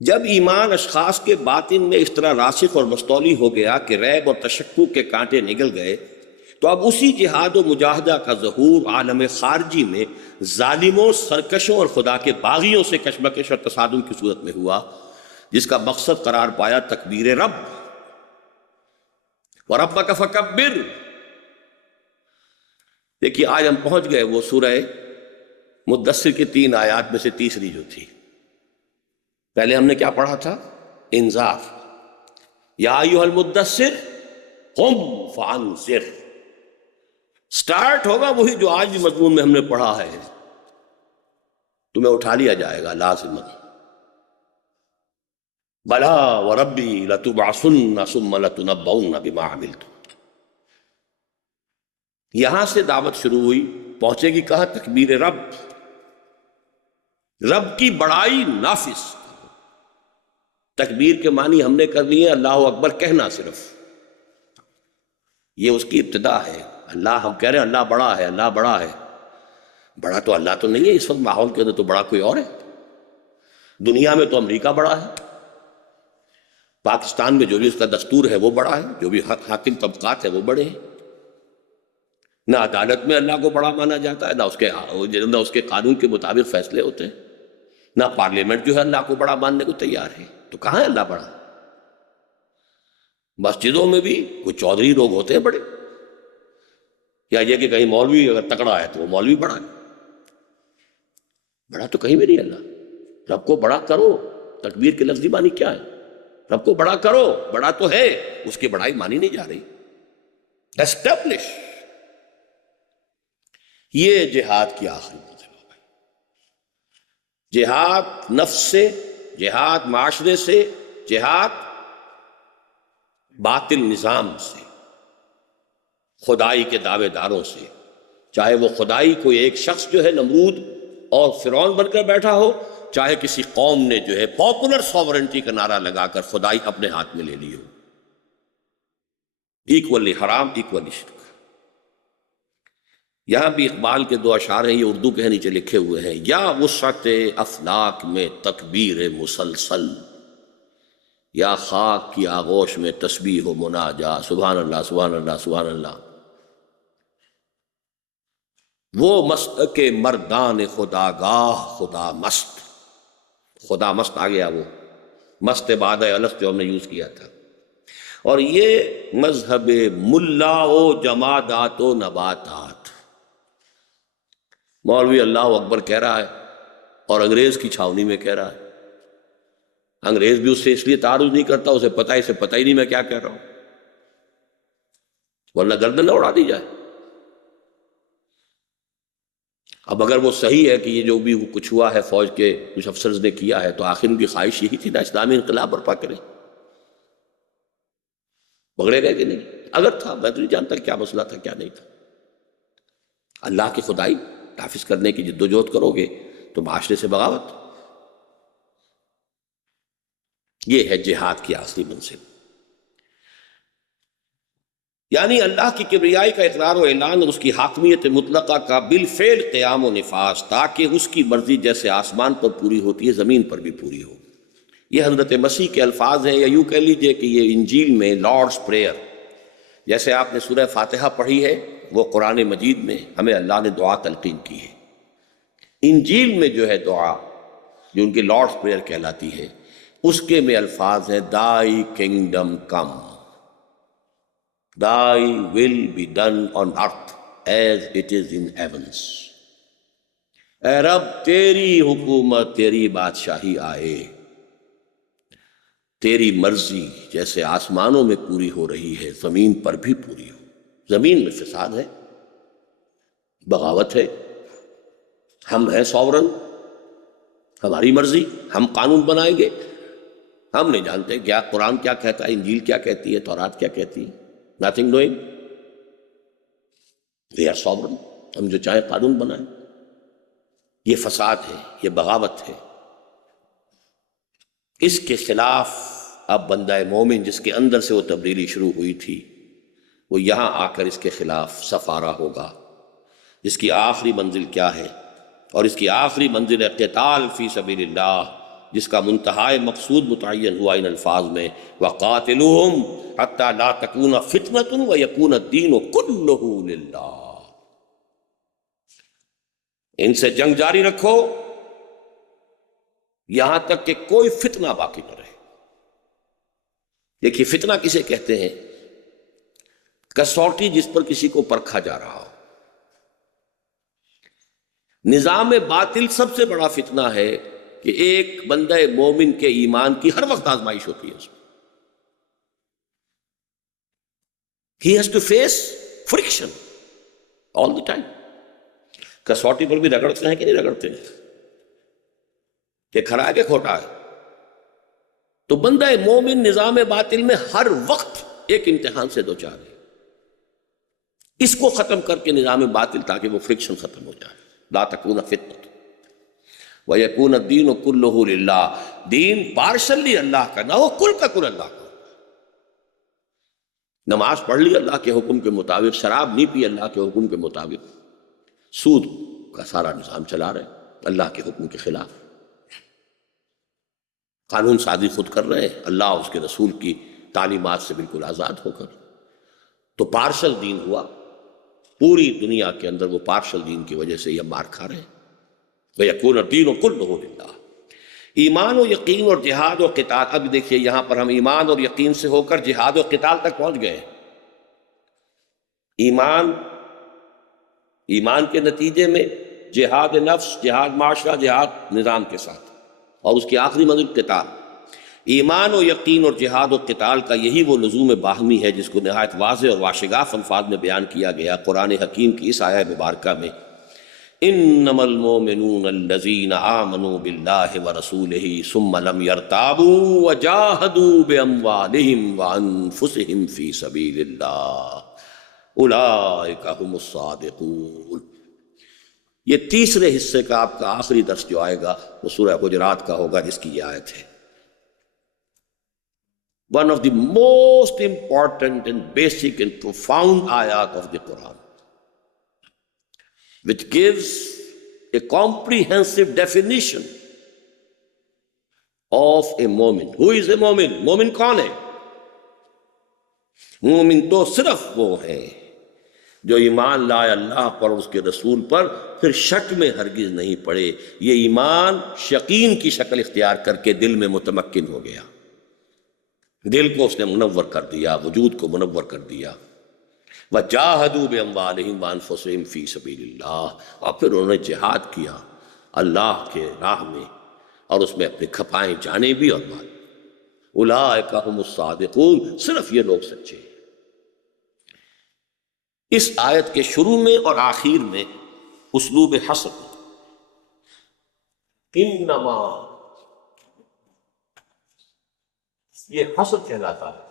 جب ایمان اشخاص کے باطن میں اس طرح راسخ اور مستولی ہو گیا کہ ریب اور تشکک کے کانٹے نگل گئے، تو اب اسی جہاد و مجاہدہ کا ظہور عالم خارجی میں ظالموں، سرکشوں اور خدا کے باغیوں سے کشمکش اور تصادم کی صورت میں ہوا، جس کا مقصد قرار پایا تکبیر رب. وَرَبَّكَ فَكَبِّرْ. دیکھیے آج ہم پہنچ گئے وہ سورہ مدثر کی 3 آیات میں سے تیسری جو تھی. پہلے ہم نے کیا پڑھا تھا؟ انذار، یا ایھا المدثر قم فانذر. سٹارٹ ہوگا وہی جو آج بھی مضمون میں ہم نے پڑھا ہے، تمہیں اٹھا لیا جائے گا لازماً. بلا وربی لتبعثن ثم لتنبؤن بما عملتم. یہاں سے دعوت شروع ہوئی، پہنچے گی کہاں؟ تکبیر رب، رب کی بڑائی نافذ. تکبیر کے معنی ہم نے کر لیے اللہ اکبر کہنا، صرف یہ اس کی ابتدا ہے. اللہ، ہم کہہ رہے ہیں اللہ بڑا ہے، اللہ بڑا ہے. بڑا تو اللہ تو نہیں ہے اس وقت ماحول کے اندر، تو بڑا کوئی اور ہے. دنیا میں تو امریکہ بڑا ہے، پاکستان میں جو بھی اس کا دستور ہے وہ بڑا ہے، جو بھی حاکم طبقات ہیں وہ بڑے ہیں. نہ عدالت میں اللہ کو بڑا مانا جاتا ہے، نہ اس کے قانون کے مطابق فیصلے ہوتے ہیں، نہ پارلیمنٹ جو ہے اللہ کو بڑا ماننے کو تیار ہے. تو کہاں ہے اللہ بڑا؟ مسجدوں میں بھی کوئی چودھری لوگ ہوتے ہیں بڑے، یا یہ کہ کہیں مولوی اگر تکڑا ہے تو وہ مولوی بڑا ہے. بڑا تو کہیں بھی نہیں اللہ. رب کو بڑا کرو، تکبیر کے لفظی معنی کیا ہے؟ رب کو بڑا کرو، بڑا تو ہے، اس کی بڑائی مانی نہیں جا رہی. اسٹیبلش. یہ جہاد کی آخری منزل ہو گئی. جہاد نفس سے، جہاد معاشرے سے، جہاد باطل نظام سے، خدائی کے دعوے داروں سے. چاہے وہ خدائی کوئی ایک شخص جو ہے نمرود اور فرعون بن کر بیٹھا ہو، چاہے کسی قوم نے جو ہے پاپولر سوورنٹی کا نعرہ لگا کر خدائی اپنے ہاتھ میں لے لی ہو. ایکولی حرام، ایکولی شرک. یہاں بھی اقبال کے 2 اشعار ہیں، یہ اردو کے نیچے لکھے ہوئے ہیں. یا وسعت افلاک میں تکبیر مسلسل، یا خاک کی آغوش میں تسبیح و مناجا. سبحان اللہ، سبحان اللہ، سبحان اللہ. وہ مست کے مردان خدا گاہ خدا مست. خدا مست آ گیا، وہ مست بعد الست جو ہم نے یوز کیا تھا. اور یہ مذہب ملا و جمادات و نباتات. مولوی اللہ اکبر کہہ رہا ہے اور انگریز کی چھاونی میں کہہ رہا ہے. انگریز بھی اس سے اس لیے تعارض نہیں کرتا، اسے پتہ ہی نہیں میں کیا کہہ رہا ہوں، ورنہ گردن نہ اڑا دی جائے. اب اگر وہ صحیح ہے کہ یہ جو بھی کچھ ہوا ہے فوج کے کچھ افسرز نے کیا ہے، تو آخر ان کی خواہش یہی تھی نا اسلامی انقلاب برپا کریں. پکڑے گئے کہ نہیں؟ اگر تھا، میں تو نہیں جانتا کیا مسئلہ تھا کیا نہیں تھا. اللہ کی خدائی نافذ کرنے کی جدوجہد کرو گے تو معاشرے سے بغاوت. یہ ہے جہاد کی آخری منزل. یعنی اللہ کی کبریائی کا اقرار و اعلان اور اس کی حاکمیت مطلقہ کا بالفعل قیام و نفاذ، تاکہ اس کی مرضی جیسے آسمان پر پوری ہوتی ہے زمین پر بھی پوری ہو. یہ حضرت مسیح کے الفاظ ہیں، یا یوں کہہ لیجئے کہ یہ انجیل میں لارڈس پریئر، جیسے آپ نے سورہ فاتحہ پڑھی ہے، وہ قرآن مجید میں ہمیں اللہ نے دعا تلقین کی ہے. انجیل میں جو ہے دعا، جو ان کی لارڈس پریئر کہلاتی ہے، اس کے میں الفاظ ہیں دائی kingdom come, Thy will be done on earth as it is in heavens. اے رب تیری حکومت، تیری بادشاہی آئے، تیری مرضی جیسے آسمانوں میں پوری ہو رہی ہے زمین پر بھی پوری ہو. زمین میں فساد ہے، بغاوت ہے، ہم ہیں ساورن، ہماری مرضی، ہم قانون بنائیں گے. ہم نہیں جانتے کیا قرآن کیا کہتا ہے، انجیل کیا کہتی ہے، تورات کیا کہتی ہے. Nothing doing. They are sovereign. ہم جو چاہیں قانون بنائیں. یہ فساد ہے، یہ بغاوت ہے. اس کے خلاف اب بندہ مومن جس کے اندر سے وہ تبدیلی شروع ہوئی تھی، وہ یہاں آ کر اس کے خلاف صفارہ ہوگا. اس کی آخری منزل کیا ہے؟ اور اس کی آخری منزل ہے قتال فی سبیل اللہ، جس کا منتہائی مقصود متعین ہوا ان الفاظ میں وَقَاتِلُوهُمْ حَتَّى لَا تَكُونَ فِتْنَةٌ وَيَكُونَ الدِّينُ كُلُّهُ لِلَّهِ. ان سے جنگ جاری رکھو یہاں تک کہ کوئی فتنہ باقی نہ رہے. دیکھیے فتنہ کسے کہتے ہیں؟ کسوٹی جس پر کسی کو پرکھا جا رہا ہو. نظام باطل سب سے بڑا فتنہ ہے کہ ایک بندہ مومن کے ایمان کی ہر وقت آزمائش ہوتی ہے. اس میں he has to face friction all the time. کسوٹی پر بھی رگڑتے ہیں کہ نہیں رگڑتے ہیں کہ کھڑا ہے کہ کھوٹا ہے. تو بندہ مومن نظام باطل میں ہر وقت ایک امتحان سے دوچار ہے. اس کو ختم کر کے نظام باطل، تاکہ وہ فرکشن ختم ہو جائے. لا تکون فتنۃ وَيَكُونَ الدِّينُ كُلُّهُ لِلَّهِ. دین پارشلی اللہ کا نہ ہو، کل کا کل اللہ کا. نماز پڑھ لی اللہ کے حکم کے مطابق، شراب نہیں پی اللہ کے حکم کے مطابق، سود کا سارا نظام چلا رہے اللہ کے حکم کے خلاف، قانون سازی خود کر رہے ہیں اللہ اور اس کے رسول کی تعلیمات سے بالکل آزاد ہو کر. تو پارشل دین ہوا. پوری دنیا کے اندر وہ پارشل دین کی وجہ سے یہ مار کھا رہے ہیں. وَيَكُونَ الدِّينُ كُلُّهُ لِلَّهِ. ایمان و یقین اور جہاد و قتال. اب دیکھیے یہاں پر ہم ایمان اور یقین سے ہو کر جہاد و قتال تک پہنچ گئے. ایمان کے نتیجے میں جہاد نفس، جہاد معاشرہ، جہاد نظام کے ساتھ، اور اس کی آخری منزل قتال. ایمان و یقین اور جہاد و قتال کا یہی وہ لزوم باہمی ہے جس کو نہایت واضح اور واشگاف الفاظ میں بیان کیا گیا قرآن حکیم کی اس آیہ مبارکہ میں. انما المؤمنون الذین آمنوا باللہ ورسولہ ثم لم یرتابوا وجاہدوا باموالہم وانفسہم فی سبیل اللہ اولئک هم الصادقون. یہ تیسرے حصے کا آپ کا آخری درس جو آئے گا وہ سورہ حجرات کا ہوگا، جس کی یہ آیت ہے. One of the most important and basic and profound ayat of the Quran, which gives a comprehensive definition of a مومن. Who is a مومن؟ مومن کون ہے؟ مومن تو صرف وہ ہے جو ایمان لائے اللہ پر اور اس کے رسول پر، پھر شک میں ہرگز نہیں پڑے. یہ ایمان یقین کی شکل اختیار کر کے دل میں متمکن ہو گیا، دل کو اس نے منور کر دیا، وجود کو منور کر دیا. وَجَاهَدُوا بِأَمْوَالِهِمْ وَأَنفُسِهِمْ فِي سَبِيلِ اللَّهِ. اور پھر انہوں نے جہاد کیا اللہ کے راہ میں، اور اس میں اپنے کھپائیں جانیں بھی اور مال. أُولَٰئِكَ هُمُ الصَّادِقُونَ. صرف یہ لوگ سچے ہیں. اس آیت کے شروع میں اور آخر میں اسلوب حصر، انما، یہ حصر کہلاتا ہے.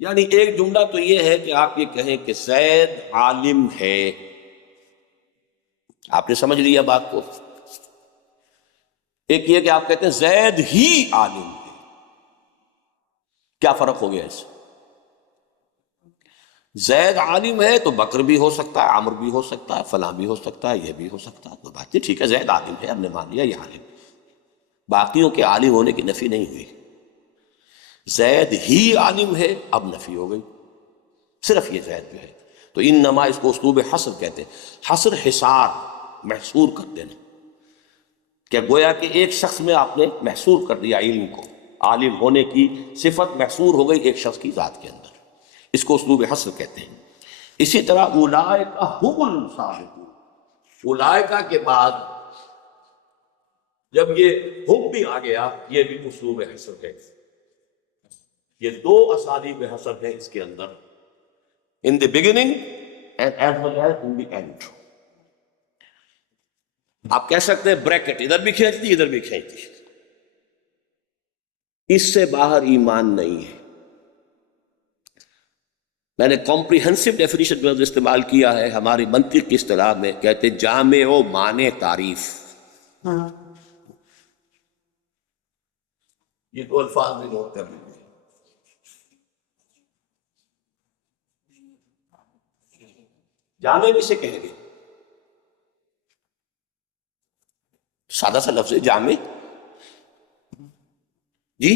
یعنی ایک جملہ تو یہ ہے کہ آپ یہ کہیں کہ زید عالم ہے، آپ نے سمجھ لیا بات کو؟ ایک یہ کہ آپ کہتے ہیں زید ہی عالم ہے، کیا فرق ہو گیا اس سے؟ زید عالم ہے تو بکر بھی ہو سکتا ہے، عمر بھی ہو سکتا ہے، فلاں بھی ہو سکتا ہے، یہ بھی ہو سکتا ہے، تو بات یہ ٹھیک ہے زید عالم ہے، ہم نے مان لیا یہ عالم، باقیوں کے عالم ہونے کی نفی نہیں ہوئی۔ زید ہی عالم ہے اب نفی ہو گئی، صرف یہ زید جو ہے، تو انما اس کو اسلوب حصر کہتے ہیں، حصر حصار، محصور کر دینا، کہ گویا کہ ایک شخص میں آپ نے محصور کر دیا علم کو، عالم ہونے کی صفت محصور ہو گئی ایک شخص کی ذات کے اندر، اس کو اسلوب حصر کہتے ہیں۔ اسی طرح اولئک هم الصادقون، اولئک کے بعد جب یہ ہم بھی آ گیا، یہ بھی اسلوب حصر ہے، یہ دو اسالیب حصر ہے اس کے اندر، in the beginning and as well as in the end۔ آپ کہہ سکتے ہیں بریکٹ ادھر بھی کھینچ دی ادھر بھی کھینچ دی، اس سے باہر ایمان نہیں ہے۔ میں نے کمپریہنسو ڈیفینیشن میں استعمال کیا ہے، ہماری منطق کی اصطلاح میں کہتے ہیں جامع و معنی تعریف، یہ دو الفاظ بھی نوٹ کر لیجیے۔ جامع بھی سے کہیں گے، سادہ سا لفظ ہے جامع، جی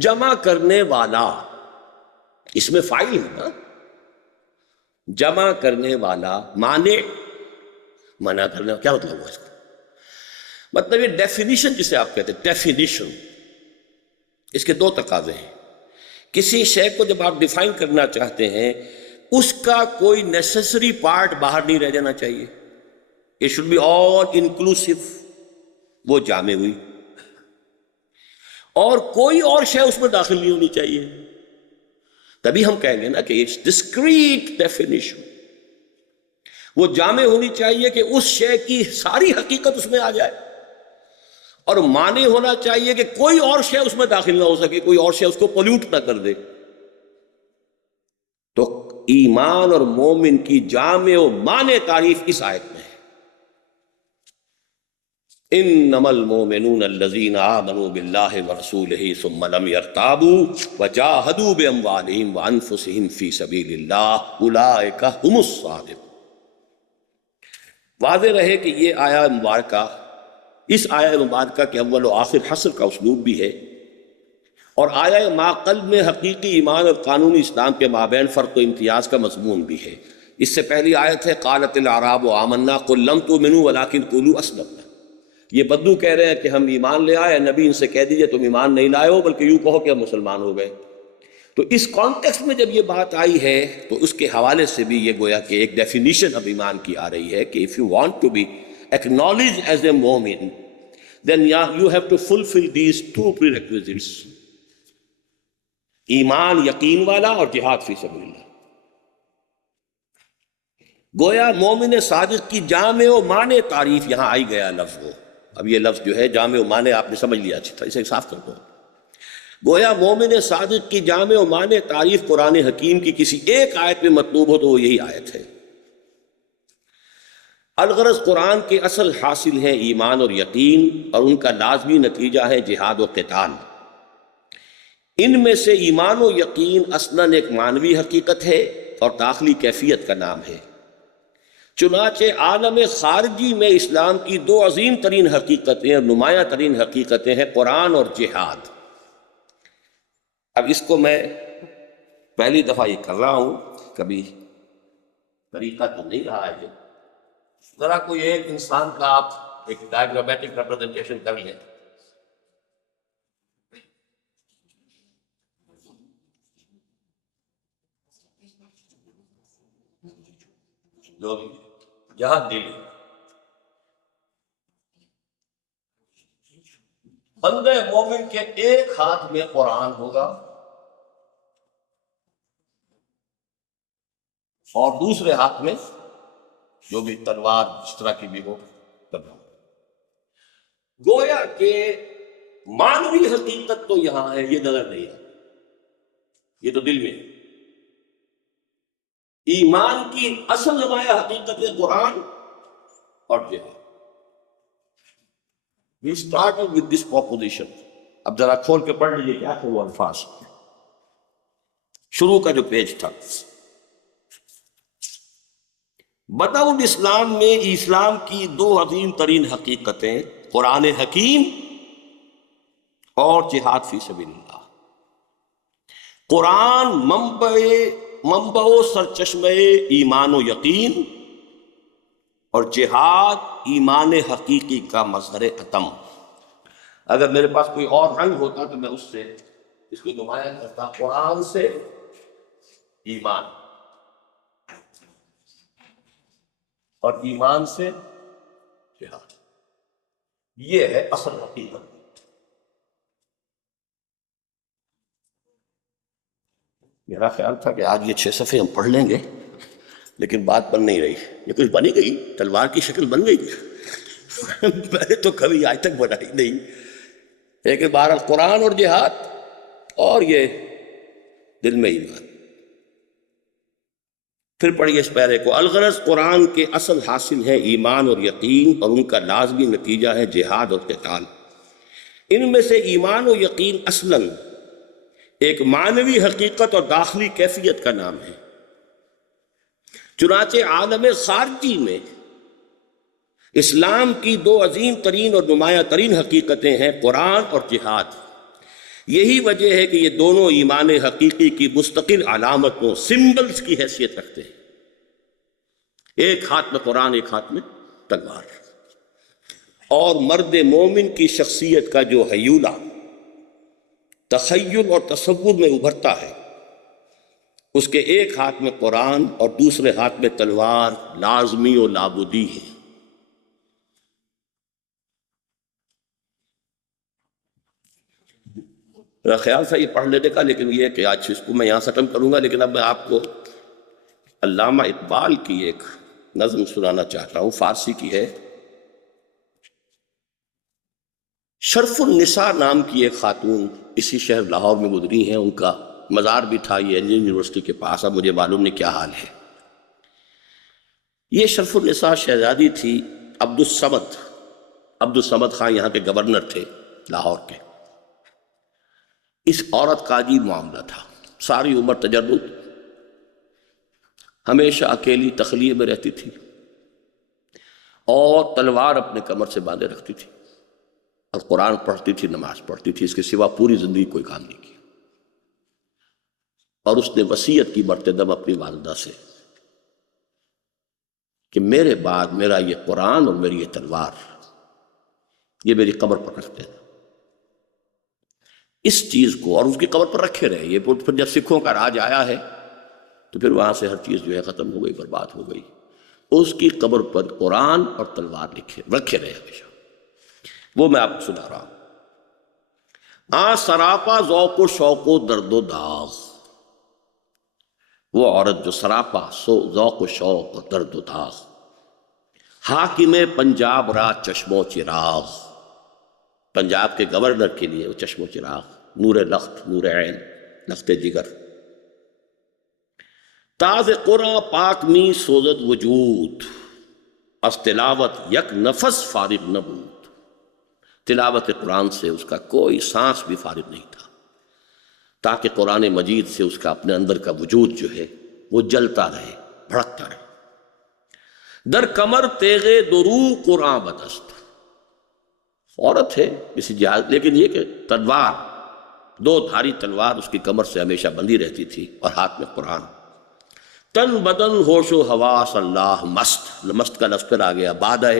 جمع کرنے والا، اس میں فاعل ہے نا، جمع کرنے والا، مانع منع کرنے، کیا مطلب ہوا اس کا؟ مطلب یہ ڈیفینیشن جسے آپ کہتے ہیں ڈیفینیشن، اس کے دو تقاضے ہیں۔ کسی شے کو جب آپ ڈیفائن کرنا چاہتے ہیں، اس کا کوئی نیسیسری پارٹ باہر نہیں رہ جانا چاہیے، it should be all inclusive, وہ جامع ہوئی، اور کوئی اور شے اس میں داخل نہیں ہونی چاہیے، تبھی ہم کہیں گے نا کہ اٹس ڈسکریٹ ڈیفینیشن۔ وہ جامع ہونی چاہیے کہ اس شے کی ساری حقیقت اس میں آ جائے، اور معنی ہونا چاہیے کہ کوئی اور شے اس میں داخل نہ ہو سکے، کوئی اور شے اس کو پولیوٹ نہ کر دے۔ تو ایمان اور مومن کی جامع و معنی تعریف اس آیت میں ہے، انما المؤمنون الذین آمنوا باللہ ورسولہ ثم لم یرتابوا وجاہدوا باموالہم وانفسہم فی سبیل اللہ اولئک ھم الصادقون۔ واضح رہے کہ یہ آیہ مبارکہ، اس آیہ مبارکہ کے اول و آخر حصر کا اسلوب بھی ہے، اور آیہ ما قلب میں حقیقی ایمان اور قانونی اسلام کے مابین فرق و امتیاز کا مضمون بھی ہے۔ اس سے پہلی آیت ہے قالت الاعراب آمنا قل لم تؤمنوا ولکن قولوا اسلمنا، یہ بدو کہہ رہے ہیں کہ ہم ایمان لے آئے، نبی ان سے کہہ دیجئے تم ایمان نہیں لائے ہو بلکہ یوں کہو کہ ہم مسلمان ہو گئے۔ تو اس کانٹیکسٹ میں جب یہ بات آئی ہے تو اس کے حوالے سے بھی یہ گویا کہ ایک ڈیفینیشن اب ایمان کی آ رہی ہے کہ if you want to be acknowledged as a mu'min then you have to fulfill these two prerequisites، ایمان یقین والا اور جہاد فی سبیل اللہ۔ گویا مومن صادق کی جامع و معنی تعریف یہاں آئی گیا لفظ وہ، اب یہ لفظ جو ہے جامع و معنی آپ نے سمجھ لیا اچھی طرح، اسے صاف کر دو۔ گویا مومن صادق کی جامع و معنی تعریف قرآن حکیم کی کسی ایک آیت میں مطلوب ہو تو وہ یہی آیت ہے۔ الغرض قرآن کے اصل حاصل ہیں ایمان اور یقین، اور ان کا لازمی نتیجہ ہے جہاد و قتال۔ ان میں سے ایمان و یقین اصلاً ایک معنوی حقیقت ہے اور داخلی کیفیت کا نام ہے۔ چنانچہ عالم خارجی میں اسلام کی دو عظیم ترین حقیقتیں اور نمایاں ترین حقیقتیں ہیں قرآن اور جہاد۔ اب اس کو میں پہلی دفعہ یہ کر رہا ہوں، کبھی طریقہ تو نہیں رہا ہے، ذرا کوئی ایک انسان کا آپ ایک ڈائیگرامیٹک ریپرزنٹیشن کر لیں۔ جو بھی یہاں دل، بندے مومن کے ایک ہاتھ میں قرآن ہوگا اور دوسرے ہاتھ میں جو بھی تلوار جس طرح کی بھی ہو تلوار۔ گویا کہ معنوی حقیقت تو یہاں ہے، یہ نظر نہیں ہے، یہ تو دل میں ہے۔ ایمان اور یقین، اور ان کا لازمی نتیجہ ہے جہاد و قتال۔ ایمان کی اصل نمایاں حقیقت ہے قرآن اور جہاد. We started with this proposition. اب ذرا کھول کے پڑھ لیجیے کیا تھے وہ الفاظ. شروع کا جو پیج تھا، بدء الاسلام میں اسلام کی دو عظیم ترین حقیقتیں قرآن حکیم اور جہاد فی سبیل اللہ. قرآن منبع و سرچشمہ ایمان و یقین، اور جہاد ایمان حقیقی کا مظہر اتم. اگر میرے پاس کوئی اور رنگ ہوتا تو میں اس سے اس کو نمایاں کرتا. قرآن سے ایمان اور ایمان سے جہاد، یہ ہے اصل حقیقت. میرا خیال تھا کہ آج یہ 6 صفحے ہم پڑھ لیں گے، لیکن بات بن نہیں رہی. یہ کچھ بنی گئی، تلوار کی شکل بن گئی. میں نے تو کبھی آج تک بنائی نہیں. لیکن بہرحال قرآن اور جہاد اور یہ دل میں ایمان. پھر پڑھیے اس پیرے کو. الغرض قرآن کے اصل حاصل ہے ایمان اور یقین، اور ان کا لازمی نتیجہ ہے جہاد اور قتال. ان میں سے ایمان و یقین اصلاً ایک معنوی حقیقت اور داخلی کیفیت کا نام ہے. چنانچہ عالم خارجی میں اسلام کی دو عظیم ترین اور نمایاں ترین حقیقتیں ہیں قرآن اور جہاد. یہی وجہ ہے کہ یہ دونوں ایمان حقیقی کی مستقل علامتوں، سمبلز کی حیثیت رکھتے ہیں. ایک ہاتھ میں قرآن، ایک ہاتھ میں تلوار. اور مرد مومن کی شخصیت کا جو ہیولہ تخیل اور تصور میں ابھرتا ہے، اس کے ایک ہاتھ میں قرآن اور دوسرے ہاتھ میں تلوار لازمی و لابودی ہے. میرا خیال تھا یہ پڑھ لینے کا، لیکن یہ کہ آج اس کو میں یہاں ختم کروں گا. لیکن اب میں آپ کو علامہ اقبال کی ایک نظم سنانا چاہتا ہوں، فارسی کی ہے. شرف النساء نام کی ایک خاتون اسی شہر لاہور میں گزری ہیں. ان کا مزار بھی تھا یہ یونیورسٹی کے پاس. اب مجھے معلوم نہیں کیا حال ہے. یہ شرف النساء شہزادی تھی عبدالصمد خان، یہاں کے گورنر تھے لاہور کے. اس عورت کا عجیب معاملہ تھا. ساری عمر تجرد، ہمیشہ اکیلی تخلیے میں رہتی تھی اور تلوار اپنے کمر سے باندھے رکھتی تھی اور قرآن پڑھتی تھی، نماز پڑھتی تھی. اس کے سوا پوری زندگی کوئی کام نہیں کیا. اور اس نے وصیت کی مرتے دم اپنی والدہ سے کہ میرے بعد میرا یہ قرآن اور میری یہ تلوار یہ میری قبر پر رکھ دینا. اس چیز کو اور اس کی قبر پر رکھے رہے. یہ پھر جب سکھوں کا راج آیا ہے تو پھر وہاں سے ہر چیز جو ہے ختم ہو گئی، برباد ہو گئی. اس کی قبر پر قرآن اور تلوار رکھے رہے ہمیشہ. وہ میں آپ کو سنا رہا ہوں. سراپا ذوق و شوق و درد و داغ. وہ عورت جو سراپا ذوق و شوق و درد و داغ. حاکم پنجاب را چشم و چراغ. پنجاب کے گورنر کے لیے وہ چشم و چراغ، نور لخت، نور عین، لخت جگر. تاز قرآن پاک می سوزد وجود، از تلاوت یک نفس فارغ نبود. تلاوت قرآن سے اس کا کوئی سانس بھی فارغ نہیں تھا، تاکہ قرآن مجید سے اس کا اپنے اندر کا وجود جو ہے وہ جلتا رہے، بھڑکتا رہے. در کمر تیغے درو قرآن بدست. عورت ہے کسی جہاز، لیکن یہ کہ تلوار، 2 دھاری تلوار اس کی کمر سے ہمیشہ بندھی رہتی تھی اور ہاتھ میں قرآن. تن بدن ہوش و حواس اللہ مست. مست کا لفظ پھر آ گیا. بادہ،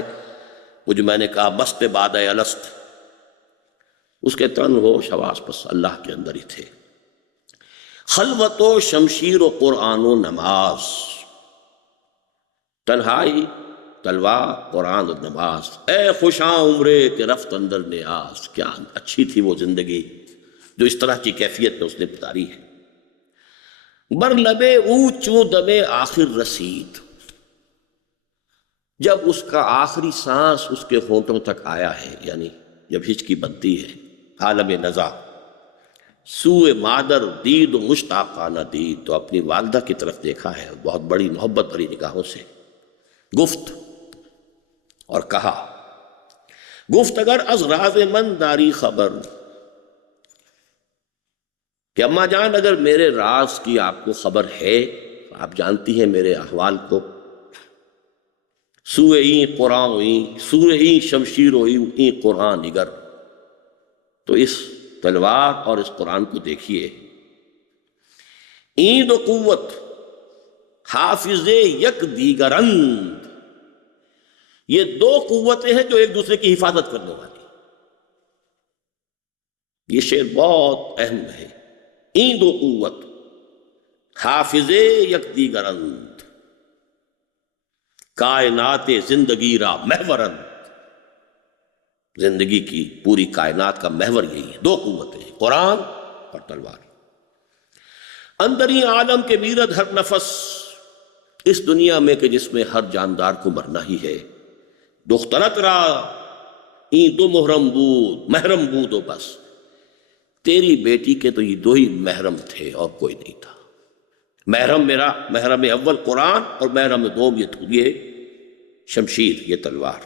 وہ جو میں نے کہا مست بادہ الست، اس کے تن ہوش حواس بس اللہ کے اندر ہی تھے. خلوت و شمشیر و قرآن و نماز. تنہائی، تلوار، قرآن اور نماز. اے خوشاں عمرے کہ رفت اندر نیاز. کیا اچھی تھی وہ زندگی جو اس طرح کی کیفیت میں اس نے گزاری ہے. بر لبے اونچو دمے آخر رسید. جب اس کا آخری سانس اس کے ہونٹوں تک آیا ہے، یعنی جب ہچکی بنتی ہے، عالم نزا، سوئے مادر دید و مشتاقانہ دید، تو اپنی والدہ کی طرف دیکھا ہے بہت بڑی محبت بھری نگاہوں سے. گفت اور کہا، گفت اگر از راز من داری خبر، کہ اماں جان اگر میرے راز کی آپ کو خبر ہے، آپ جانتی ہیں میرے احوال کو. سوئے این قرآن این سوئے این شمشیر و این قرآن نگر، تو اس تلوار اور اس قرآن کو دیکھیے. این دو قوت حافظ یک دیگرند، یہ دو قوتیں ہیں جو ایک دوسرے کی حفاظت کرنے والی. یہ شعر بہت اہم ہے. این دو قوت حافظ یک دیگرند، کائنات زندگی را محورند. زندگی کی پوری کائنات کا محور یہی ہے، دو قوتیں ہیں، قرآن اور تلوار. اندری عالم کے میرد ہر نفس، اس دنیا میں کہ جس میں ہر جاندار کو مرنا ہی ہے. دخترت را این دو محرم بود و بس، تیری بیٹی کے تو یہ دو ہی محرم تھے اور کوئی نہیں تھا. محرم میرا، محرم اول قرآن اور محرم دوم یہ شمشیر، یہ تلوار.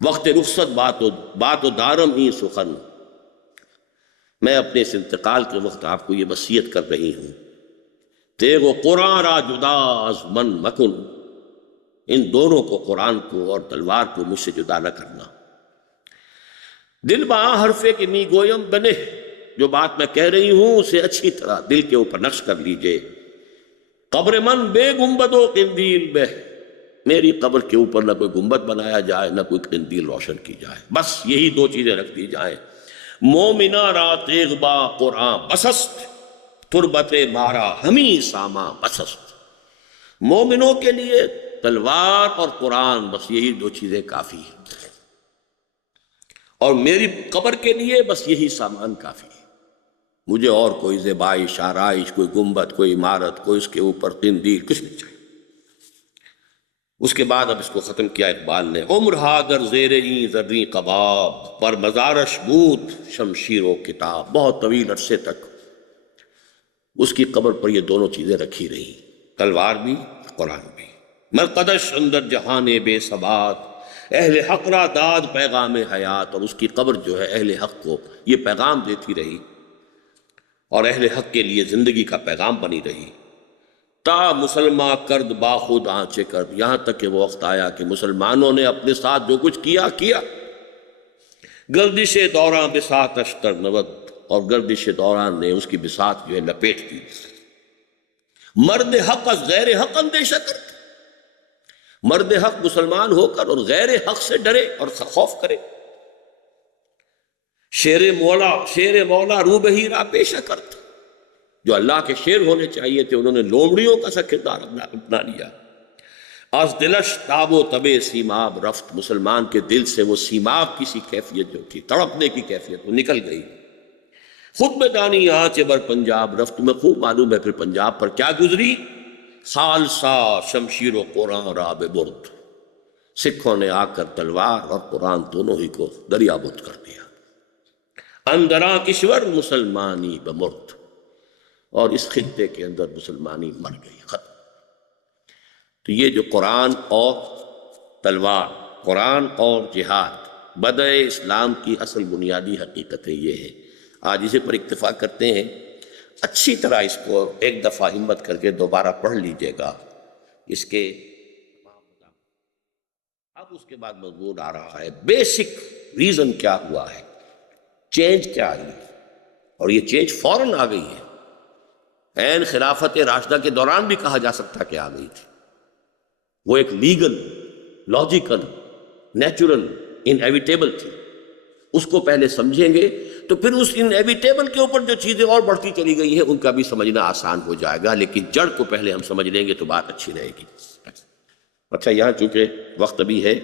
وقت رخصت بات و دارم ہی سخن، میں اپنے اس انتقال کے وقت آپ کو یہ وصیت کر رہی ہوں. تیغ و قرآن را جدا از من مکن، ان دونوں کو، قرآن کو اور تلوار کو، مجھ سے جدا نہ کرنا. دل با حرفے کے می گویم بنے، جو بات میں کہہ رہی ہوں اسے اچھی طرح دل کے اوپر نقش کر لیجئے. قبر من بے گنبد و قندیل بہ، میری قبر کے اوپر نہ کوئی گنبد بنایا جائے نہ کوئی قندیل روشن کی جائے، بس یہی دو چیزیں رکھ دی جائیں. مومنہ را تیغ با قرآن بسست، تربت مارا ہمیں ساما بسست. مومنوں کے لیے تلوار اور قرآن، بس یہی دو چیزیں کافی ہیں، اور میری قبر کے لیے بس یہی سامان کافی ہے. مجھے اور کوئی زیبائش آرائش، کوئی گنبد، کوئی عمارت، کوئی اس کے اوپر قندیل، کچھ نہیں چاہیے. اس کے بعد اب اس کو ختم کیا اقبال نے. عمر ہا در زیر این زریں قباب، پر مزارش بود شمشیر و کتاب. بہت طویل عرصے تک اس کی قبر پر یہ دونوں چیزیں رکھی رہی، تلوار بھی قرآن بھی. مرقدش اندر جہان بے ثبات، اہل حق را داد پیغام حیات. اور اس کی قبر جو ہے اہل حق کو یہ پیغام دیتی رہی اور اہل حق کے لیے زندگی کا پیغام بنی رہی. تا مسلمان کرد باخود آنچے کرد، یہاں تک کہ وہ وقت آیا کہ مسلمانوں نے اپنے ساتھ جو کچھ کیا کیا. گردش دوران بساط اشتر نود، اور گردش دوران نے اس کی بساط جو ہے لپیٹ دی. مرد حق از غیر حق اندیشہ کرد، مرد حق مسلمان ہو کر اور غیر حق سے ڈرے اور خوف کرے. شیر مولا روبہی را پیشہ کرد، جو اللہ کے شیر ہونے چاہیے تھے انہوں نے لومڑیوں کا سا کردار اپنا لیا. از دلش تاب و تبے سیماب رفت، مسلمان کے دل سے وہ سیماب کی سی کیفیت جو تھی، تڑپنے کی کیفیت، وہ نکل گئی. خود میں دانی آنچ بر پنجاب رفت، تمہیں خوب معلوم ہے پھر پنجاب پر کیا گزری. خالصہ شمشیر و قرآن را ببرد، سکھوں نے آ کر تلوار اور قرآن دونوں ہی کو دریا بت کر دیا. اندرا کشور مسلمانی بمرد، اور اس خطے کے اندر مسلمانی مر گئی، ختم. تو یہ جو قرآن اور تلوار، قرآن اور جہاد، بدء اسلام کی اصل بنیادی حقیقتیں یہ ہیں. آج اسے پر اکتفا کرتے ہیں. اچھی طرح اس کو ایک دفعہ ہمت کر کے دوبارہ پڑھ لیجئے گا. اس کے اب اس کے بعد مضمون آ رہا ہے بیسک ریزن کیا ہوا ہے، چینج کیا آئی ہے، اور یہ چینج فوراً آ گئی ہے. عین خلافت راشدہ کے دوران بھی کہا جا سکتا کہ آ گئی تھی. وہ ایک لیگل، لاجیکل، نیچرل، انہیویٹیبل تھی. اس کو پہلے سمجھیں گے تو پھر اس انہیویٹیبل کے اوپر جو چیزیں اور بڑھتی چلی گئی ہیں ان کا بھی سمجھنا آسان ہو جائے گا. لیکن جڑ کو پہلے ہم سمجھ لیں گے تو بات اچھی رہے گی. اچھا، یہاں چونکہ وقت ابھی ہے،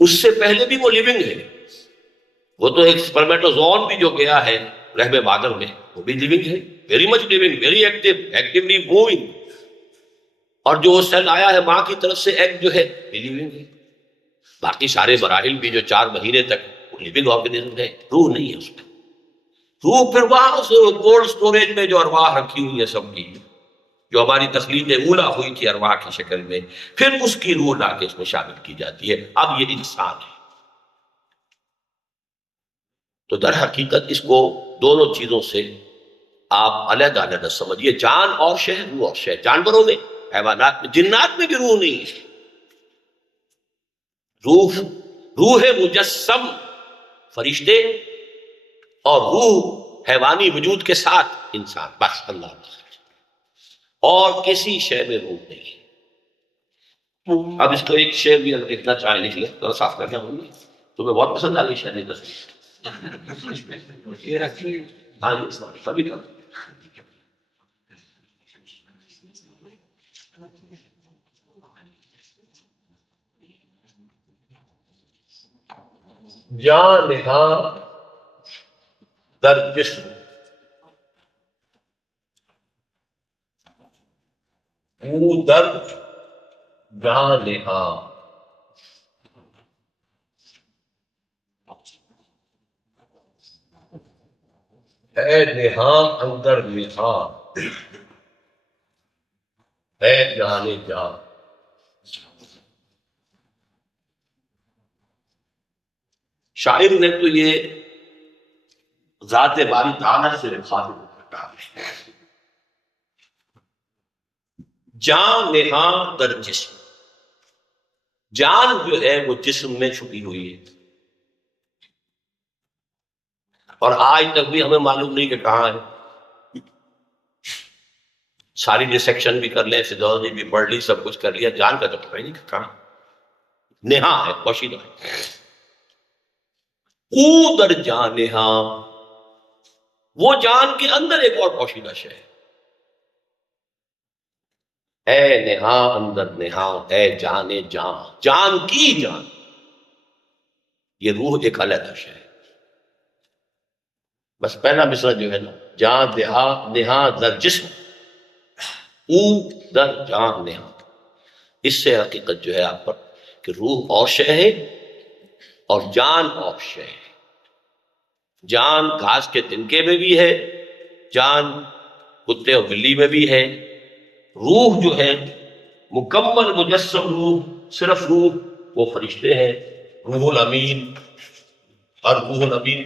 اس سے پہلے بھی وہ لیونگ ہے. وہ تو ایک سپرمیٹوزون بھی جو گیا ہے رحم مادر میں، وہ بھی لیونگ ہے، very much living, very active, actually moving. اور جو سیل آیا ہے ماں کی طرف سے، ایگ جو ہے، لیونگ ہے. باقی سارے مراحل بھی جو 4 مہینے تک لیونگ آرگنزم ہے، روح نہیں ہے اس میں. روح پھر وہاں سے کولڈ سٹوریج میں جو ارواح رکھی ہوئی ہے سب کی، جو ہماری تخلیق اولا ہوئی تھی ارواح کی شکل میں، پھر اس کی روح لا کے اس میں شامل کی جاتی ہے. اب یہ انسان ہے. تو در حقیقت اس کو دونوں چیزوں سے آپ علیحدہ علیحدہ سمجھیے. جان اور شے، روح اور شے. جانوروں میں، حیوانات میں، جنات میں بھی روح نہیں ہے. روح مجسم فرشتے، اور روح حیوانی وجود کے ساتھ انسان، بس اللہ. اور کسی شے میں روح نہیں ہے. اب اس کو ایک شعر بھی اگر لکھنا چاہیں لکھ لیں، تھوڑا صاف کرنا ہوگی. تمہیں بہت پسند آ گئی شعر نہیں تصویر؟ ہاں جی، سبھی کا. جان نہاں در جسم، او درد جہاں نہاں. ہے نہاں اندر نہاں، ہے جانے جہاں. شاعر نے تو یہ ذات باری تعالیٰ سے مخاطب کرتا ہے. جان نہاں در جسم، جان جو ہے وہ جسم میں چھپی ہوئی ہے. اور آج تک بھی ہمیں معلوم نہیں کہ کہاں ہے. ساری ڈسیکشن بھی کر لیں، فزیولوجی بھی پڑھ لی، سب کچھ کر لیا، جان کا تو پتہ ہی نہیں کہ کہاں. نہاں ہے، پوشیدہ ہے. او در جان نہاں، وہ جان کے اندر ایک اور پوشیدہ شے ہے. اے نہاں اندر نہاں، اے جانے جان، جان کی جان. یہ روح ایک علیحدہ شے ہے. بس پہلا مصرع جو ہے نا، جان نہاں در جسم، او در جان نہاں، اس سے حقیقت جو ہے آپ پر کہ روح اور شے ہے اور جان اور شے ہے. جان گھاس کے تنکے میں بھی ہے، جان کتے اور بلی میں بھی ہے. روح جو ہے مکمل مجسم روح، صرف روح، وہ فرشتے ہیں. روح الامین اور روح الامین،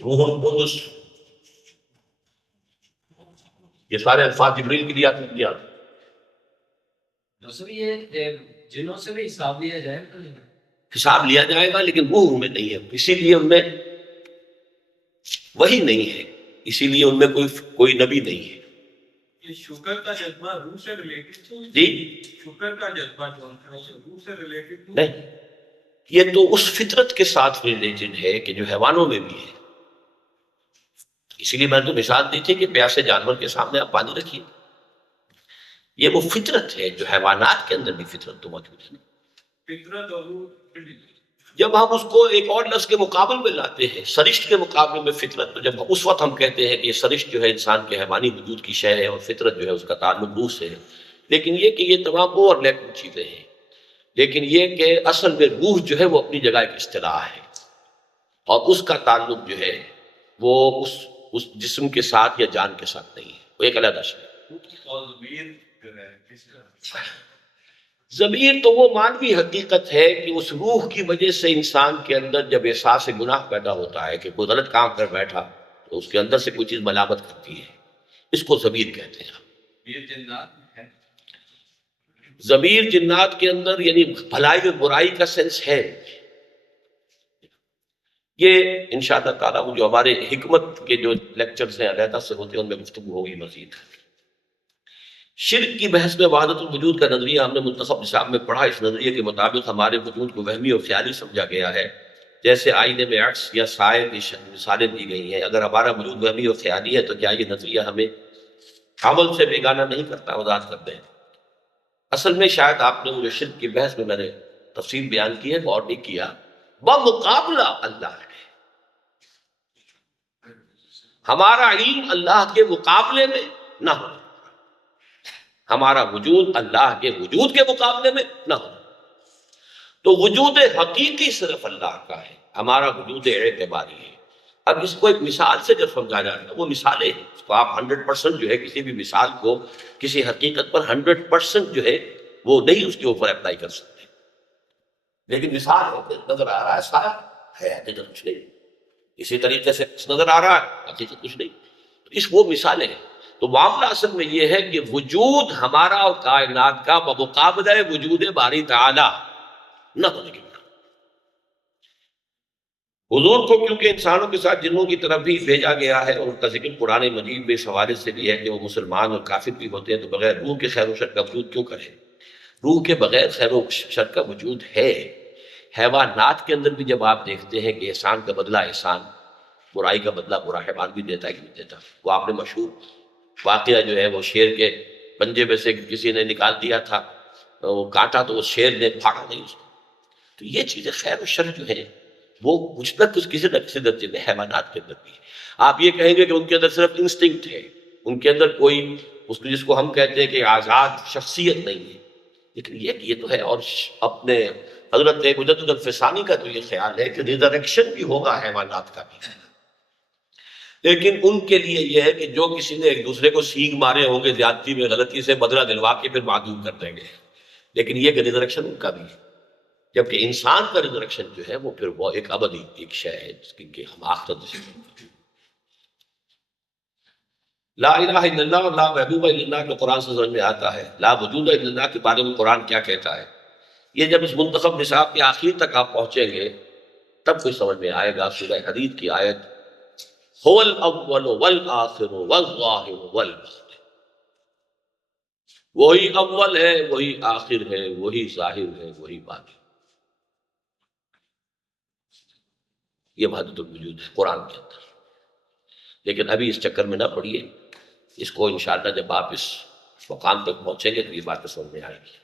روح القدس، یہ سارے الفاظ جبریل کے لیے آتے ہیں. یہ جنوں سے بھی حساب لیا جائے گا؟ حساب لیا جائے گا، لیکن وہ ان میں نہیں ہے. اسی لیے ان میں وہی نہیں ہے، اسی لیے ان میں کوئی نبی نہیں ہے. یہ شکر کا جذبہ روح سے ریلیٹڈ جی، شکر کا جذبہ جو ہے روح سے ریلیٹڈ نہیں، یہ تو اس فطرت کے ساتھ ریلیٹڈ ہے کہ جو حیوانوں میں بھی ہے. اسی لیے میں تو مثال دی تھی کہ پیاسے جانور کے سامنے آپ پانی رکھیے. یہ وہ فطرت ہے جو حیوانات کے اندر بھی فطرت تو موجود ہے. فطرت اور روح، جب ہم اس کو ایک اور لفظ کے مقابل میں لاتے ہیں، سرشت کے مقابلے میں فطرت، تو جب اس وقت ہم کہتے ہیں کہ یہ سرشت جو ہے انسان کے حیوانی وجود کی شے ہے اور فطرت جو ہے اس کا تعلق روح سے ہے. لیکن یہ کہ یہ تمام اوور لیپنگ چیزیں ہیں. لیکن یہ کہ اصل میں روح جو ہے وہ اپنی جگہ ایک اصطلاح ہے، اور اس کا تعلق جو ہے وہ اس جسم کے ساتھ یا جان کے ساتھ نہیں ہے، وہ ایک علیحدہ شے ہے. ضمیر تو وہ مانوی حقیقت ہے کہ اس روح کی وجہ سے انسان کے اندر جب احساس گناہ پیدا ہوتا ہے کہ کوئی غلط کام کر بیٹھا تو اس کے اندر سے کوئی چیز ملامت کرتی ہے، اس کو ضمیر کہتے ہیں. یہ جنات ہے، ضمیر جنات کے اندر یعنی بھلائی اور برائی کا سینس ہے. یہ انشاءاللہ تعالیٰ جو ہمارے حکمت کے جو لیکچرز ہیں علیحدہ سے ہوتے ہیں ان میں گفتگو ہوگی مزید. شرک کی بحث میں وحدت الوجود کا نظریہ ہم نے منتخب نصاب میں پڑھا. اس نظریے کے مطابق ہمارے وجود کو وہمی اور خیالی سمجھا گیا ہے. جیسے آئینے میں عکس یا سائے کی مثالیں دی گئی ہیں. اگر ہمارا وجود وہمی اور خیالی ہے تو کیا یہ نظریہ ہمیں عمل سے بیگانہ نہیں کرتا؟ وضاحت کرتے ہیں. اصل میں شاید آپ نے وہ جو شرک کی بحث میں نے تفصیل بیان کی ہے غور نہیں کیا. بمقابلہ اللہ ہے، ہمارا علم اللہ کے مقابلے میں نہ ہو، ہمارا وجود اللہ کے وجود کے مقابلے میں نہ ہو. تو وجود حقیقی صرف اللہ کا ہے، ہمارا وجود اعتباری ہے۔ اب اس کو ایک مثال سے جب سمجھا جاتا ہے، وہ مثالیں ہیں، اس کو آپ 100% جو ہے کسی بھی مثال کو کسی حقیقت پر 100% جو ہے وہ نہیں اس کے اوپر اپلائی کر سکتے، لیکن مثال ہے کہ نظر آ رہا ہے سایہ ہے، حقیقت کچھ نہیں۔ اسی طریقے سے نظر آ رہا ہے، حقیقت کچھ نہیں۔ تو اس وہ مثالیں ہیں۔ تو معاملہ اصل میں یہ ہے کہ وجود ہمارا اور کائنات کا بمقابلہ وجود باری تعالی نہ ہونے کی۔ حضور کو کیونکہ انسانوں کے ساتھ جنوں کی طرف بھی بھیجا گیا ہے، اور ان کا ذکر قرآن مجید میں اس حوالے سے بھی ہے کہ وہ مسلمان اور کافر بھی ہوتے ہیں، تو بغیر روح کے خیر و شر کا وجود کیوں کرے؟ روح کے بغیر خیر و شر کا وجود ہے۔ حیوانات کے اندر بھی جب آپ دیکھتے ہیں کہ احسان کا بدلہ احسان، برائی کا بدلہ برا، حیوان بھی دیتا ہے کہ نہیں دیتا؟ وہ آپ نے مشہور واقعہ جو ہے وہ شیر کے پنجے میں سے کسی نے نکال دیا تھا، وہ کاٹا تو وہ شیر نے پھاڑا نہیں اس کو۔ تو یہ چیزیں خیر و شر جو ہے وہ کچھ نہ کچھ کسی نہ کسی درجے میں حیوانات کے اندر بھی ہے۔ آپ یہ کہیں گے کہ ان کے اندر صرف انسٹنکٹ ہے، ان کے اندر کوئی اس کو جس کو ہم کہتے ہیں کہ آزاد شخصیت نہیں ہے، لیکن یہ تو ہے۔ اور اپنے حضرت مجدد الفسانی کا تو یہ خیال ہے کہ ریزریکشن بھی ہوگا حیوانات کا بھی، لیکن ان کے لیے یہ ہے کہ جو کسی نے ایک دوسرے کو سینگ مارے ہوں گے زیادتی میں، غلطی سے بدلہ دلوا کے پھر معدوم کر دیں گے، لیکن یہ کہ ریزریکشن ان کا بھی ہے۔ جبکہ انسان کا ریزریکشن جو ہے وہ پھر وہ ایک ابدی ایک شے ہے جس کی کہ ہم آخرت سے لا الہ الا اللہ اور لا محبوب الا اللہ کے قرآن سے سمجھ میں آتا ہے۔ لا وجود الا اللہ کے بارے میں قرآن کیا کہتا ہے، یہ جب اس منتخب نصاب کے آخر تک آپ پہنچیں گے تب کچھ سمجھ میں آئے گا۔ سورہ حدید کی آیت هو الاول والآخر والظاہر والباطن، وہی اول ہے، وہی آخر ہے، وہی ظاہر ہے، وہی باطن۔ یہ وحدت الوجود ہے قرآن کے اندر، لیکن ابھی اس چکر میں نہ پڑیے، اس کو انشاءاللہ جب آپ اس مقام تک پہنچیں گے تو یہ بات سمجھ میں آئے گی۔